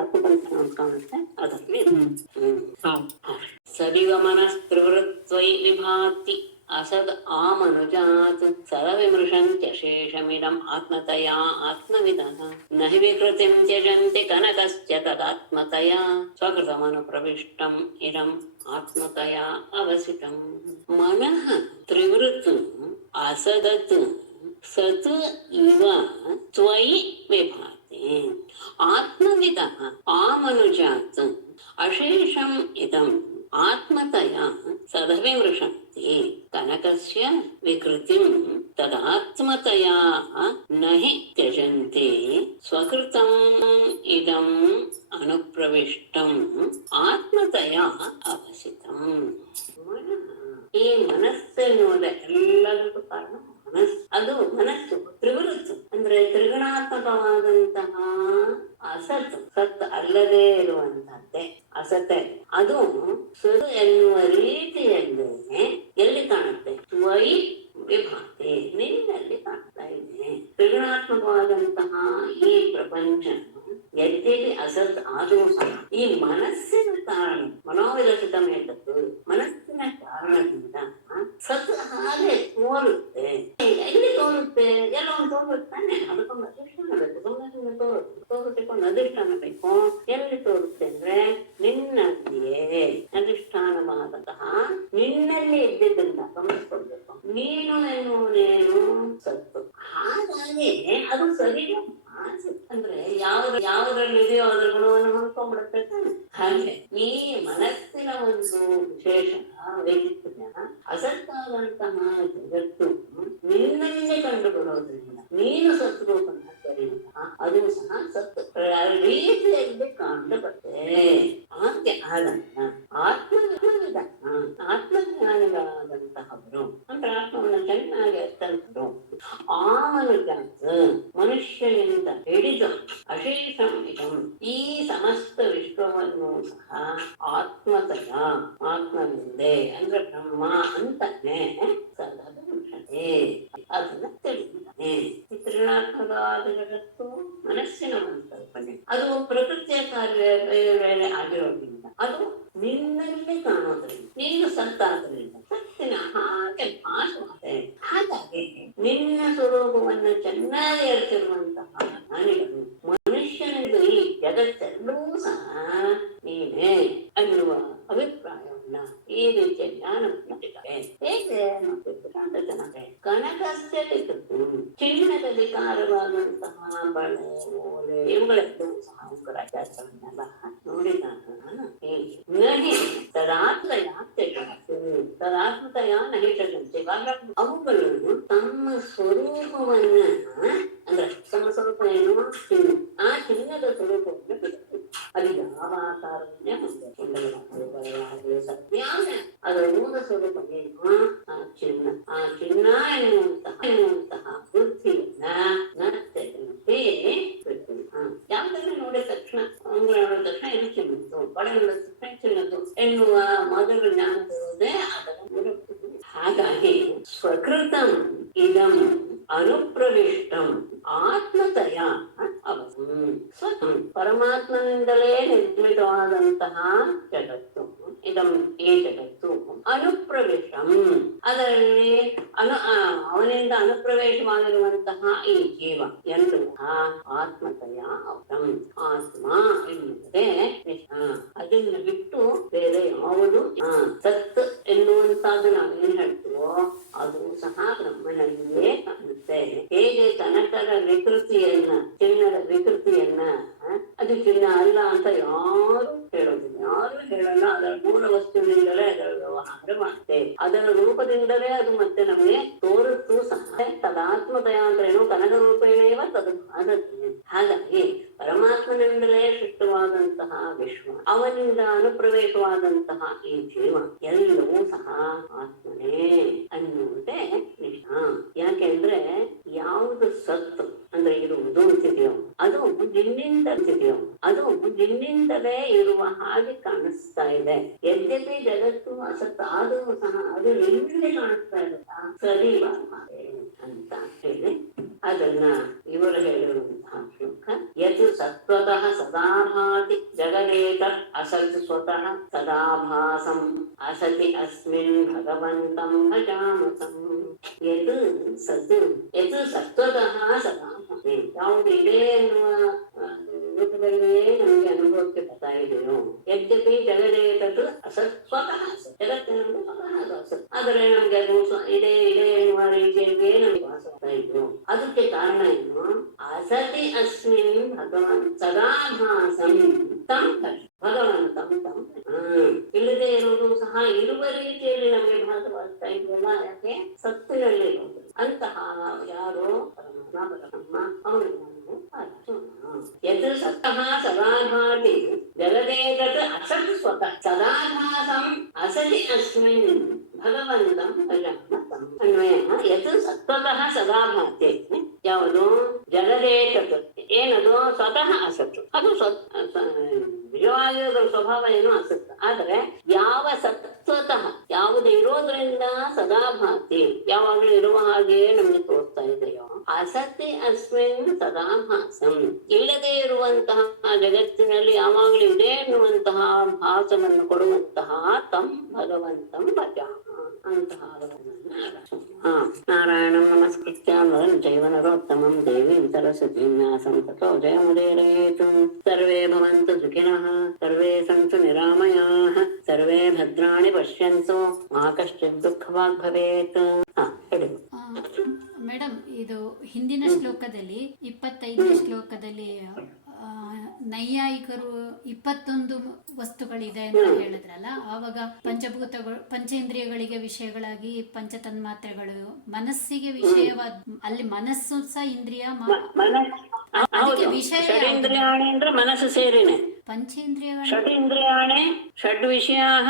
ಆತ್ಮಪಂಥ ಅಂತ ಕಾಣುತ್ತೆ. ಅದರಲ್ಲಿ ಸರಿಗಮನ ತ್ರಿವೃತ್ವೈ ವಿಭಾತಿ असद आमनुजात् सर्वविमृशन्त्यशेषमिदम् आत्मतया आत्मविदः न हि विकृतिं त्यजन्ति कनकस्य तदात्मतया स्वकृतमनुप्रविष्टम् इदम् आत्मतया अवसितम् मनः त्रिवृत् असदत् सत् इव त्वयि विभाति आत्मविदः आमनुजात् अशेषम् इदम् आत्मतया सदविमृशन्ति कनकस्य विकृतिं तदात्मतया न हि त्यजन्ति स्वकृतम् इदम् ಅನುಪ್ರವಿಷ್ಟಂ ಆತ್ಮತಯ ಅವಸಿತಂ. ಈ ಮನಸ್ಸೆನ್ನುವುದ ಎಲ್ಲದಕ್ಕೂ ಕಾರಣ ಅದು ಮನಸ್ಸು ತ್ರಿವೃತ್ತು ಅಂದ್ರೆ ತ್ರಿಗುಣಾತ್ಮಕವಾದಂತಹ ಅಸತ್ ಸತ್ ಅಲ್ಲದೆ ಇರುವಂತಹದ್ದೇ ಅಸತೆ. ಅದು ಸುಡು ಎನ್ನುವ ರೀತಿಯಲ್ಲೇ ಎಲ್ಲಿ ಕಾಣುತ್ತೆ? ತ್ವಯಿ ವಿಭಾತಿ, ನಿನ್ನಲ್ಲಿ ಕಾಣ್ತಾ ಇದೆ. ತ್ರಿಗುಣಾತ್ಮಕವಾದಂತಹ ಈ ಪ್ರಪಂಚ ಯದ್ಯಪಿ ಅಸತ್ ಆದರೂ ಸಹ ಈ ಮನಸ್ಸಿನ ಕಾರಣ ಮನೋವಿಲಸಿತ ಮೇಲದ್ದು ಮನಸ್ಸಿನ ಕಾರಣದಿಂದ ಸತ್ ಹಾಗೆ ತೋರುತ್ತೆ. ಎಲ್ಲಿ ತೋರುತ್ತೆ? ಎಲ್ಲ ಒಂದು ತೋರುತ್ತಾನೆ. ಅದಕ್ಕೊಂದು ಅಧಿಷ್ಠಾನ ಬೇಕು. ಸುಮ್ಮನೆ ತೋರಿಸಿಕೊಂಡು ಅಧಿಷ್ಠಾನ ಬೇಕು. ಎಲ್ಲಿ ತೋರುತ್ತೆ ಅಂದ್ರೆ ನಿನ್ನಲ್ಲಿಯೇ ಅಧಿಷ್ಠಾನವಾದಂತಹ ನಿನ್ನಲ್ಲಿ ಇದ್ದಿದ್ದರಿಂದ ಗಮನಿಸ್ಕೊಳ್ಬೇಕು. ನೀನು ಎನ್ನುವುದೇನು ಸತ್ತು. ಹಾಗಾಗಿ ಅದು ಸರಿ ಅಂದ್ರೆ ಯಾವುದ್ರಲ್ಲಿ ಇದೆಯೋ ಅದ್ರ ಗುಣವನ್ನು ಹೊಂದ್ಕೊಂಡ್ಬಿಡುತ್ತೆ ತಾನೆ. ಹಾಗೆ ಈ ಮನಸ್ಸಿನ ಒಂದು ವಿಶೇಷ ವೈಶಿಷ್ಟ್ಯ ಅಸತ್ತಾದಂತಹ ಜಗತ್ತು ನಿನ್ನಲ್ಲೇ ಕಂಡುಬರೋದ್ರಿಂದ ನೀನು ಸತ್ರುಪನ್ನಾದ್ದರಿಂದ ಅದು ಸಹ ಸತ್ತು ರೀತಿಯಲ್ಲಿ ಕಂಡು ಬರ್ತದೆ. ಹಾಗೆ ಆದಂತ ಆತ್ಮಜ್ಞಾನಿಗಳಾದಂತಹವರು ಅಂದ್ರೆ ಆತ್ಮವನ್ನು ಚೆನ್ನಾಗಿ ಅರ್ಥಂತರು ಮನುಷ್ಯನಿಂದ ಹಿಡಿದು ಅಶೇಷಂ ಇದಂ ಈ ಸಮಸ್ತ ವಿಶ್ವವನ್ನು ಸಹ ಆತ್ಮತಯ ಆತ್ಮವಿಂದೆ ಅಂದ್ರೆ ಬ್ರಹ್ಮ ಅಂತಾನೆ ಸದಭಿಂಶತೆ ಅದನ್ನ ತಿಳಿದಿದ್ದಾನೆ. ತ್ರಿಗುಣಾತ್ಮಕವಾದ ಜಗತ್ತು ಮನಸ್ಸಿನ ಒಂದು ಕಲ್ಪನೆ. ಅದು ಪ್ರಕೃತಿಯ ಕಾರ್ಯ ವೇಳೆ ಆಗಿರೋದ್ರಿಂದ ಅದು ನಿನ್ನಲ್ಲಿ ಕಾಣೋದ್ರಿಂದ ನೀನು ಸತ್ತಾದ್ರಿಂದ ಸತ್ತಿನ ಹಾಗೆ ಭಾಷೆ. ಹಾಗಾಗಿ ನಿನ್ನ ಸ್ವರೂಪವನ್ನು ಚೆನ್ನಾಗಿ ಅರಿತಿರುವಂತಹ ಜ್ಞಾನಿಗಳು ಮನುಷ್ಯನಿಗೆ ಈ ಜಗತ್ತೆಲ್ಲವೂ ಸಹ ನೀನೇ ಅನ್ನುವ ಅಭಿಪ್ರಾಯವನ್ನ ಈ ರೀತಿಯ ಜ್ಞಾನವನ್ನು ಹೇಗೆ ಕನಕಸ್ಯ ಚಿನ್ನದ ವಿಕಾರವಾದಂತಹ ಬಳೆ ಓಲೆ ಇವುಗಳೆಲ್ಲವೂ ಸಹ ಶಂಕರಾಚಾರ್ಯವನ್ನೆಲ್ಲ ನೋಡಿದಾಗ ನಹಿ ತದಾತ್ಮಯ ತದಾತ್ಮತಯ ನಹಿ ತದಂತೆ. ಅವುಗಳು ತಮ್ಮ ಸ್ವರೂಪವನ್ನ ಅಂದ್ರೆ ತಮ್ಮ ಸ್ವರೂಪ ಏನು? ಆ ಚಿನ್ನದ ಸ್ವರೂಪವನ್ನು ಬಿಡುತ್ತೆ. ಅದು ಯಾವ ಆಕಾರವನ್ನೇ ಹೊಂದಿದೆ. ಸತ್ಯಾನ ಅದರ ಮೂಲ ಸ್ವರೂಪ ಏನು? ಆ ಚಿನ್ನ. ಆ ಚಿನ್ನ ಎನ್ನುವಂತಹ ಬುದ್ಧಿಯನ್ನ ಯಾವ್ದನ್ನ ನೋಡಿದ ತಕ್ಷಣ ನೋಡಿದ ತಕ್ಷಣ ಇದು ಚಿನ್ನದ್ದು, ಬಳೆ ನೋಡಿದ ತಕ್ಷಣ ಚಿನ್ನದ್ದು ಎನ್ನುವ ಮೊದಲು ಜ್ಞಾನ ಬರುವುದೇ ಅದರ ಮೂಲ. ಹಾಗಾಗಿ ಸ್ವಕೃತಂ ಇದಂ ಅನುಪ್ರವಿಷ್ಟಂ ಆತ್ಮತಯ ಸ್ವತಃ ಪರಮಾತ್ಮನಿಂದಲೇ ನಿರ್ಮಿತವಾದಂತಹ ಜಗತ್ತು ಇದಂ ಈ ಜಗತ್ತು ಅನುಪ್ರವಿಷ್ಟಂ ಅದರಲ್ಲಿ ಅವನಿಂದ ಅನುಪ್ರವೇಶವಾಗಿರುವಂತಹ ಈ ಜೀವ ಎಂದು ಆತ್ಮತಯ ಅವತಂ ಆತ್ಮ ಎನ್ನುವುದೇ ಅದನ್ನ ಬಿಟ್ಟು ಬೇರೆ ಯಾವುದು ಸತ್ ಎನ್ನುವಂತಾದ್ದು ನಾವೇನ್ ಹೇಳ್ತೀವೋ ಅದು ಸಹ ಬ್ರಹ್ಮನಲ್ಲಿಯೇ ಕಾಣುತ್ತೆ. ಹೇಗೆ ಕನಕದ ವಿಕೃತಿಯನ್ನ ಚಿನ್ನದ ವಿಕೃತಿಯನ್ನ ಅದು ಚಿನ್ನ ಅಲ್ಲ ಅಂತ ಯಾರು ಹೇಳೋದಿಲ್ಲ, ಯಾರು ಹೇಳಲ್ಲ. ಅದರ ಮೂಲ ವಸ್ತುವಿನಿಂದಲೇ ಅದರ ವ್ಯವಹಾರ ಮಾಡುತ್ತೆ. ಅದರ ರೂಪದಿಂದಲೇ ಅದು ಮತ್ತೆ ನಮಗೆ ತೋರುತ್ತೂ ಸಹ. ತದಾತ್ಮತಯ ಅಂದ್ರೆ ಏನು? ಕನಕ ರೂಪೇಣೇವ ತದು ಭಾಸತೆ. ಹಾಗಾಗಿ ಪರಮಾತ್ಮನಿಂದಲೇ ಸೃಷ್ಟವಾದಂತಹ ವಿಶ್ವ, ಅವನಿಂದ ಅನುಪ್ರವೇಶವಾದಂತಹ ಈ ಜೀವ ಎಲ್ಲವೂ ಸಹ ಆತ್ಮನೇ ಅನ್ನುವುದೇ ನಿಜ. ಯಾಕೆಂದ್ರೆ ಯಾವುದು ಸತ್ತು ಅಂದ್ರೆ ಇರುವುದು ಅಂತಿದೆಯೋ ಅದು ನಿನ್ನಿಂದಲೇ ಇರುವ ಹಾಗೆ ಕಾಣಿಸ್ತಾ ಇದೆ. ಯದ್ಯಪಿ ಜಗತ್ತು ಅಸತ್ ಆದರೂ ಸಹ ಅದು ನಿನ್ನಲ್ಲಿ ಕಾಣಿಸ್ತಾ ಇರುತ್ತಾ ಸರಿ ಅಂತ ಹೇಳಿ ಅದನ್ನ ಇವರು ಹೇಳಿರುವಂತಹ ಶ್ಲೋಕ ಯತ್ ಸತ್ವತಃ ಸದಾಭಾತಿ ಜಗದೇಕ ಅಸತ್ ಸ್ವತಃ ಸದಾಭಾಸಂ ಅಸತಿ ಅಸ್ಮಿನ್ ಭಗವಂತಂ ಭಜಾಮಸಂ. ಯತ್ ಸತ್ ಯತ್ ಸತ್ವತಃ ಸದಾಭಾತಿ, ಯಾವುದು ಇದೆ ಎನ್ನುವ ರೂಪದಲ್ಲಿಯೇ ನಮಗೆ ಅನುಭವಕ್ಕೆ ಬರ್ತಾ ಇದೆಯೋ. ಯದ್ಯಪಿ ಜಗದೇಕತ್ತು ಅಸತ್ ಸ್ವತಃ ಅಸತ್, ಜಗತ್ತಿನಲ್ಲಿ ಸ್ವತಃ ಅದು ಅಸತ್, ಆದರೆ ನಮ್ಗೆ ಅದು ಇದೆ ಇದೆ ಎನ್ನುವ ರೀತಿಯಲ್ಲಿ ನಮಗೆ ವಾಸವಾಗ್ತಾ ಇದ್ರು. ಅದಕ್ಕೆ ಕಾರಣ ಏನು? ಅಸತಿ ಅಸ್ಮಿನ್ ಭಗವಂತ ಸದಾಭಾಸಂ ತಂ ಭಗವಂತಂ ತಂ. ಇಲ್ಲದೆ ಇರುವುದು ಸಹ ಇರುವ ರೀತಿಯಲ್ಲಿ ನಮಗೆ ಭಾಸವಾಗ್ತಾ ಇದೆಯಲ್ಲ, ಯಾಕೆ? ಸತ್ತಿನಲ್ಲಿ ಇರುವುದು. ಅಂತಹ ಯಾರು? ಪರಮಾತ್ಮ ಅವನು ಯತ್ ಸತ್ತಃ ಸದಾಭಾತಿ ಜಗದೇತತ್ ಅಸತ್ ಸ್ವತಃ ಸದಾಭಾಸಂ ಅಸತಿ ಅಸ್ಮಿನ್ ಭಗವಂತಂ ಭಜಾಮಸಂ. ಅನ್ವಯ ಯತ್ ಸತ್ವತಃ ಸದಾಭಾತಿ, ಯಾವುದು? ಜಗದೇತತ್, ಏನದು? ಸ್ವತಃ ಅಸತ್, ಅದು ನಿಜವಾಗಿರೋ ಸ್ವಭಾವ ಏನು ಅಸತ್. ಆದ್ರೆ ಯಾವ ಸತ್ವತಃ, ಯಾವುದು ಇರೋದ್ರಿಂದ ಸದಾಭಾತಿ, ಯಾವಾಗಲೂ ಇರುವ ಹಾಗೆಯೇ ನಮಗೆ ತೋರ್ತಾ ಇದೆಯೋ, ಅಸತಿ ಅಸ್ಮಿನ್ ಸದಾಭಾಸಂ, ಇಲ್ಲದೆ ಇರುವಂತಹ ಜಗತ್ತಿನಲ್ಲಿ ಯಾವಾಗಲೂ ಇದೆ ಎನ್ನುವಂತಹ ಭಾಸವನ್ನು ಕೊಡುವಂತಹ ತಂ ಭಗವಂತಂ ಭಜಾಮ. ಅಂತಹ ನಾರಾಯಣಂ ನಮಸ್ಕೃತ್ಯ ನರಂ ಚೈವ ನರೋತ್ತಮಂ ದೇವೀಂ ಸರಸ್ವತೀಂ ವ್ಯಾಸಂ ತತೋ ಜಯಮುದೀರಯೇತು. ಸರ್ವೇ ಭವಂತು ಸುಖಿನಃ, ಸರ್ವೇ ಸಂತು ನಿರಾಮಯಾಃ, ಸರ್ವೇ ಭದ್ರಾಣಿ ಪಶ್ಯಂತು, ಮಾ ಕಶ್ಚಿತ್ ದುಃಖವಾಗ್ ಭವೇತ್. ಹೇಳಿ ಮೇಡಮ್. ಇದು ಹಿಂದಿನ ಶ್ಲೋಕದಲ್ಲಿ 25ನೇ ಶ್ಲೋಕದಲ್ಲಿ ನೈಯಾಯಿಕರು 21 ವಸ್ತುಗಳಿದೆ ಅಂತ ಹೇಳಿದ್ರಲ್ಲ, ಆವಾಗ ಪಂಚಭೂತಗಳು ಪಂಚೇಂದ್ರಿಯಗಳಿಗೆ ವಿಷಯಗಳಾಗಿ ಪಂಚತನ್ಮಾತ್ರೆಗಳು, ಮನಸ್ಸಿಗೆ ವಿಷಯವಾದ, ಅಲ್ಲಿ ಮನಸ್ಸು ಸಹ ಇಂದ್ರಿಯ, ಅದಕ್ಕೆ ವಿಷಯ ಷಡೇಂದ್ರಿಯಾಣಿ ಅಂದ್ರೆ ಮನಸ್ಸು ಸೇರಿನೆ ಪಂಚೇಂದ್ರಿಯಗಳು. ಷಡೇಂದ್ರಿಯಾಣಿ ಷಡ್ ವಿಷಯಾಃ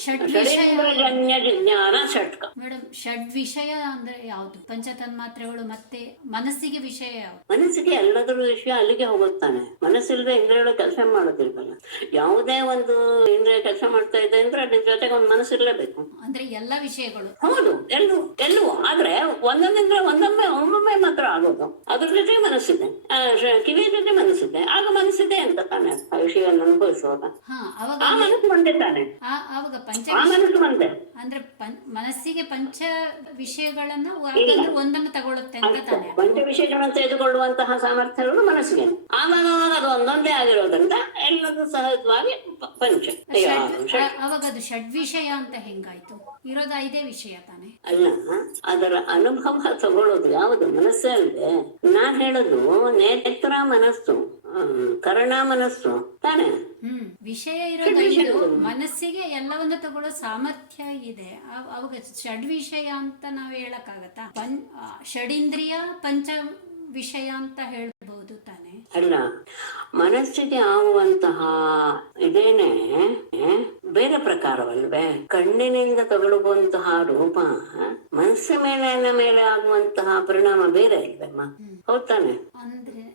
ಷಡೇಂದ್ರಜನ್ಯ ಜ್ಞಾನ ಷಟ್ಕ. ಮೇಡಮ್, ಷಡ್ ವಿಷಯ ಅಂದ್ರೆ ಯಾವ್ದು? ಪಂಚತನ್ಮಾತ್ರೆಗಳು ಮತ್ತೆ ಮನಸ್ಸಿಗೆ ವಿಷಯ ಯಾವ್ದು? ಮನಸ್ಸಿಗೆ ಎಲ್ಲದರ ವಿಷಯ ಅಲ್ಲಿಗೆ ಹೋಗುತ್ತಾನೆ. ಮನಸ್ಸಿಲ್ಲದೆ ಇಂದ್ರಿಯಗಳು ಕೆಲಸ ಮಾಡೋದಿಲ್ವಲ್ಲ. ಯಾವುದೇ ಒಂದು ಇಂದ್ರಿಯ ಕೆಲಸ ಮಾಡ್ತಾ ಇದೆ ಅಂದ್ರೆ ಅದ್ರ ಜೊತೆಗೆ ಒಂದು ಮನಸ್ಸಿರ್ಲೇಬೇಕು. ಅಂದ್ರೆ ಎಲ್ಲ ವಿಷಯಗಳು. ಹೌದು, ಎಲ್ಲವೂ. ಆದ್ರೆ ಒಂದೊಂದಿಂದ್ರೆ ಒಮ್ಮೊಮ್ಮೆ ಮಾತ್ರ ಆಗೋದು. ಅದ್ರ ಜೊತೆಗೆ ಮನಸ್ಸಿದೆ, ಕಿವಿಯ ಜೊತೆ ಮನಸ್ಸಿದೆ, ಆಗ ಮನಸ್ಸಿದೆ ಅಂತ ತಾನೆ ವಿಷಯವನ್ನು ಅನುಭವಿಸುವಾಗ ಆ ಮನಸ್ಸು ಒಂದೇ ತಾನೆ. ಆವಾಗ ಪಂಚ ಮನಸ್ಸು ಒಂದೇ ಅಂದ್ರೆ ಮನಸ್ಸಿಗೆ ಪಂಚ ವಿಷಯಗಳನ್ನು ಒಂದನ್ನು ತಗೊಳುತ್ತೆ ಅಂತ ತಾನೆ. ಪಂಚ ವಿಷಯಗಳನ್ನು ತೆಗೆದುಕೊಳ್ಳುವಂತಹ ಸಾಮರ್ಥ್ಯಗಳು ಮನಸ್ಸಿಗೆ. ಆವಾಗ ಅದು ಒಂದೊಂದೇ ಆಗಿರೋದ್ರಿಂದ ಎಲ್ಲದೂ ಸಹಜವಾಗಿ ಪಂಚ. ಅವಾಗ ಅದು ಷಡ್ ವಿಷಯ ಅಂತ ಹೆಂಗಾಯ್ತು? ಇರೋದು 5 ವಿಷಯ ತಾನೆ. ಅಲ್ಲ, ಅದರ ಅನುಭವ ತಗೊಳ್ಳೋದು ಯಾವುದು? ಮನಸ್ಸೇ ಅಲ್ವೇ? ನಾನ್ ಹೇಳೋದು ನೇತ್ರ ಮನಸ್ಸು, ಕರ್ಣ ಮನಸ್ಸು ತಾನೆ. ವಿಷಯ ಇರೋದು ಮನಸ್ಸಿಗೆ ಎಲ್ಲವನ್ನು ತಗೊಳ್ಳೋ ಸಾಮರ್ಥ್ಯ ಇದೆ. ಅವಾಗ ಷಡ್ ವಿಷಯ ಅಂತ ನಾವ್ ಹೇಳಕ್ಕಾಗತ್ತಾ? ಷಡೀಂದ್ರಿಯ ಪಂಚ ವಿಷಯ ಅಂತ ಹೇಳ್ಬಹುದು ತಾನೆ. ಅಲ್ಲ, ಮನಸ್ಸಿಗೆ ಆಗುವಂತಹ ಇದೇನೆ ಬೇರೆ ಪ್ರಕಾರವಲ್ವೇ? ಕಣ್ಣಿನಿಂದ ತಗೊಳ್ಳುವಂತಹ ರೂಪ ಮನಸ್ಸಿನ ಮೇಲೆ ಆಗುವಂತಹ ಪರಿಣಾಮ ಬೇರೆ ಇಲ್ವಮ್ಮ? ಹೌದಾನೆ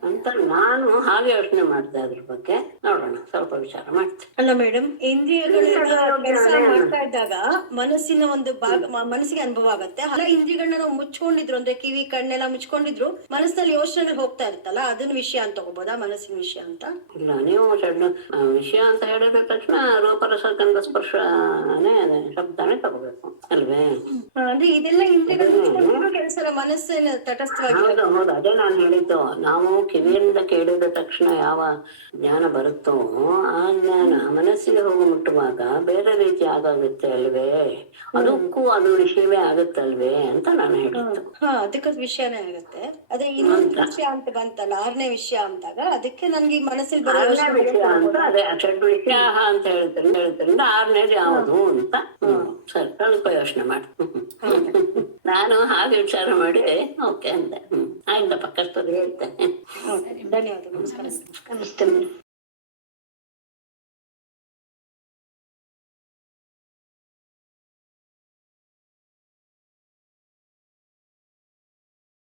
ಅಂತ ನಾನು ಹಾಗೆ ಯೋಚನೆ ಮಾಡ್ದೆ. ಅದ್ರ ಬಗ್ಗೆ ನೋಡೋಣ, ಸ್ವಲ್ಪ ವಿಚಾರ ಮಾಡ್ತೇನೆ. ಅಲ್ಲ ಮೇಡಮ್, ಇಂದ್ರಿಯಗಳ ಕೆಲಸ ಮಾಡ್ತಾ ಇದ್ದಾಗ ಮನಸ್ಸಿನ ಒಂದು ಭಾಗ ಮನಸ್ಸಿಗೆ ಅನುಭವ ಆಗತ್ತೆ. ಅಲ್ಲ, ಇಂದ್ರಿಯಗಳನ್ನ ನಾವು ಮುಚ್ಕೊಂಡಿದ್ರು ಅಂದ್ರೆ ಕಿವಿ ಕಣ್ಣೆಲ್ಲ ಮುಚ್ಕೊಂಡಿದ್ರು ಮನಸ್ಸಿನಲ್ಲಿ ಯೋಚನೆಗಳು ಹೋಗ್ತಾ ಇರ್ತಲ್ಲ, ಅದನ್ನ ವಿಷಯ ಅಂತ ತಗೋಬೋದಾ? ಮನಸ್ಸಿನ ವಿಷಯ ಅಂತ ಇಲ್ಲ. ನೀವು ವಿಷಯ ಅಂತ ಹೇಳಿದ ತಕ್ಷಣ ರೂಪರಸ ಗಂಧ ಸ್ಪರ್ಶನೇ ಶಬ್ದನೇ ತಗೋಬೇಕು ಅಲ್ವೇ? ಅಂದ್ರೆ ಇದೆಲ್ಲ ಇಂದ್ರಿಯಗಳ ಕೆಲಸ, ಮನಸ್ಸಿನ ತಟಸ್ಥವಾಗಿ. ಹೌದು, ಅದೇ ನಾನು ಹೇಳಿದ್ದು. ನಾವು ಕಿವಿಯಿಂದ ಕೇಳಿದ ತಕ್ಷಣ ಯಾವ ಜ್ಞಾನ ಬರುತ್ತೋ ಆ ಜ್ಞಾನ ಮನಸ್ಸಿಗೆ ಹೋಗಿ ಮುಟ್ಟುವಾಗ ಬೇರೆ ರೀತಿ ಆಗುತ್ತೆ ಅಲ್ವೇ? ಅದಕ್ಕೂ ಅದು ವಿಷಯವೇ ಆಗುತ್ತಲ್ವೇ ಅಂತ ನಾನು ಹೇಳಿದ್ದು. ಅದಕ್ಕೆ ವಿಷಯನೇ ಆಗತ್ತೆ. ಅದೇ ಇನ್ನೊಂದು ವಿಷಯ ಅಂತ ಬಂತಲ್ಲ, 6ನೇ ವಿಷಯ ಅಂದಾಗ ಅದಕ್ಕೆ ನನ್ಗೆ ಮನಸ್ಸಲ್ಲಿ ಬರೋ ವಿಷಯ ಅಂತ ಅದೇ ಷಡ್ ವಿಷಯ ಅಂತ ಹೇಳಿದ್ರಿಂದ 6ನೇದು ಯಾವುದು ಅಂತ ಸರಿ ಸ್ವಲ್ಪ ಯೋಚನೆ ಮಾಡಿ. ನಾನು ಹಾಗೆ ವಿಚಾರ ಮಾಡಿ ಓಕೆ ಅಂದೆ. ಆಯ್ತಪ್ಪ, ಕರ್ತವ್ಯ ಹೇಳ್ತೇನೆ. ಧನ್ಯವಾದ. ನಮಸ್ಕಾರ. ನಮಸ್ತೆ.